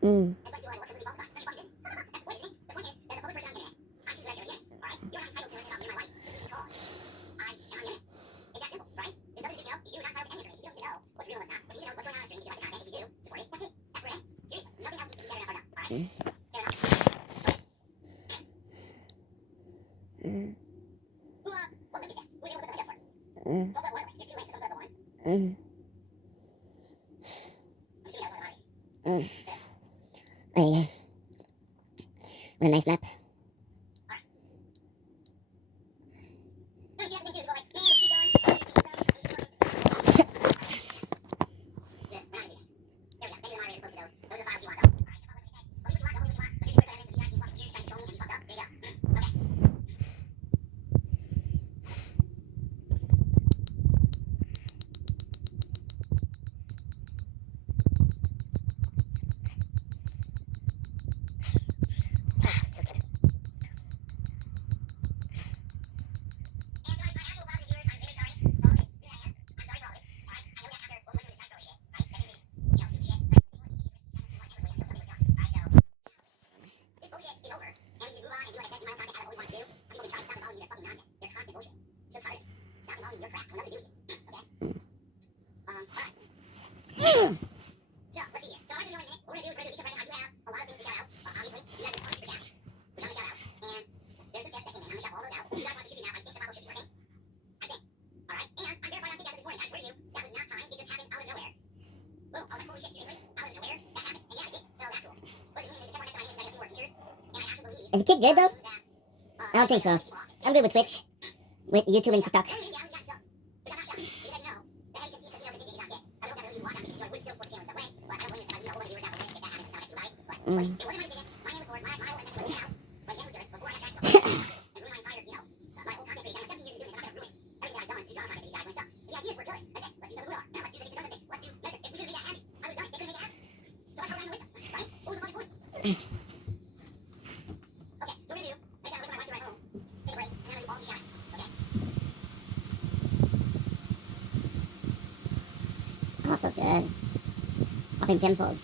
Mm. That's why people are like, what's really falsified? It's none of your fucking business. That's the point, isn't it? The point is, there's a public person on the internet. I choose who I share with you. Alright? You're not entitled to learn about me or my life simply because I am on the internet. It's that simple, right? There's nothing you know. You're not entitled to any information. You don't need to know what's real and what's not. What you need to know is what's going on the stream. If you like the content, if you do, support it. That's it. That's where it ends. Seriously. Nothing else needs to be said or not or done. Alright? Mm. Fair enough. Mm. Who, well, let me say, who was able to put the leg up for me? Mm. Some put up one of the links. There's two links. Some put up the one. Mm. I'm assuming that was one of the moderators. Mm. Oh, yeah. What a nice nap. No, you see, that's the thing too. People are like, man, what's she doing? What is she doing? What is she doing? Yeah, we're not gonna do that. There we go. Thank you to the moderator who posted those. Those are the files you want, though. Alright, you're public, let me say. Believe what you want, don't believe what you want. But here's your critical evidence of these guys being fucking weird, trying to control me, and you fucked up. There you go. Okay. And to my actual positive viewers, I'm very sorry for all of this. Really, I am. I'm sorry for all of it. Alright? I know that after what we went through this Smash Bros shit, right? That this is, some shit. Like, the thing was, these videos were keep trying to keep going endlessly until something was done. Alright, so this bullshit is over, and we just move on and do like I said, do my own content as I always wanted to do. People can try to stop involving me in their fucking nonsense. Their constant bullshit. So tired. Stop involving me in your crap. I'm nothing to do with you. Okay? Alright. So, let's see here. So, I'm gonna do in a minute. What we're gonna do is we're gonna do a decompression. I do have a lot of things to shout out. Obviously, you guys have a ton of super chats, which I'm gonna shout out. And there's some tips that came in. I'm gonna shout all those out. You guys want to contribute now. I think the bottle should be working. I think. Alright? And I'm verified on TikTok this morning. I swear to you, that was not timed. It just happened out of nowhere. Boom. I was like, holy shit, seriously? Out of nowhere? That happened. And yeah, it did. So that's cool. What does it mean? They check next to my name because I get a few more features. And I actually believe Is the kid good, though? means that, I don't think so. I'm good with Twitch. With YouTube and TikTok. the only reason we got subs, which I'm not shocked, because as you know, the heavy casino contingent is not dead. I don't know that really watch on enjoy would still support the channel in some way, but I don't blame it if I know all my viewers out there if that happens. It sounds like too bad. But it wasn't my decision. My name was forced. My whole intention was to out. But Ken was good before I got back to and ruin my entire, my whole content creation. I'm 17 years into doing this. I'm not gonna ruin everything that I've done to draw content to these guys when it sucks. The ideas were good. I said, let's do something we are. Now let's do the It's Another thing. Let's do better. If we couldn't make that happy, I would have done it. They couldn't make it happen. So I co-ran with them. Right? What was the fucking point? Okay, so we're gonna do. Next time I wait for my wife to ride home. Take a break, and then I'm gonna do all these shout-outs. Okay? Oh, feels good. Popping pimples.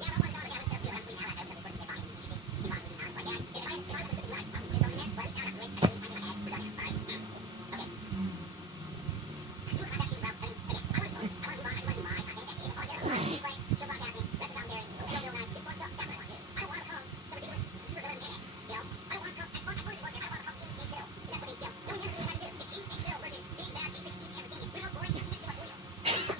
Yeah, but I wanted to know, like, I would set up, obviously now that I opened up this work, they thought maybe he's interested in possibly being on. It's like, yeah, if I was going to do it, I'd probably put it over in there, but it's now not great. I don't really mind in my head. We're done now, alright? Okay. Do a contact shoot route. I mean, again, I want to move on. I just want to do my content. That's it. That's all I care about. Play, show broadcasting, rest of volunteering, real night, this fun stuff. That's what I want to do. I don't want to become some ridiculous super villain on the internet. You know? I don't want to become, as far as it works here, I don't want to become King Snake Bill. That's what they, no one knows what they're trying to do. It's King Snake Bill versus Big Bad Big Steve Hammer King. We're not boring shit, super 4-year-olds.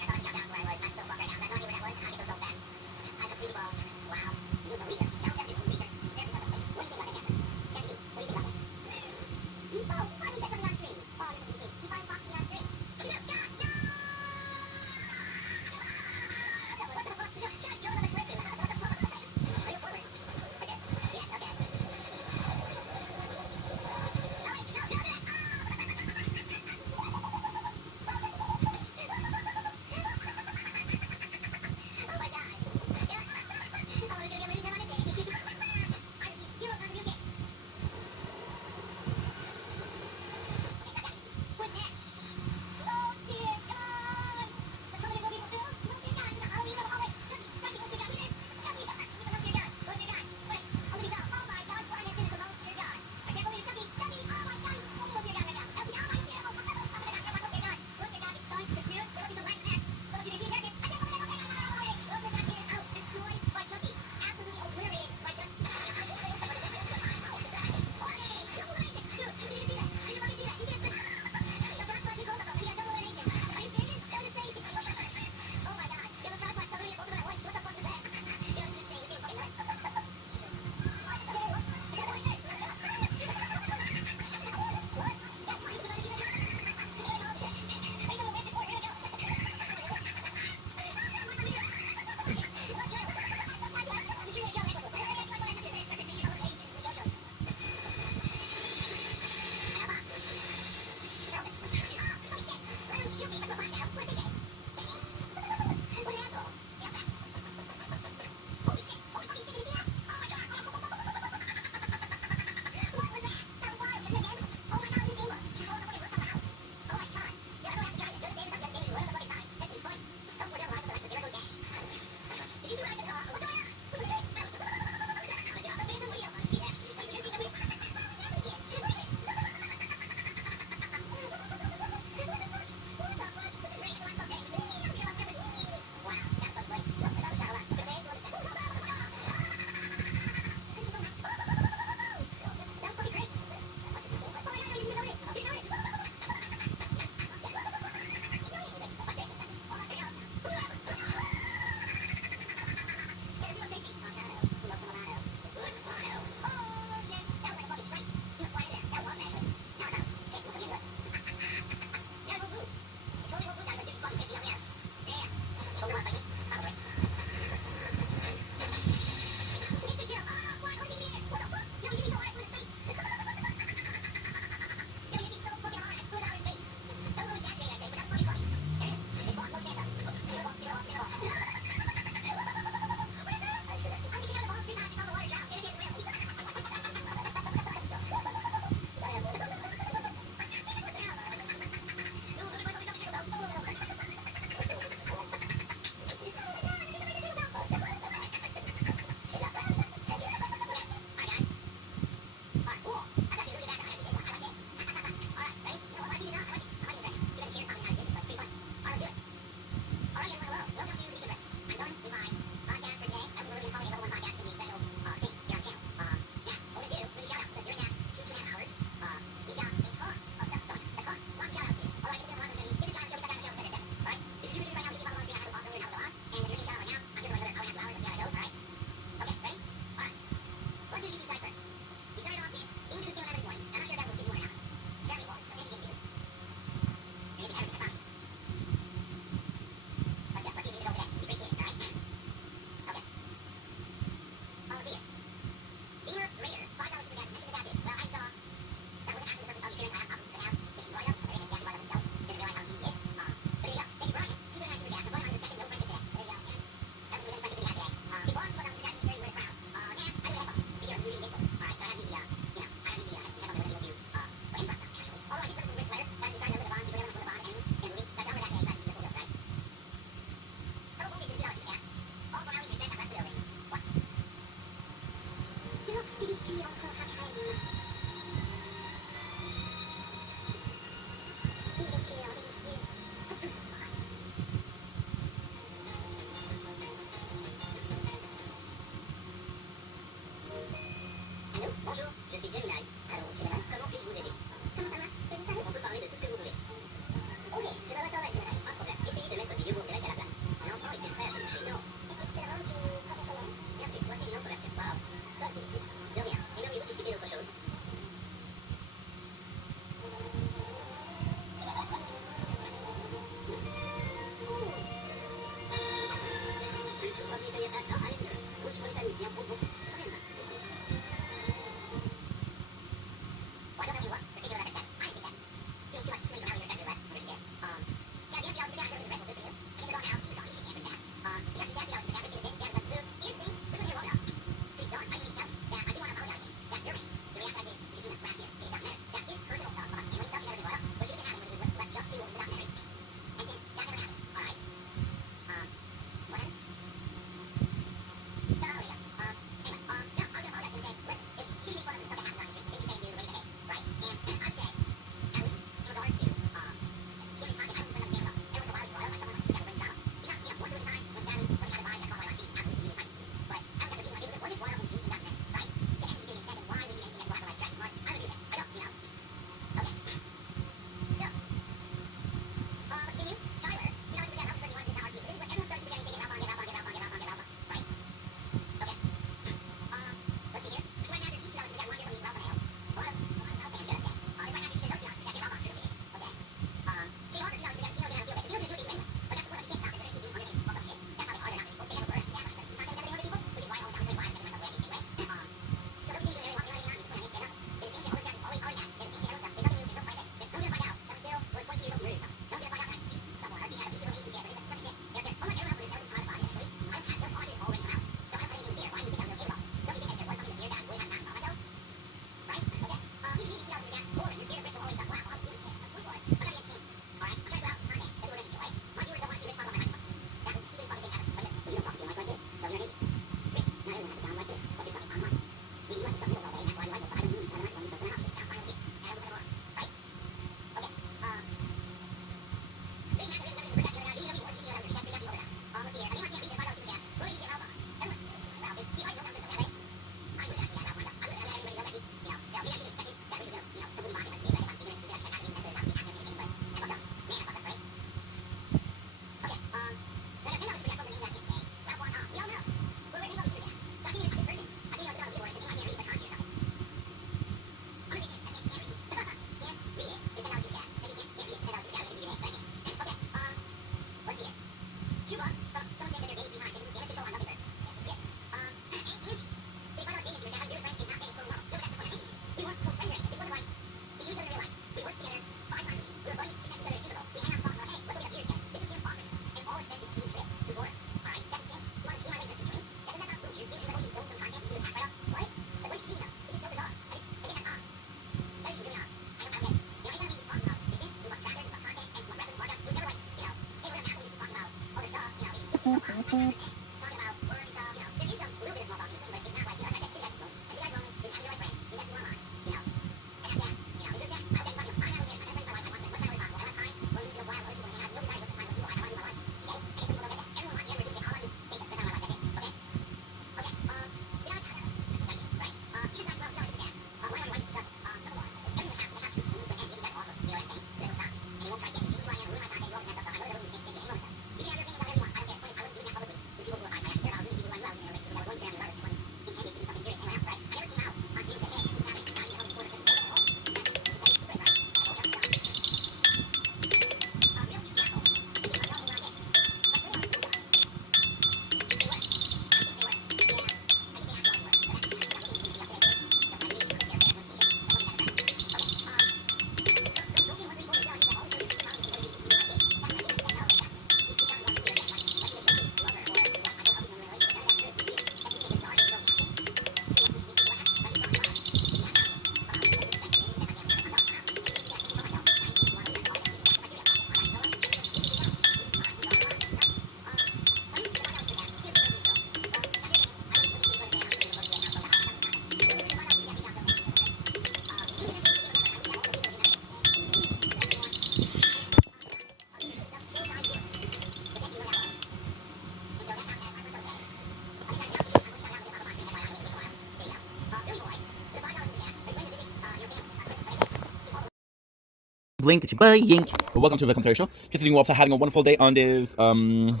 Blink, it's your boy Yink. Welcome to the commentary show. Just leaving you all having a wonderful day on this 20th,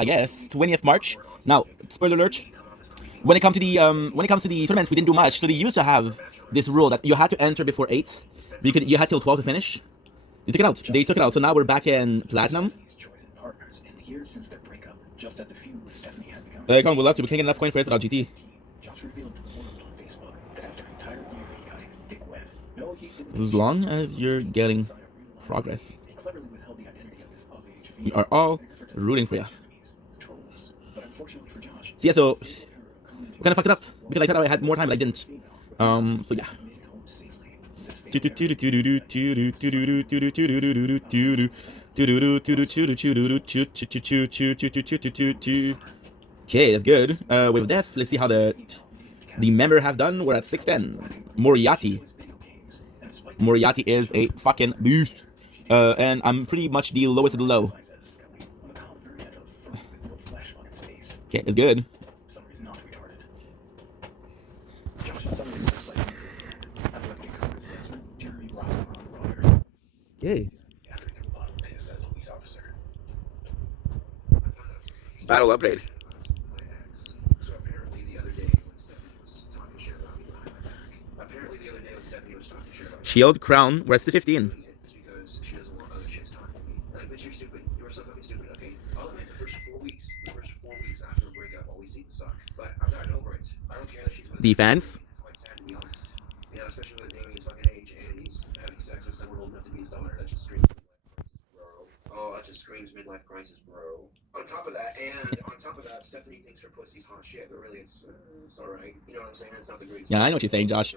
I guess, 20th March. Now, spoiler alert. When it comes to the tournaments, we didn't do much. So they used to have this rule that you had to enter before 8. You had till 12 to finish. They took it out. They took it out. So now we're back in platinum. Come on, we'll love to. We can't get enough coins for it without GT. As long as you're getting progress, we are all rooting for you. So yeah, so we kind of fucked it up because I thought I had more time, but I didn't. So yeah. Okay, that's good. With death, let's see how the member have done. We're at 610. Moriarty. Moriarty is a fucking beast. And I'm pretty much the lowest of the low. Okay, it's good. Okay. Battle upgrade. Shield, crown, we're at 15. Because she doesn't want other chicks talking to me. Like, bitch, you're stupid. You are so fucking stupid, okay? I'll admit the first 4 weeks after a breakup always seem to suck. But I've gotten over it. I don't care that she's with Defense. It's quite sad to be honest. You know, especially with Damien's fucking age and he's having sex with someone old enough to be his daughter. That just screams midlife crisis, bro. Oh, that just screams midlife crisis, bro. On top of that, Stephanie thinks her pussy's hot shit, but really it's alright. You know what I'm saying? It's not the greatest. Yeah, I know what you're saying, Josh.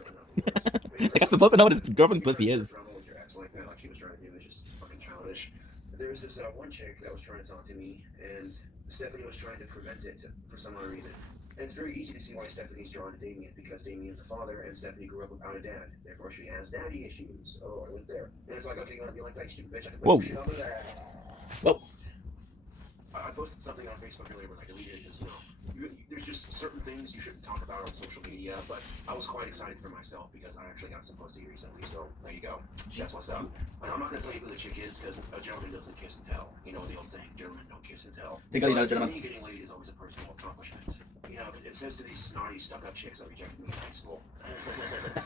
Like, I'm supposed to know what his girlfriend's pussy is. Like she was trying to do is just fucking childish. There was this one chick that was trying to talk to me, and Stephanie was trying to prevent it for some other reason. And it's very easy to see why Stephanie's drawn to Damien, because Damien's a father, and Stephanie grew up without a dad. Therefore, she has daddy issues. Oh, I went there. And it's like, okay, you want to be like that, you stupid bitch? I can put shit on me there. Whoa. I posted something on Facebook earlier, but I deleted it. Just, there's just certain things you shouldn't talk about on social media, but I was quite excited for myself because I actually got some pussy recently, so there you go. That's what's up. I'm not going to tell you who the chick is because a gentleman doesn't kiss and tell. You know the old saying, gentlemen don't kiss and tell. Legally, not a gentleman. Getting laid is always a personal accomplishment. You know, it says to these snotty, stuck-up chicks that rejected me in high school.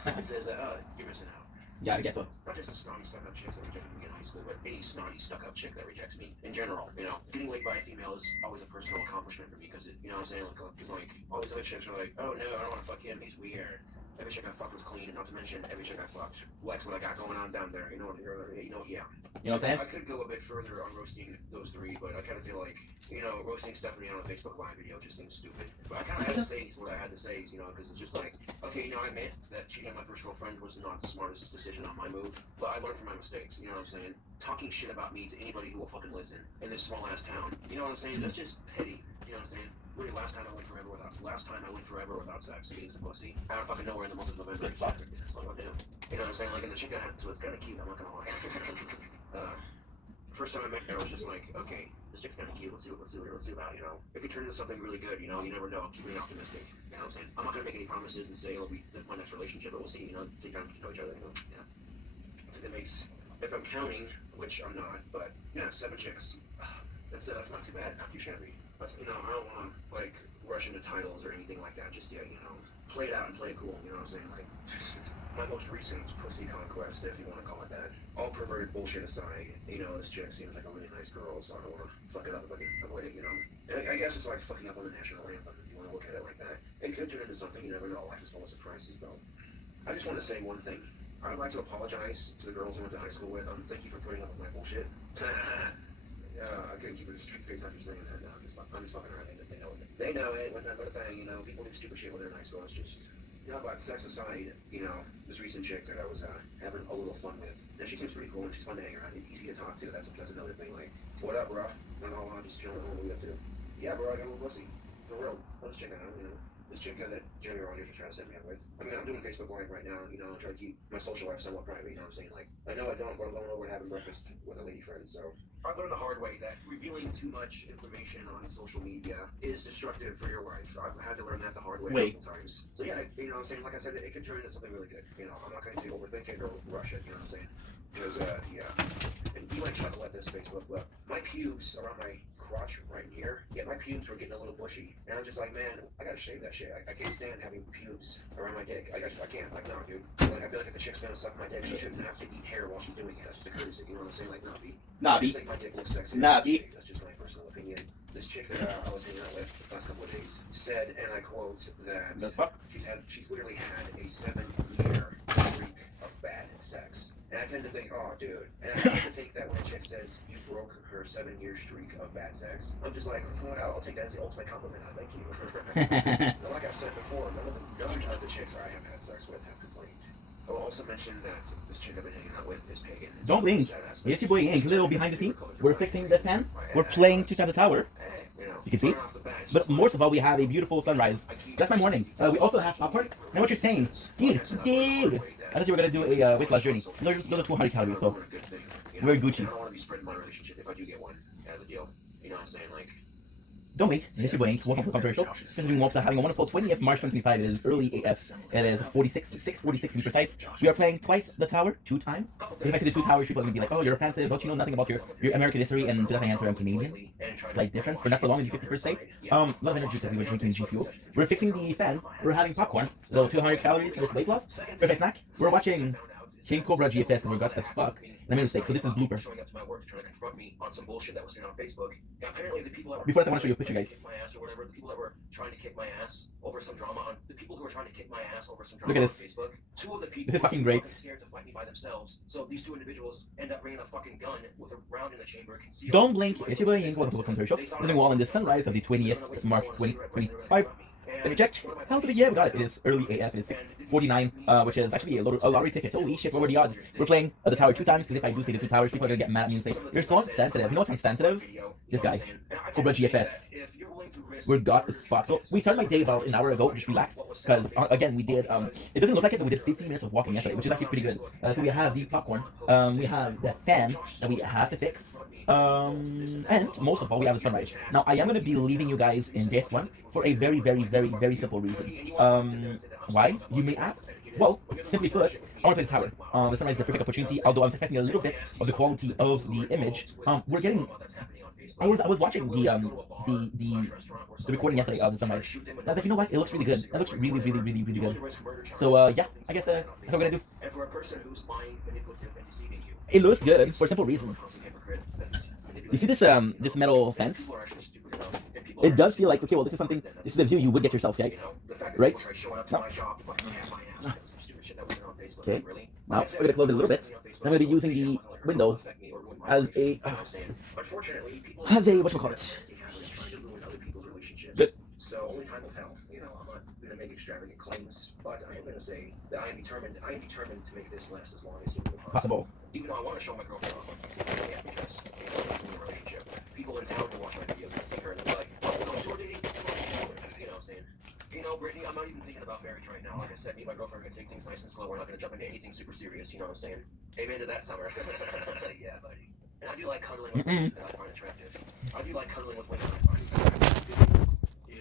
It says, you're missing out. Yeah, I guess so. Not just the snotty, stuck-up chicks that rejected me in high school, but any snotty, stuck-up chick that rejects me in general. You know, getting laid by a female is always a personal accomplishment for me because, you know what I'm saying? Because, like, all these other chicks are like, oh, no, I don't want to fuck him. He's weird. Every chick I fucked was clean, and not to mention every chick I fucked likes what I got going on down there. You know, yeah. You know what I'm saying? I could go a bit further on roasting those three, but I kind of feel like, you know, roasting Stephanie on a Facebook Live video just seems stupid. But I kind of had to say what I had to say, you know, because it's just like, okay, you know, I admit that cheating on my first girlfriend was not the smartest decision on my move, but I learned from my mistakes, you know what I'm saying? Talking shit about me to anybody who will fucking listen in this small ass town, you know what I'm saying? That's just petty, you know what I'm saying? Really, last time I went forever without sex and eating some pussy. Out of fucking nowhere in the month of November. It's like, what, damn. You know what I'm saying? Like, and the chick I had to was kind of cute, I'm not gonna lie. First time I met her, I was just like, okay, this chick's kind of cute. Let's see about, you know. It could turn into something really good, you know. You never know. Keep me optimistic. You know what I'm saying? I'm not gonna make any promises and say it'll be my next relationship, but we'll see. You know, take time to know each other. You know, yeah. I think that makes, if I'm counting, which I'm not, but yeah, 7 chicks. That's not too bad. Not too shabby. That's, you know, I don't want to like rush into titles or anything like that just yet. You know, play it out and play it cool. You know what I'm saying? Like. My most recent pussy conquest, if you want to call it that. All perverted bullshit aside, you know, this chick seems like a really nice girl, so I don't want to fuck it up if I can avoid it, you know. And I guess it's like fucking up on the national anthem, if you want to look at it like that. It could turn into something, you never know. Life is full of surprises, though. I just want to say one thing. I'd like to apologize to the girls I went to high school with. Thank you for putting up with my bullshit. I couldn't keep a straight face after saying that. No, I'm just fucking around. They know it. They know it. When that thing, you know, people do stupid shit when they're in high school. It's just... You know, but sex aside, you know, this recent chick that I was having a little fun with, and she seems pretty cool, and she's fun to hang around, and easy to talk to. That's another thing. Like, what up, bro? I'm just chilling. What we up to? Yeah, bro, I got a little pussy. For real. Let's check it out, you know. This chick that Jeremy Rogers was trying to set me up with. I mean, I'm doing Facebook Live right now, you know, I'm trying to keep my social life somewhat private, you know what I'm saying? Like, I know I don't, but I'm going over and having breakfast with a lady friend, so. I've learned the hard way that revealing too much information on social media is destructive for your wife. I've had to learn that the hard way a couple times. So yeah, you know what I'm saying? Like I said, it could turn into something really good. You know, I'm not going to overthink it or rush it, you know what I'm saying? Because, yeah. And you might chuckle at this, Facebook, but my pubes around my crotch right here, yeah, my pubes were getting a little bushy. And I'm just like, man, I gotta shave that shit. I can't stand having pubes around my dick. I can't. Like, no, dude. Like, I feel like if the chick's gonna suck my dick, she shouldn't have to eat hair while she's doing it. That's just a courtesy, you know what I'm saying? Like, I just think my dick looks sexy. That's just my personal opinion. This chick that I was hanging out with the last couple of days said, and I quote, that she's literally had a 7-year streak of bad tend to think, oh, dude. And I tend to think that when a chick says you broke her 7-year streak of bad sex, I'm just like, well, I'll take that as the ultimate compliment. I like you. And like I've said before, none of the chicks I have had sex with have complained. I will also mention that this chick I've been hanging out with is pagan. Don't blink. It's your boy Ink. Little behind the scene. We're fixing the fan. We're playing Two Times the Tower. You can see. But most of all, we have a beautiful sunrise. That's my morning. We also have popcorn. Know what you're saying, dude? I thought you were gonna do a weight loss journey. Those are 200 calories, so we're Gucci. I don't want to be spreading my relationship if I do get one out of the deal. You know what I'm saying? Like, Don't wait. This is your boy Ink. Welcome to the controversial. Considering Whoops are having a wonderful 20th March 2025. It is early AF. It is 6:46 to be precise. We are playing twice the tower, 2 times. If I say the 2 towers, people are gonna be like, oh, you're offensive. Don't you know nothing about your American history? And to that I answer, I'm Canadian. Slight difference. We're not for long in the 51st state. A lot of energy because we were drinking G Fuel. We're fixing the fan. We're having popcorn. Little 200 calories for this weight loss. Perfect snack. We're watching King Cobra GFS and we got as fuck. And I made a mistake, so this is blooper. Showing up to my work trying to confront me on some bullshit that was seen on Facebook. And apparently the people that were Before that, I want to show you a picture, guys. kick my ass or whatever, the people that were trying to kick my ass over some drama on the people who were trying to kick my ass over some drama Look at on this. Facebook. 2 of the people This is fucking were great. scared to fight me by themselves. So these 2 individuals end up bringing a fucking gun with a round in the chamber concealed. Don't blink. It's your boy Ink. Welcome to the controversial. Living wall in the sunrise of the 20th March 2025. Let me check. How for the year we got it. It is early AF. It is 6:49, which is actually a lottery ticket. Holy shit, what were the odds? We're playing the tower 2 times because if I do say the 2 towers, people are gonna get mad at me and say you're so insensitive. You know what's insensitive? This guy, Cobra GFS. We're got as fuck. So we started my day about an hour ago, just relaxed, because again we did. It doesn't look like it, but we did 15 minutes of walking yesterday, which is actually pretty good. So we have the popcorn, we have the fan that we have to fix. And most of all, we have the sunrise. Now, I am going to be leaving you guys in this one for a very, very, very, very simple reason. Why? You may ask. Well, simply put, I want to play the tower. The sunrise is a perfect opportunity, although I'm sacrificing a little bit of the quality of the image. We're getting... I was watching the recording yesterday of the sunrise. And I was like, you know what? It looks really good. It looks really, really, really, really good. So, yeah, I guess that's what we're going to do. And for a person who's lying, manipulative, and deceiving you, It looks good for a simple reason. You see this this metal fence? It does feel like, okay, well, this is the view you would get yourself, right? Right? No. Okay. Now, we're going to close it a little bit. I'm going to be using the window as a, whatchamacallit? Good. So only time will tell. You know, I'm not gonna make extravagant claims, but I am gonna say that I am determined to make this last as long as humanly Possible. Even though I want to show my girlfriend off, yeah, because in a relationship, people in town can watch my videos and see her and they're like, oh, no, we're dating. You know what I'm saying? You know, Brittany, I'm not even thinking about marriage right now. Like I said, me and my girlfriend are gonna take things nice and slow. We're not gonna jump into anything super serious. You know what I'm saying? Amen to that, Summer. Yeah, buddy. And I do like cuddling with women that I find attractive. I do like cuddling with women I find attractive.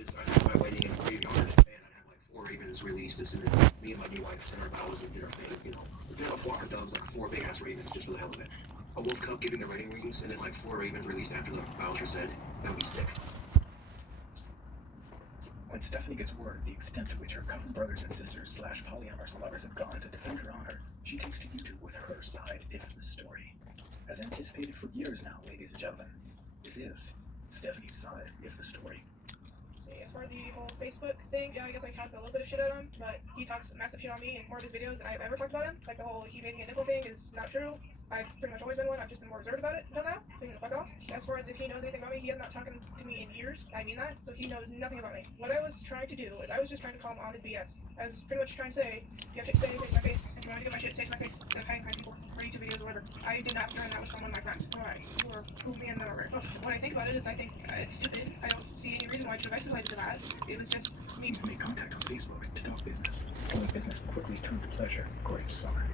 I had my wedding in the graveyard, and I had like 4 ravens released as soon as me and my new wife sent our vows and did our thing. You know, there's been a flock of doves, like 4 big ass ravens, just for the hell of it. A wolf cub giving the wedding rings, and then like 4 ravens released after the vows were said. That would be sick. When Stephanie gets word of the extent to which her common brothers and sisters / polyamorous lovers have gone to defend her honor, she takes to YouTube with her side if the story. As anticipated for years now, ladies and gentlemen, this is Stephanie's side if the story. As far as the whole Facebook thing, yeah, I guess I talked a little bit of shit at him, but he talks massive shit on me in more of his videos than I've ever talked about him. Like the whole he made me a nipple thing is not true. I've pretty much always been one. I've just been more reserved about it until now. So he can fuck off. As far as if he knows anything about me, he has not talked to me in years. I mean that. So he knows nothing about me. What I was trying to do is I was just trying to call him on his BS. I was pretty much trying to say, you have to say anything to my face. If you want to get my shit, say it to my face. Instead of hiding behind people or YouTube videos or whatever. I did not learn that was from one of my friends. Who me and that were very close. When I think about it is I think it's stupid. I don't see any reason why I should have escalated to that. It was just me. Make contact on Facebook to talk business. Only business quickly turned to pleasure, according to Summer.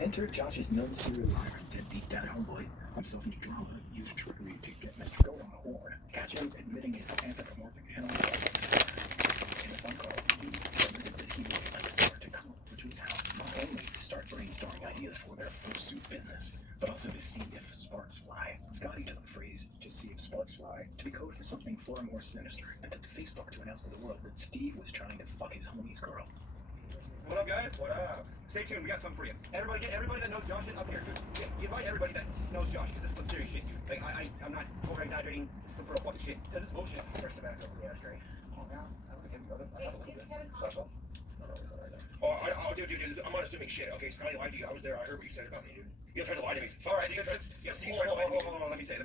Enter Josh's known serial liar and deadbeat dad homeboy, himself into drama, used trickery to get Mr. Goat on the horn. Catch him admitting his anthropomorphic animal. In the phone call, he admitted that he would like Summer to come over to his house, not only to start brainstorming ideas for their fursuit business, but also to see if sparks fly. Scotty took the phrase, to see if sparks fly, to be code for something far more sinister, and took to Facebook to announce to the world that Steve was trying to fuck his homie's girl. What up, guys? What up? Stay tuned. We got something for you. Everybody that knows Josh up here. Yeah, you invite everybody that knows Josh, because this is some serious shit, dude. Like, I'm not over-exaggerating. This is some real fucking shit. This is bullshit. First tobacco from the ashtray. Oh, now? I don't think we got it. I have a little bit. That's all. Oh, dude, I'm unassuming shit. Okay, Scotty lied to you. I was there. I heard what you said about me, dude. You tried to lie to me. All right, hold on. Let me say.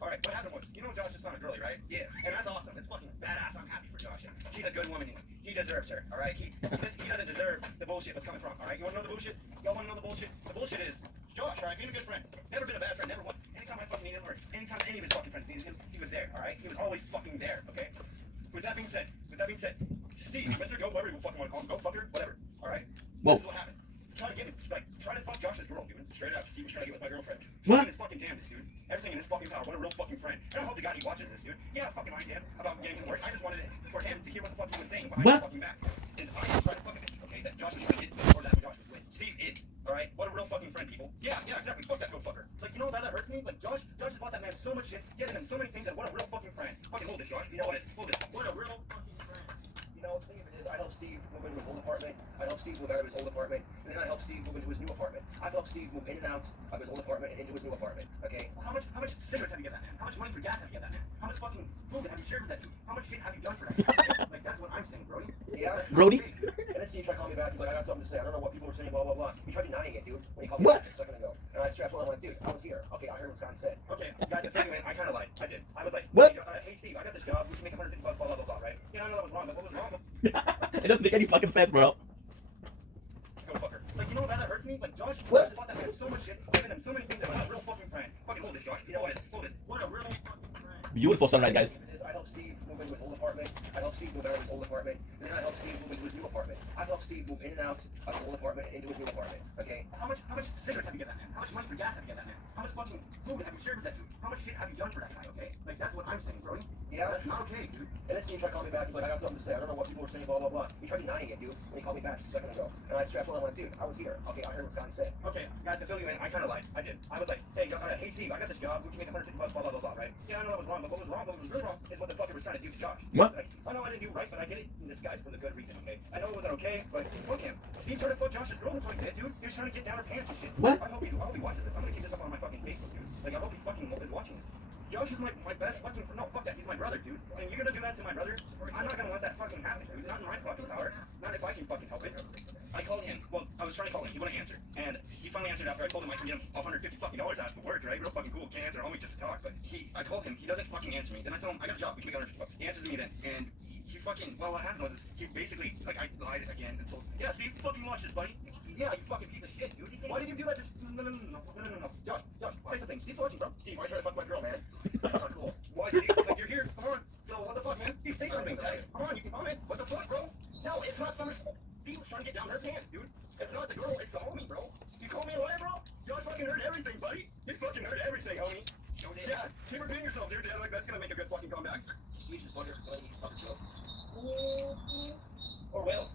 All right, what happened was, you know, Josh just found a girlie, right? Yeah. And that's awesome. It's fucking badass. I'm happy for Josh. She's a good woman. He deserves her. All right. He doesn't deserve the bullshit that's coming from. All right. You want to know the bullshit? Y'all want to know the bullshit? The bullshit is Josh. All right, being a good friend. Never been a bad friend. Never once. Anytime I fucking needed him, or anytime any of his fucking friends needed him, he was there. All right. He was always fucking there. Okay. With that being said, Steve, Mr. Go, whatever you fucking want to call him, go fucker, whatever. All right. Whoa. This is what happened. Try to fuck Josh's girl, dude. Straight up. Steve was trying to get with my girlfriend. What? His fucking damnedest, dude. Everything in his fucking power. What a real fucking friend. And I hope to God he watches this, dude. Yeah, I fucking lied to him about getting him work. I just wanted it for him to hear what the fuck he was saying behind What? his fucking back. Is I was trying to fucking okay, that Josh was trying to get before that Josh was with. Steve is. Alright? What a real fucking friend, people. Yeah, exactly. Fuck that go fucker. Like, you know that hurts me? Like, Josh has bought that man so much shit, given him so many things, that what a real fucking friend. Fucking hold this, Josh. You know what it is? Hold this. What a real fucking friend. You know, the thing of it is, I helped Steve move into his old apartment. I helped Steve move out of his old apartment. And then I helped Steve move into his new apartment. I've helped Steve move in and out of his old apartment and into his new apartment. Okay? Well, how much cigarettes have you given that man? How much money for gas have you given that man? How much fucking food have you shared with that dude? How much shit have you done for that dude? Like, that's what I'm saying, Brody. Yeah. Brody? And then Steve tried to call me back. He's like, I got something to say. I don't know what people were saying, blah, blah, blah. He tried denying it, dude, when he called me What? back a second ago. And I strapped on. I'm like, dude, I was here. Okay, I heard what Scott said. Okay, guys, anyway, I kind of lied. I did. I was like, What? Hey, Steve, I got this job. We can make $150, blah, blah, blah, blah, right? Yeah, I know that was wrong, but what was wrong? It doesn't make any fucking sense, bro. Go fucker. Like, you know that hurts me? Like, Josh What? bought that man so much shit, given him so many things, that what a real fucking friend. Fucking hold this, Josh. You know what it is? Hold this. What a real fucking friend. Beautiful sunrise, guys. I helped Steve move into his old apartment. I helped Steve move out of his old apartment. And then I helped Steve move into his new apartment. I helped Steve move in and out of his old apartment and into his new apartment. Okay? How much cigarettes have you given that man? How much money for gas have you given that man? How much fucking food have you shared with that dude? How much shit have you done for that guy, okay? Like, that's what I'm saying, Brody. Yeah? That's not okay, dude. And then Steve tried to call me back. He's like, I got something to say. I don't know what people were saying, blah, blah, blah. He tried denying it, dude, when he called me back just a second ago. And I strapped on. I'm like, dude, I was here. Okay, I heard what Scotty said. Okay, guys, I feel you, man. I kind of lied. I did. I was like, hey, Steve, I got this job. We can make $150, blah, blah, blah, blah, right? Yeah, I know that was wrong, but what was wrong, what was really wrong is what the fucker was trying to do to Josh. What? Like, I know I didn't do right, but I did it in disguise for the good reason, okay? I know it wasn't okay, but fuck him. Steve tried to fuck Josh's girl, that's what he did, dude. He was trying to get down her pants and shit. What? I hope he watches this. I'm gonna keep this up on my fucking Facebook, dude. Like, I hope he fucking is watching this. Josh is my best fucking friend. No, fuck that. He's my brother, dude. And you're gonna do that to my brother? I'm not gonna let that fucking happen, dude. Not in my fucking power. Not if I can fucking help it. I called him. Well, I was trying to call him. He wouldn't answer. And he finally answered after I told him I can get him $150 fucking after work, right? Real fucking cool. Can't answer homie just to talk. But I called him. He doesn't fucking answer me. Then I tell him I got a job. We can make $150. He answers me then. And he fucking, well, what happened was he basically, like, I lied again and told, yeah, Steve, fucking watch this, buddy. Yeah, you fucking piece of shit, dude. Why did you do that? No. Josh, say something. Steve's watching, bro. Steve, why are you trying to fuck my girl, man? That's not cool. Why, Steve? Like, you're here. Come on. So, what the fuck, man? Steve, say something, guys. Come on, you can comment. What the fuck, bro? No, it's not summer. Steve was trying to get down her pants, dude. It's not the girl, it's the homie, bro. You call me a liar, bro? Josh fucking heard everything, buddy. You fucking heard everything, homie. Yeah, keep repeating yourself, dude. Like, that's gonna make a good fucking comeback. Steve just fucking playing these fucking jokes. Or will.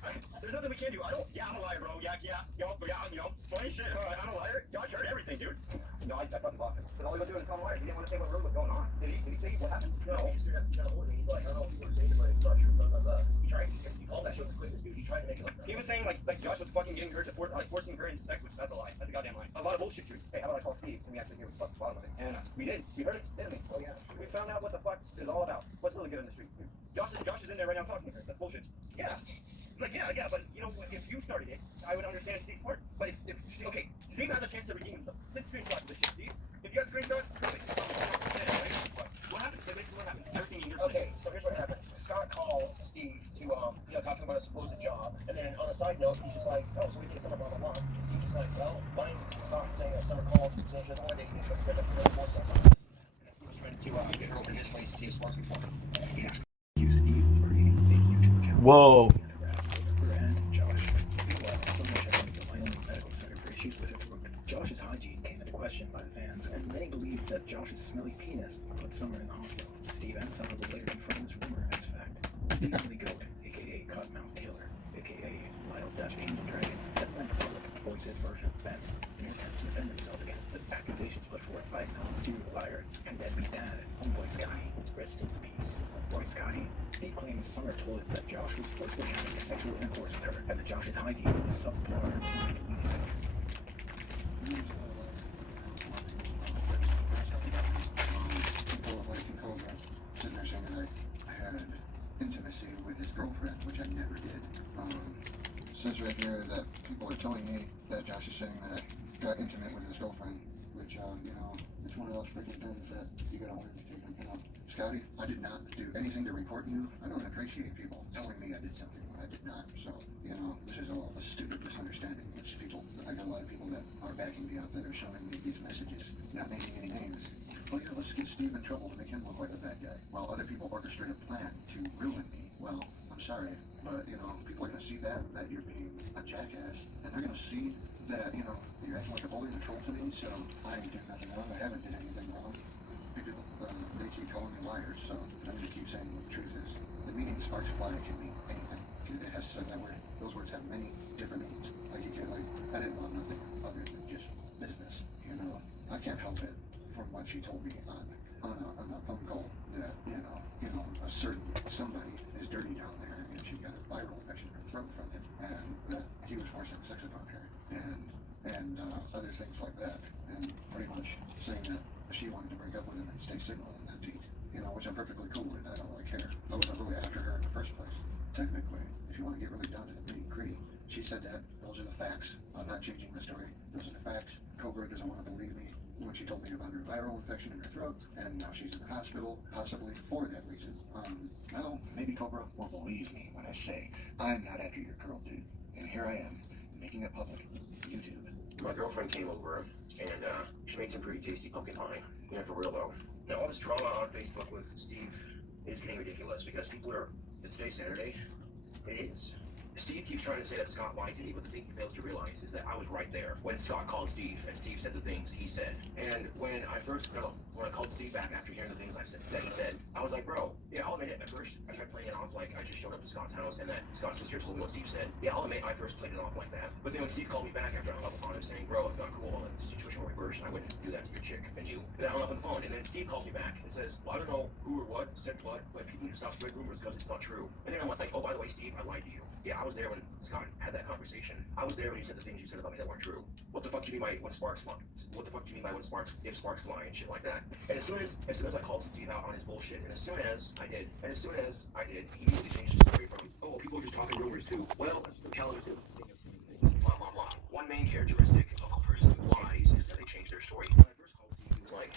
Right? There's nothing we can do. I'm a liar, bro. Funny shit. I'm a liar. Josh heard everything, dude. No, I fucking blocked him. Because all he was doing is calling a liar. He didn't want to say what really was going on. Did he say what happened? No. He just got a hold of me. He's like, I don't know what people are saying, but it's not true, blah, blah, blah. He called that shit with quickness, dude. He tried to make it look. He was saying, like Josh was fucking getting her to forcing her into sex, which that's a lie. That's a goddamn lie. A lot of bullshit, dude. Hey, how about I call Steve and we actually hear what the fuck's bottom of it? And we did. We heard it, didn't we? Oh, yeah. We found out what the fuck is all about. What's really good in the streets, dude. Josh is in there right now talking to her. That's bullshit. Yeah. Like, yeah, but, you know, if you started it, I would understand Steve's part. But if okay, Steve has a chance to redeem himself. Send screenshots of this shit, Steve. If you got screenshots, what happened? Basically, what happened? Everything in your Okay, so here's what happened. Scott calls Steve to, talking about a supposed job. And then on a side note, he's just like, oh, so we get Summer, blah, blah, blah. And Steve's just like, well, mine Scott saying that Summer called, saying she doesn't want to date me, she's supposed to pick up the divorce on Sundays. And Steve was trying to get her over to his place to see if she wants to be fun. Yeah. Accuse Steve of creating fake YouTube accounts. Whoa. And Josh. Meanwhile, Summer checked into the Wyoming Medical Center for issues with her throat. Josh's hygiene came into question by the fans, and many believed that Josh's smelly penis put Summer in the hospital. Steve and Summer would later confirm this rumor as fact. Steve Lee Goat, aka Cottonmouth Taylor, aka Lyle Dutch Angel Dragon, has went public to voice his version of events in an attempt to defend himself against the accusations put forth by non-serial liar and deadbeat dad, Homeboy Scotty. Rest in peace. Homeboy Scotty. Steve claims Summer told him that Josh was forcibly having sexual intercourse with her and that Josh's hygiene is subpar, sneakily so. Sitting there saying that I had intimacy with his girlfriend, which I never did. Says right here that people are telling me that Josh is saying that I got intimate with his girlfriend, which, you know, it's one of those freaking things that you gotta learn to take and pin up. Scotty, I did not do anything to report you. I don't appreciate people telling me I did something when I did not. So, you know, this is all a stupid misunderstanding. It's people, I got a lot of people that are backing me up that are showing me these messages, not naming any names. Oh yeah, let's get Steve in trouble to make him look like a bad guy, while other people orchestrate a plan to ruin me. Well, I'm sorry, but, you know, people are gonna see that you're being a jackass, and they're gonna see that, you know, you're acting like a bully and a troll to me, so I ain't doing nothing wrong. I haven't done anything wrong. People, they keep calling me liars, so I'm gonna keep saying what the truth is. The meaning spark supply can mean anything. It has said that word. Those words have many different meanings. Like, you can't, like, I didn't want nothing other than just business, you know. I can't help it from what she told me on a phone call that, you know, a certain somebody is dirty down there, and she got a viral infection in her throat from it, and that he was forcing sex upon her, and other things like that, and pretty much saying that she wanted to break up with him and stay single on that date, you know, which I'm perfectly cool with. I don't really care. I wasn't really after her in the first place. Technically, if you want to get really down to the nitty-gritty, she said that. Those are the facts. I'm not changing the story. Those are the facts. Cobra doesn't want to believe me when she told me about her viral infection in her throat, and now she's in the hospital, possibly for that reason. Now, maybe Cobra will believe me when I say I'm not after your girl, dude. And here I am, making it public. YouTube. My girlfriend came over, and she made some pretty tasty pumpkin pie. Yeah, for real though. Now all this drama on Facebook with Steve is getting ridiculous because people are. It's today Saturday. It is. Steve keeps trying to say that Scott lied to me, but the thing he fails to realize is that I was right there when Scott called Steve, and Steve said the things he said. And when I called Steve back after hearing the things that he said, I was like, bro, yeah, I'll admit it. At first, I tried playing it off like I just showed up to Scott's house and that Scott's sister told me what Steve said. Yeah, I'll admit I first played it off like that. But then when Steve called me back after I hung up upon him saying, bro, it's not cool, and the situation will reverse, I wouldn't do that to your chick and you. And I hung up on the phone, and then Steve calls me back and says, well, I don't know who or what said what, but people need to stop spreading rumors because it's not true. And then I'm like, oh, by the way, Steve, I lied to you. Yeah, I was there when Scott had that conversation. I was there when you said the things you said about me that weren't true. What the fuck do you mean by when sparks fly? What the fuck do you mean by if sparks fly and shit like that? And as soon as I called Steve out on his bullshit, and as soon as I did, he immediately changed the story from, oh, people are just talking rumors too. Well, that's the caliber thing of things. Blah, blah, blah. One main characteristic of a person who lies is that they change their story. When I first called Steve, he was like,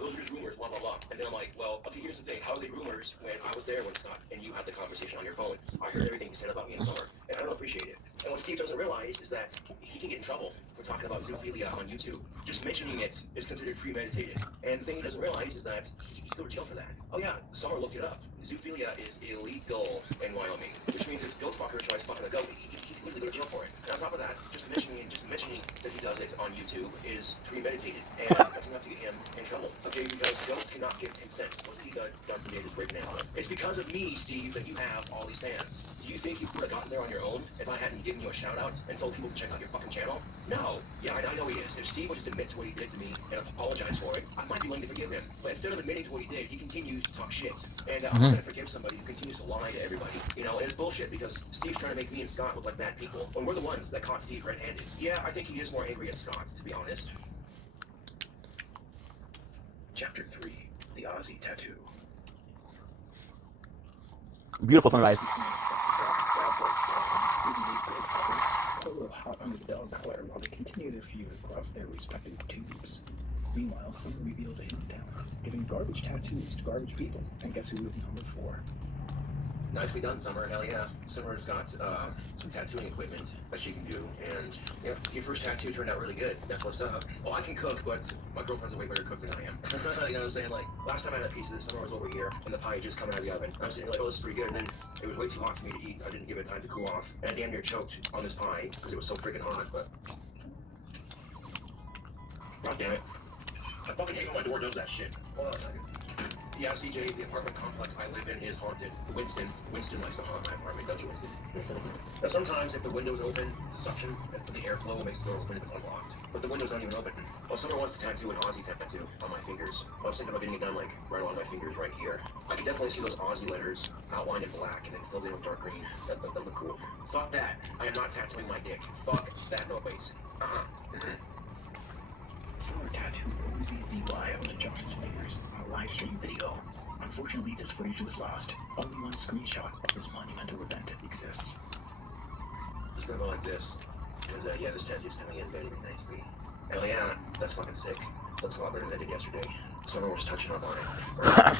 those are just rumors, blah, blah, blah. And then I'm like, well, okay, here's the thing. How are they rumors when I was there when Scott and you had the conversation on your phone? I heard everything you said about me in summer, and I don't appreciate it. And what Steve doesn't realize is that he can get in trouble for talking about zoophilia on YouTube. Just mentioning it is considered premeditated. And the thing he doesn't realize is that he could go to jail for that. Oh yeah, Summer looked it up. Zoophilia is illegal in Wyoming, which means if goat fucker tries fucking a goat, he can literally go to jail for it. And on top of that, just mentioning that he does it on YouTube is premeditated, and that's enough to get him in trouble. Okay, because goats cannot give consent. What's he done to me this break now? It's because of me, Steve, that you have all these fans. Do you think you could have gotten there on your own if I hadn't given you a shout out and told people to check out your fucking channel? No. Yeah, I know he is. If Steve would just admit to what he did to me and apologize for it, I might be willing to forgive him. But instead of admitting to what he did, he continues to talk shit. And I'm not going to forgive somebody who continues to lie to everybody. You know, and it's bullshit because Steve's trying to make me and Scott look like bad people when we're the ones that caught Steve red-handed. Yeah, I think he is more angry at Scott, to be honest. Chapter 3, The Aussie Tattoo. Beautiful sunrise. A little hot under the dog collar while they continue their feud across their respective tubes. Meanwhile, Summer reveals a hidden talent, giving garbage tattoos to garbage people. And guess who is number 4? Nicely done, Summer. Hell yeah. Summer's got some tattooing equipment that she can do, and yeah, your first tattoo turned out really good. That's what's up. Well, I can cook, but my girlfriend's a way better cook than I am. You know what I'm saying? Like, last time I had a piece of this, Summer was over here, and the pie just coming out of the oven. And I'm sitting like, oh, this is pretty good, and then it was way too hot for me to eat. I didn't give it time to cool off, and I damn near choked on this pie because it was so freaking hot, but... God damn it. I fucking hate when my door does that shit. Hold on a second. Yeah, CJ, the apartment complex I live in is haunted. Winston likes to haunt my apartment, don't you, Winston? Now, sometimes if the window's open, the suction and the airflow makes the door open if it's unlocked. But the window's not even open. Well, someone wants to tattoo an Aussie tattoo on my fingers. I was thinking about getting it done, like, right along my fingers right here. I can definitely see those Aussie letters outlined in black and then filled in with dark green. That look cool. Fuck that. I am not tattooing my dick. Fuck that noise. Summer tattooed OZZY onto Josh's fingers on a live stream video. I'm Unfortunately, this footage was lost. Only one screenshot of this monumental event exists. It's gonna go like this. Because, yeah, this tattoo's coming in better than it needs to be. Hell yeah, that's fucking sick. Looks a lot better than it did yesterday. Summer was touching up on it. And,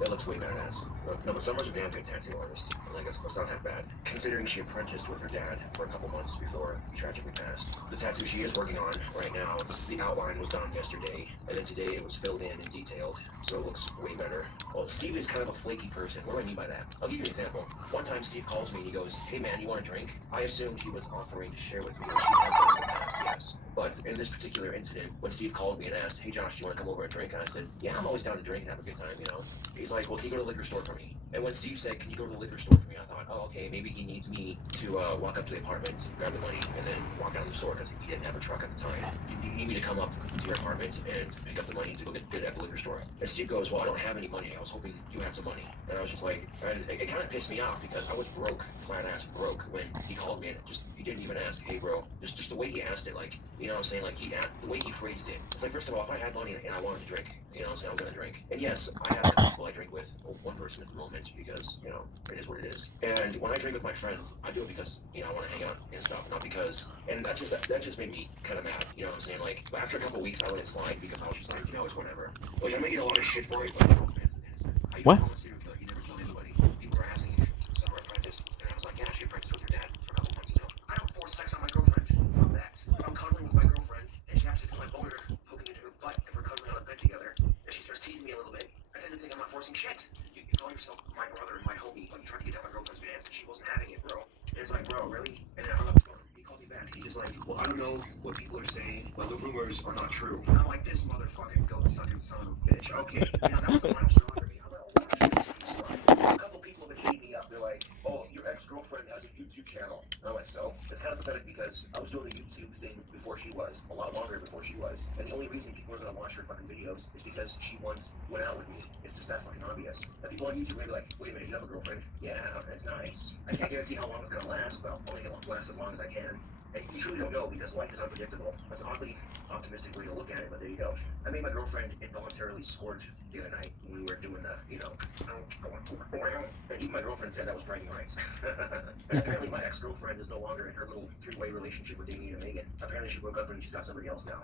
that looks way badass. No, but Summer's a damn good tattoo artist. Like, it's not that bad. Considering she apprenticed with her dad for a couple months before he tragically passed. The tattoo she is working on right now, the outline was done yesterday. And then today it was filled in and detailed. So it looks way better. Well, Steve is kind of a flaky person. What do I mean by that? I'll give you an example. One time Steve calls me and he goes, "Hey man, you want a drink?" I assumed he was offering to share with me what she had done in the past, yes. But in this particular incident, when Steve called me and asked, "Hey Josh, do you want to come over and drink?" And I said, "Yeah, I'm always down to drink and have a good time, you know." He's like, "Well, can you go to the liquor store for me?" And when Steve said, "Can you go to the liquor store for me?" I thought, oh, okay, maybe he needs me to walk up to the apartment, grab the money, and then walk down to the store because he didn't have a truck at the time. You need me to come up to your apartment and pick up the money to go get it at the liquor store. And Steve goes, "Well, I don't have any money. I was hoping you had some money." And I was just like, and it kind of pissed me off because I was broke, flat ass broke when he called me and he didn't even ask, "Hey bro," just the way he asked it, like, you know what I'm saying, like the way he phrased it. It's like, first of all, if I had money and I wanted to drink, you know what I'm saying, I'm gonna drink. And yes, I have people I drink with, one person at the moment, because, you know, it is what it is. And when I drink with my friends, I do it because, you know, I want to hang out and stuff, not because, and that just made me kind of mad, you know what I'm saying, like, after a couple of weeks, I let it slide because I was just like, you know, it's whatever. Which I'm making a lot of shit for it, but no offense, it's innocent. How you What? call a serial killer? He never killed anybody. People were asking if Summer apprenticed, and I was like, yeah, she apprenticed with her dad for a couple months, you know. I don't force sex on my girlfriend. Fuck that. If I'm cuddling with my girlfriend, and she happens to feel my boner poking into her butt if we're cuddling on a bed together, and she starts teasing me a little bit, I tend to think I'm not forcing shit. You call yourself my brother and my homie, but you tried to get down my girlfriend's pants, and she wasn't having it, bro. And it's like, bro, really? And then I hung up the phone. He called me back. He's just like, "Well, I don't know what people are saying, but the rumors are not true." And I'm like, this motherfucking goat-sucking son of a bitch. Okay, you know, that was the final straw for me. I'm like, oh, a couple people that hit me up, they're like, "Oh, your ex-girlfriend has a YouTube channel." And I went, so? It's kind of pathetic because I was doing the YouTube thing before she was, a lot longer before she was. And the only reason people are going to watch her fucking videos is because she once went out with me. It's just that fucking obvious. And people on YouTube are gonna be like, "Wait a minute, you have a girlfriend?" "Yeah, that's nice." I can't guarantee how long it's going to last, but I'll only last as long as I can. And you truly don't know because life is unpredictable. That's an oddly optimistic way to look at it, but there you go. I made my girlfriend involuntarily squirt the other night when we were doing the, you know, and even my girlfriend said that was bragging rights. And apparently my ex-girlfriend is no longer in her little three-way relationship with Damien and Megan. Apparently she broke up and she's got somebody else now.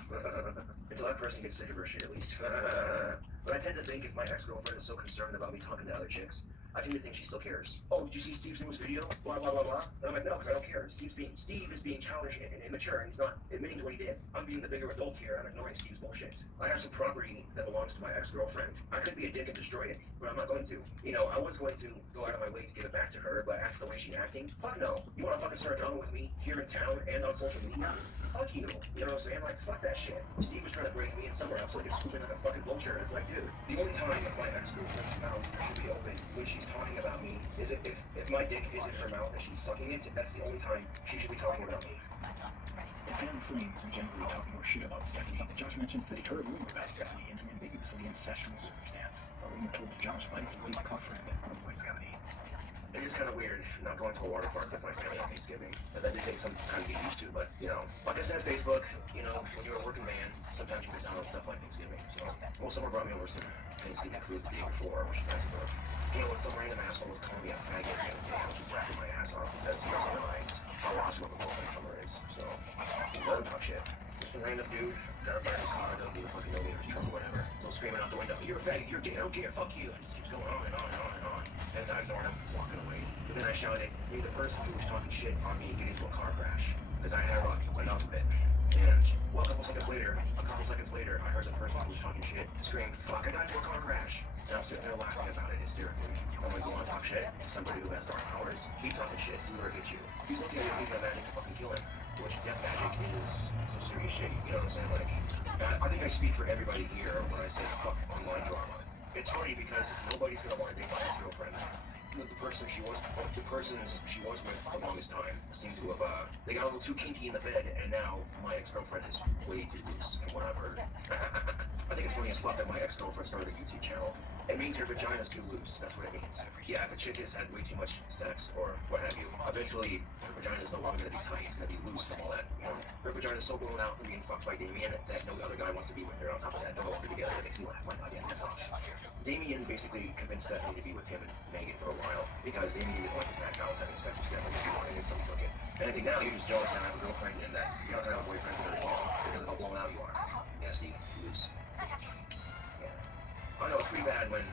Until that person gets sick of her shit at least. But I tend to think if my ex-girlfriend is so concerned about me talking to other chicks, I tend to think she still cares. "Oh, did you see Steve's newest video? Blah, blah, blah, blah." And I'm like, no, because I don't care. Steve is being childish and immature, and he's not admitting to what he did. I'm being the bigger adult here. I'm ignoring Steve's bullshit. I have some property that belongs to my ex-girlfriend. I could be a dick and destroy it, but I'm not going to. You know, I was going to go out of my way to give it back to her, but after the way she's acting, fuck no. You want to fucking start drama with me here in town and on social media? Fuck you. You know what I'm saying? Like, fuck that shit. Steve was trying to break me in somewhere else so he could scoop in like a fucking vulture. It's like, dude, the only time that my ex-girlfriend's mouth should be open when she's talking about me is if my dick is in her mouth and she's sucking it, that's the only time she should be talking about me. Fan Flames and generally talking more shit about Stephanie. Josh mentions that he heard a rumor about Stephanie in an ambiguously incestual circumstance. A rumor told that Josh might have raped Cuffred and with Stephanie. It is kind of weird not going to a water park with my family on Thanksgiving. And that did take some time to get used to, but, you know, like I said, Facebook, you know, when you're a working man, sometimes you miss out on stuff like Thanksgiving. So, well, someone brought me over some Thanksgiving food the day before, which is nice of her. You know, when some random asshole was calling me a faggot the other day, I was just laughing my ass off because he doesn't realize how awesome of a girlfriend Summer is. So, let him talk shit. Just a random dude, got up by his car, doesn't even fucking know me or his truck or whatever. Still screaming out the window, "You're a faggot, you're gay, I don't care, fuck you." And it just keeps going on and on and on and on. And I ignored him, walking away. But then I shouted, "You're the person who was talking shit on me getting into a car crash." Because I had went off a bit. And, well, a couple seconds later, I heard the person who was talking shit scream, "Fuck, I got into a car crash." And I'm sitting there laughing about it hysterically. I'm like, you want to talk shit? Somebody who has dark powers, keep talking shit, see where it gets you. He's looking at it, he's got magic to fucking kill him. Which death magic is some serious shit, you know what I'm saying? Like, I think I speak for everybody here when I say fuck online drama. It's funny because nobody's gonna want to date my ex-girlfriend. The person she was with for the longest time seemed to have, they got a little too kinky in the bed, and now my ex-girlfriend is way too loose, from what I've heard. I think it's funny as fuck that my ex-girlfriend started a YouTube channel. It means her vagina's too loose, that's what it means. Yeah, if a chick has had way too much sex, or what have you, eventually her vagina's no longer gonna be tight, it's gonna be loose from all that, you know? Her vagina is so blown out from being fucked by Damien that no other guy wants to be with her. On top of that, they're both together. That makes me laugh. My God, yeah, that's awesome. Damien basically convinced Stephanie to be with him and Megan for a while because Damien didn't like the fact I was having sex with Stephanie. He wanted it, so he took it. And I think now you're just jealous that I have a girlfriend and that you don't have a boyfriend very long because of how blown out you are. Yeah, Steve, you lose. Yeah. I know it's pretty bad when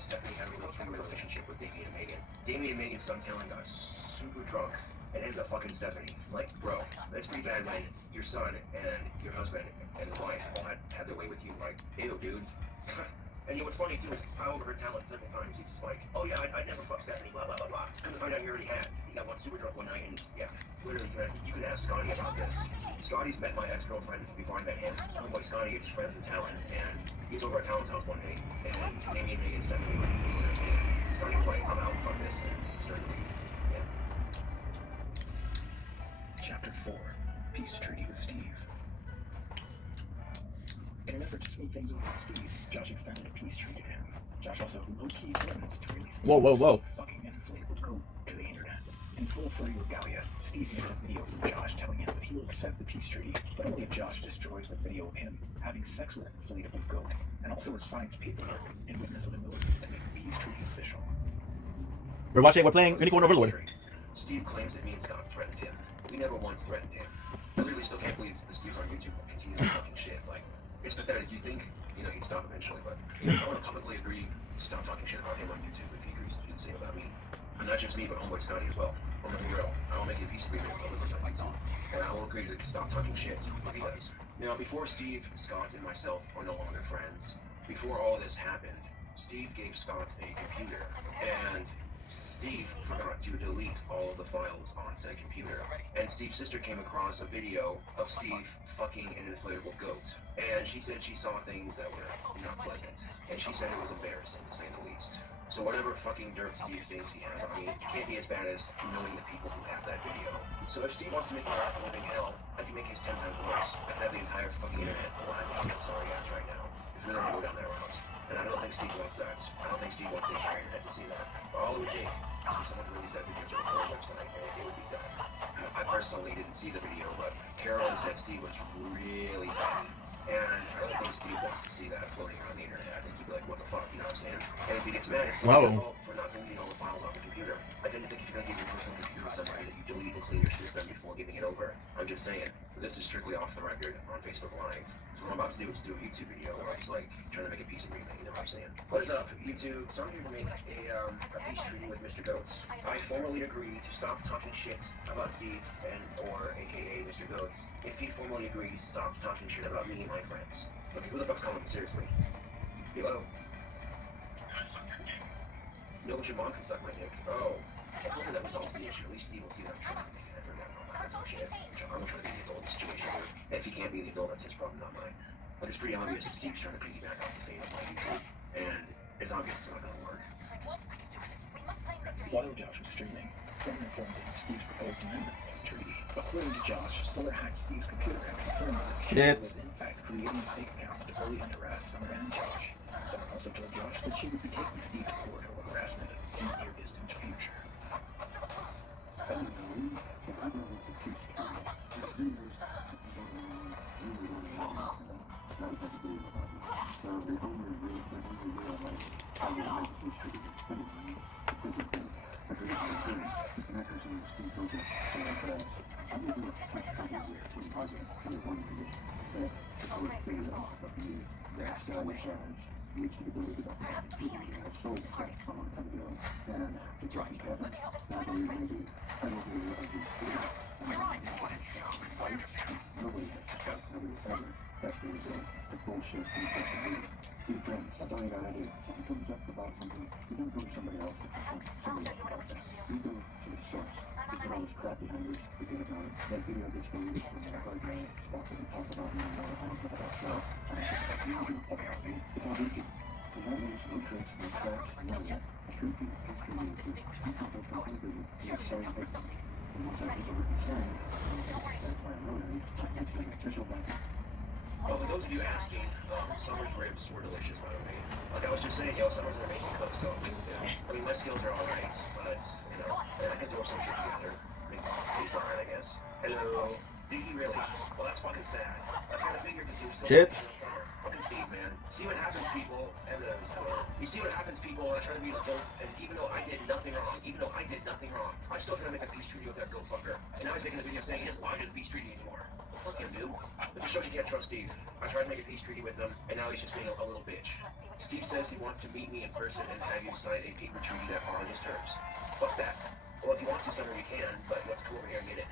Stephanie had a real relationship with Damien and Megan. Damien and Megan's son Talon got super drunk and ends up fucking Stephanie. Like, bro, that's pretty bad when your son and your husband and his wife all had their way with you. Like, ew, dude. And you know what's funny too is I overheard Talon several times. He's just like, oh yeah, I'd never fuck Stephanie, blah blah blah blah. Come to find out you already had. He got super drunk one night and yeah, literally you can ask Scotty about this. Scotty's met my ex-girlfriend before I met him. Boy Scotty is friends with Talon and he was over at Talon's house one day and Amy and Megan and Stephanie were and Scotty was like, I'm out, fuck this, and started to leave. Yeah. Chapter 4. Peace Treaty with Steve. In an effort to smooth things over with Steve, Josh extended a peace treaty to him. Josh also low-key threatens to release fucking an inflatable goat to the internet. In full furry regalia, Steve makes a video for Josh telling him that he will accept the peace treaty, but only if Josh destroys the video of him having sex with an inflatable goat, and also signs paperwork in witness of an oath to make the peace treaty official. We're playing Unicorn Overlord. Steve claims that me and Scott threatened him. We never once threatened him. I literally still can't believe the Steve's on YouTube will continue this fucking shit. Like, it's pathetic. You think, he'd stop eventually, but I want to publicly agree to stop talking shit about him on YouTube if he agrees to do the same about me. And not just me, but homeboy Scotty as well. I'm gonna be real. I will make a peace agreement with him, and I will agree to stop talking shit if he does. Now, before Steve, Scott, and myself were no longer friends, before all this happened, Steve gave Scott a computer, and Steve forgot to delete all of the files on said computer. And Steve's sister came across a video of Steve fucking an inflatable goat. And she said she saw things that were not pleasant. And she said it was embarrassing, to say the least. So whatever fucking dirt Steve thinks he has on me, it can't be as bad as knowing the people who have that video. So if Steve wants to make my life a living hell, I can make his 10 times worse. I can have the entire fucking internet alive with sorry ass right now. If we don't go down that route. And I don't think Steve wants that. I don't think Steve wants the entire internet to see that. All it would take is for someone to release that video to the whole website and it would be done. I personally didn't see the video, but Carolyn said Steve was really tiny. And I don't think Steve wants to see that floating around the internet. I think he'd be like, what the fuck, you know what I'm saying? And if he gets mad, it's not your fault for not deleting all the files off the computer. I didn't think if you're gonna give your personal computer to somebody that you delete and clean your system before giving it over. I'm just saying, this is strictly off the record on Facebook Live. So what I'm about to do is do a YouTube video where I'm just like trying to make a peace agreement, you know what I'm saying? What is up, YouTube? So I'm here to make a peace treaty with Mr. Goats. I formally agree to stop talking shit about Steve or aka Mr. Goats if he formally agrees to stop talking shit about me and my friends. Okay, who the fuck's calling me? Seriously? Hello? No, but your mom can suck my dick. Oh. Hopefully that resolves the issue. At least Steve will see that I'm trying. I forgot about that shit. I'm trying to be the adult in the situation. And if he can't be the adult, that's his problem, not mine. But it's pretty obvious that Steve's trying to piggyback off the fame of my YouTube. And it's obvious it's not gonna work. While Josh was streaming, someone informed him of Steve's proposed amendments to the treaty. According to Josh, Summer hacked Steve's computer and confirmed that Steve was in fact creating fake accounts to bully and harass Summer and Josh. Summer also told Josh that she would be taking Steve to court over harassment in the near distant future. Well, for those of you asking, Summer's ribs were delicious, by the way. Like I was just saying, Summer's an amazing cook, so, I mean, my skills are alright, but, and I can throw some shit together. I mean, taste alright, I guess. Hello. Did he really? Well, that's fucking sad. I kind of figured that he was still Shit. fucking Steve, man. See what happens, people. And you see what happens, people. I try to be an adult, and even though I did nothing wrong, I'm still trying to make a peace treaty with that girl fucker. And now he's making a video saying he doesn't want to do the peace treaty anymore. Fuck him, dude. It just shows you can't trust Steve. I tried to make a peace treaty with him, and now he's just being a little bitch. Steve says he wants to meet me in person and have you sign a paper treaty that are on his terms. Fuck that. Well, if you want to, Summer, you can, but let's come over here and get it.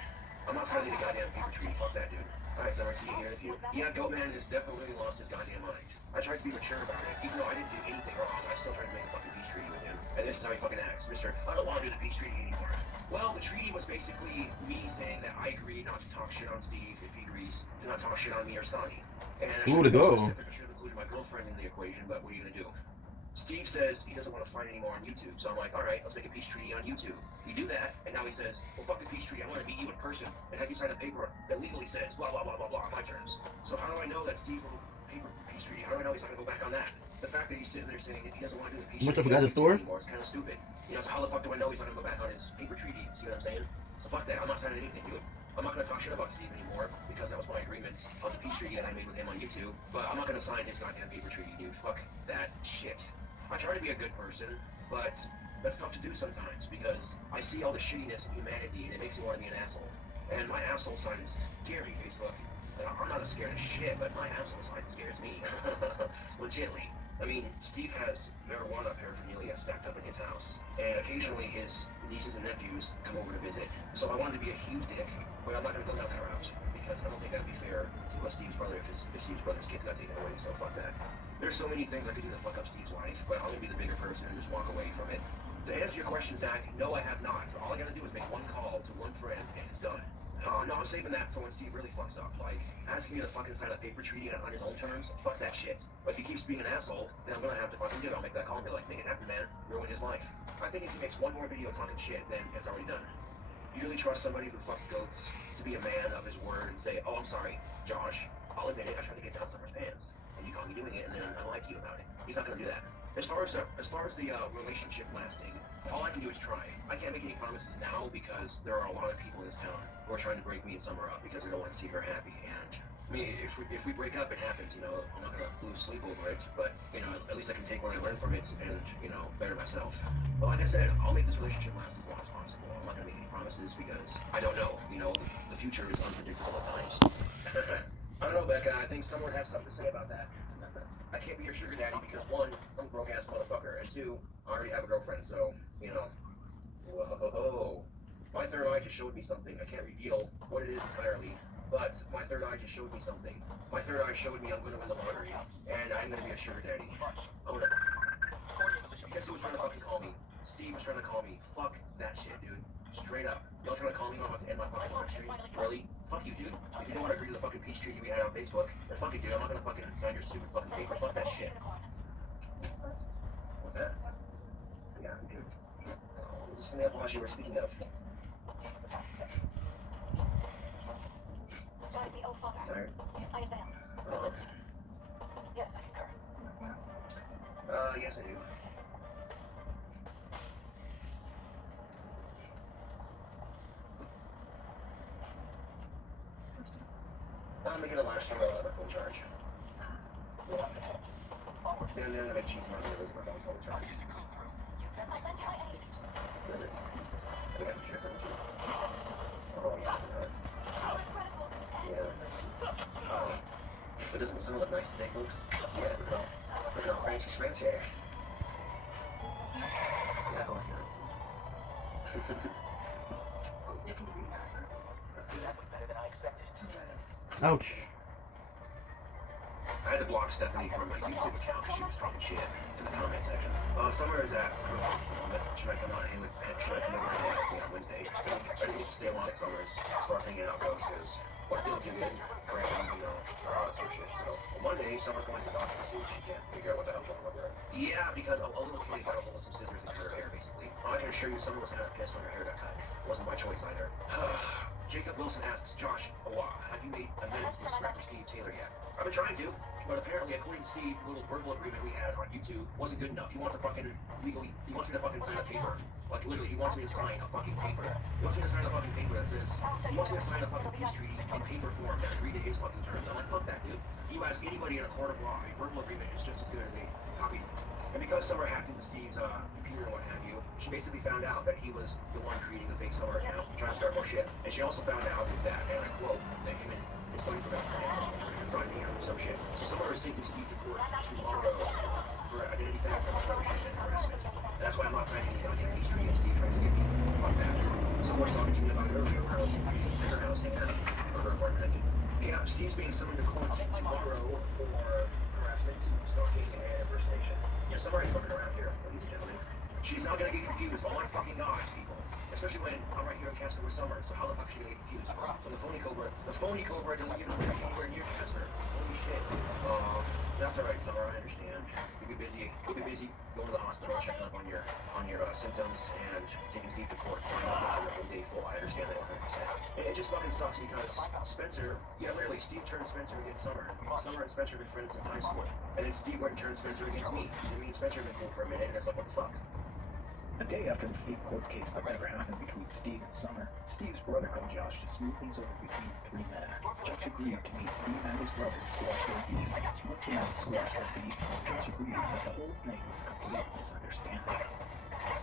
I'm not signing a goddamn paper treaty. Fuck that, dude. Alright, Summer, see you here in a few. Yeah, Goatman has definitely lost his goddamn mind. I tried to be mature about it. Even though I didn't do anything wrong, I still tried to make a fucking peace treaty with him. And this is how he fucking acts. Mister, I don't want to do the peace treaty anymore. Well, the treaty was basically me saying that I agree not to talk shit on Steve if he agrees to not talk shit on me or Stani. And I Ooh, should to go. have included my girlfriend in the equation, but what are you gonna do? Steve says he doesn't want to fight anymore on YouTube, so I'm like, alright, let's make a peace treaty on YouTube. You do that, and now he says, well, fuck the peace treaty, I want to meet you in person and have you sign a paper that legally says blah, blah, blah, blah, blah on my terms. So how do I know that Steve's little paper peace treaty, how do I know he's not going to go back on that? The fact that he's sitting there saying that he doesn't want to do the peace Must have treaty forgot the store? anymore is kind of stupid. You know, so how the fuck do I know he's not going to go back on his paper treaty? See what I'm saying? So fuck that, I'm not signing anything, dude. I'm not going to talk shit about Steve anymore because that was my agreement on the peace treaty that I made with him on YouTube. But I'm not going to sign his goddamn paper treaty, dude. Fuck that shit. I try to be a good person, but that's tough to do sometimes because I see all the shittiness in humanity and it makes me want to be an asshole. And my asshole sign is scary, Facebook. I'm not as scared of shit, but my asshole sign scares me. Legitly. I mean, Steve has marijuana paraphernalia stacked up in his house, and occasionally his nieces and nephews come over to visit. So I wanted to be a huge dick, but I'm not going to go down that route because I don't think that'd be fair to Steve's brother if Steve's brother's kids got taken away, so fuck that. There's so many things I could do to fuck up Steve's life, but I'm gonna be the bigger person and just walk away from it. To answer your question, Zach, no, I have not. All I gotta do is make one call to one friend and it's done. No, I'm saving that for when Steve really fucks up. Like, asking me to fucking sign a paper treaty on his own terms, fuck that shit. But if he keeps being an asshole, then I'm gonna have to fucking do it. I'll make that call and be like, make it happen, man. Ruin his life. I think if he makes one more video talking shit, then it's already done. You really trust somebody who fucks goats to be a man of his word and say, oh, I'm sorry, Josh, I'll admit it, I tried to get down Summer's pants. And you caught me doing it, and then I don't like you about it. He's not gonna do that. As far as the relationship lasting, all I can do is try. I can't make any promises now because there are a lot of people in this town who are trying to break me and Summer up because they don't want to see her happy. And I mean, if we break up, it happens. You know, I'm not gonna lose sleep over it, but you know, at least I can take what I learned from it and you know, better myself. But like I said, I'll make this relationship last as long as possible. I'm not gonna make any promises because I don't know. You know, the future is unpredictable at times. I don't know, Becca. I think someone has something to say about that. I can't be your sugar daddy because one, I'm a broke ass motherfucker, and two, I already have a girlfriend, so, you know. Whoa. My third eye just showed me something. I can't reveal what it is entirely, but my third eye just showed me something. My third eye showed me I'm gonna win the lottery, and I'm gonna be a sugar daddy. I'm gonna. Guess who was trying to fucking call me? Steve was trying to call me. Fuck that shit, dude. Straight up. Y'all trying to call me when I'm about to end my fucking life stream? Really? Fuck you, dude. If you don't want to agree to the fucking peace treaty we had on Facebook, then fuck it, dude. I'm not gonna fucking sign your stupid fucking paper. Fuck that shit. What's that? Yeah, dude. Was this the Apple you were speaking of? Tired? Yes, I concur. Yes, I do. I'm making a last year at a full charge. And then I make cheese money with my phone full charge. But doesn't some look nice today, folks? Yeah, look at all fancy French hair. Yeah, I like that. Ouch. I had to block Stephanie from my YouTube account because she was talking shit in the comment section. Summer is at should I come out and should I come over and hang out on Wednesday? I didn't get to stay long at Summer's for hanging out though because what's the too good for you know, or some shit. So one day Summer going to the doctor to see if she can figure out what the hell's wrong with her. Yeah, because a little kid got a hold of some scissors into her hair basically. I can assure you Summer was kind of pissed when her hair got cut. It wasn't by choice either. Jacob Wilson asks, Josh, have you made amends to rapper Steve Taylor yet? I've been trying to. But apparently, according to Steve, the little verbal agreement we had on YouTube wasn't good enough. He wants a fucking legally, he wants me to fucking sign a paper. Like literally, he wants me to sign a fucking paper. He wants me to sign a fucking paper that says, he wants me to sign a fucking peace treaty in paper form that agree to his fucking terms. I'm like, fuck that, dude. You ask anybody in a court of law, a verbal agreement is just as good as a copy. And because Summer hacked into Steve's computer and what have you, she basically found out that he was the one creating the fake Summer account, trying to start more shit. And she also found out that, and I quote, that him and his buddy were front me or some shit. So Summer is taking Steve to court tomorrow for identity theft and and harassment. That's why I'm not signing the document. He's treating Steve trying to get me fuck that. Summer's talking to me about it earlier, her house, her house and her apartment. Yeah, Steve's being summoned to court tomorrow for harassment, stalking, and impersonation. Yeah, Summer ain't fucking around here, ladies and gentlemen. She's not gonna get confused. Oh my fucking god, people. Especially when I'm right here in Casper with Summer, so how the fuck is she gonna get confused? So the phony Cobra doesn't get anywhere near Casper. Holy shit. That's alright, Summer, I understand. You'll be busy going to the hospital, checking up on your symptoms, and taking Steve to court for a whole day full. I understand that 100%. It just fucking sucks because Spencer, yeah, literally, Steve turned Spencer against Summer. Summer and Spencer have been friends since high school. And then Steve went and turned Spencer against me. And me and Spencer have been cool for a minute, and it's like, what the fuck? A day after the fake court case that never happened between Steve and Summer, Steve's brother called Josh to smooth things over between the three men. Josh agreed to meet Steve and his brother to squash their beef. Once the men squashed their beef, Josh agreed that the whole thing was a complete misunderstanding.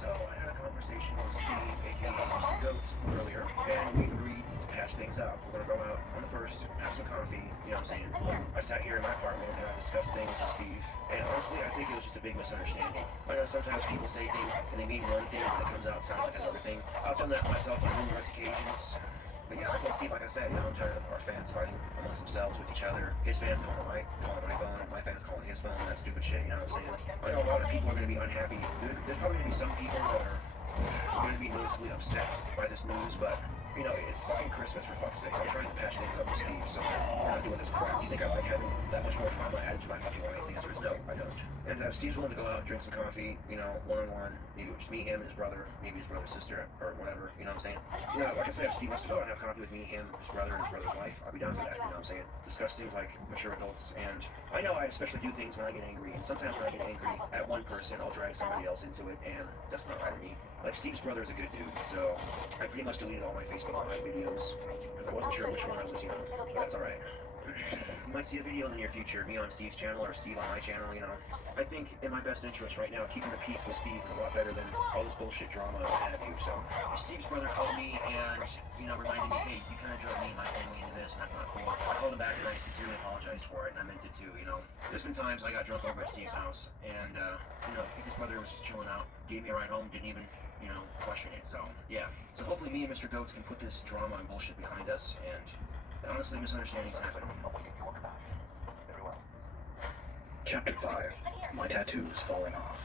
So I had a conversation with Steve, aka Mr. Goats, earlier, and we agreed to patch things up. We're gonna go out on the first, have some coffee, you know what I'm saying? I sat here in my apartment and I discussed things with Steve, and honestly, I think it was just a big misunderstanding. I know sometimes people say things and they mean one thing and it comes out sounding like another thing. I've done that myself on numerous occasions. But yeah, I told Steve, like I said, you know, I'm tired of our fans fighting amongst themselves with each other. His fans calling my phone, my fans calling his phone, that stupid shit, you know what I'm saying? I know a lot of people are going to be unhappy. There's probably going to be some people that are going to be noticeably upset by this news, but, you know, it's fucking Christmas for fuck's sake. I'm trying to patch things up with Steve, so I'm not doing this crap. You think I like having that much more drama added to my fucking life? The answer is no, I don't. And Steve's willing to go out and drink some coffee, you know, one-on-one, maybe just me, him, and his brother, maybe his brother, sister, or whatever, you know what I'm saying? You know, like I said, if Steve wants to go out and have coffee with me, him, his brother, and his brother's wife, I'll be down for that, you know what I'm saying? Discuss things like mature adults, and I know I especially do things when I get angry, and sometimes when I get angry at one person, I'll drag somebody else into it, and that's not right of me. Like, Steve's brother is a good dude, so I pretty much deleted all my Facebook Live videos, because I wasn't sure which one I was, you know, but that's alright. You might see a video in the near future, me on Steve's channel or Steve on my channel, you know. I think in my best interest right now, keeping the peace with Steve is a lot better than all this bullshit drama and what have you. So Steve's brother called me and, you know, reminded me, hey, you kind of drove me and my family into this, and that's not cool. I called him back and I sincerely apologized for it, and I meant it too, you know. There's been times I got drunk over at Steve's house, and, you know, his brother was just chilling out, gave me a ride home, didn't even, you know, question it. So, yeah. So hopefully me and Mr. Goats can put this drama and bullshit behind us, and honestly, misunderstandings happen. Chapter 5. My tattoo's falling off.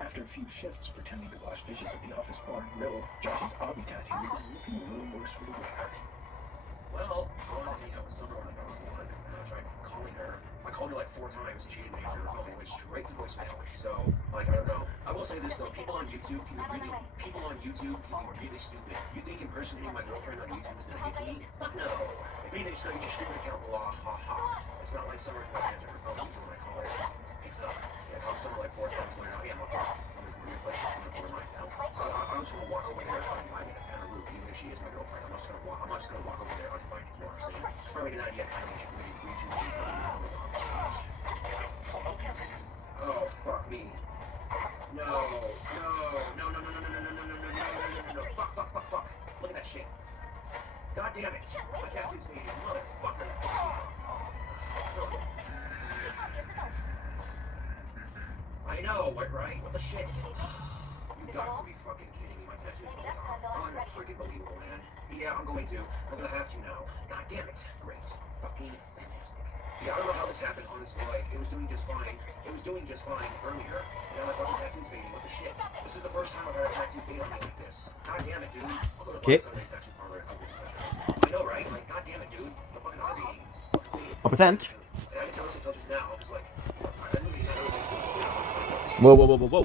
After a few shifts pretending to wash dishes at the office bar and grill, Josh's Aussie tattoo is looking a little worse for the wear. Well, I wanted to meet up with Summer when I got on the line, and I tried calling her. I called her like 4 times and she didn't answer her phone. It went straight to voicemail. So, like, I don't know. I will say this though, people on YouTube can be really stupid. You think impersonating my girlfriend on YouTube is gonna get me? Fuck no. If anything, just your stupid account, blah, ha, ha. It's not like Summer can answer her phone usually when I call her. It's yeah, I called Summer like 4 times later. Oh yeah, I'm okay. I'm in your place. I'm gonna my account. I'm just gonna walk over there undivided. That's kind of rude, even if she is my girlfriend. I'm not just gonna walk over there undivided. You know what I'm saying? It's probably a good idea. Oh, fuck me. No. Fuck. Look at that shit. God damn it. My tattoo's made it. Motherfucker. I know, right? What the shit? You got to be fucking kidding me. My tattoo's made it. Unfreaking believable, man. Yeah, I'm going to. I'm gonna have to now. God damn it. Great. Fucking fantastic. Yeah, I don't know how this happened, honestly. Like, it was doing just fine. Earlier. And my fucking tattoo's fading. What the shit? This is the first time I've had a tattoo fade on me like this. God damn it, dude. I'll go to Okay. Sunday tattoo parlor. I know, right? Like, god damn it, dude. The fucking Aussie. 1%. And I didn't notice it until just now. I was like, I knew he had Whoa.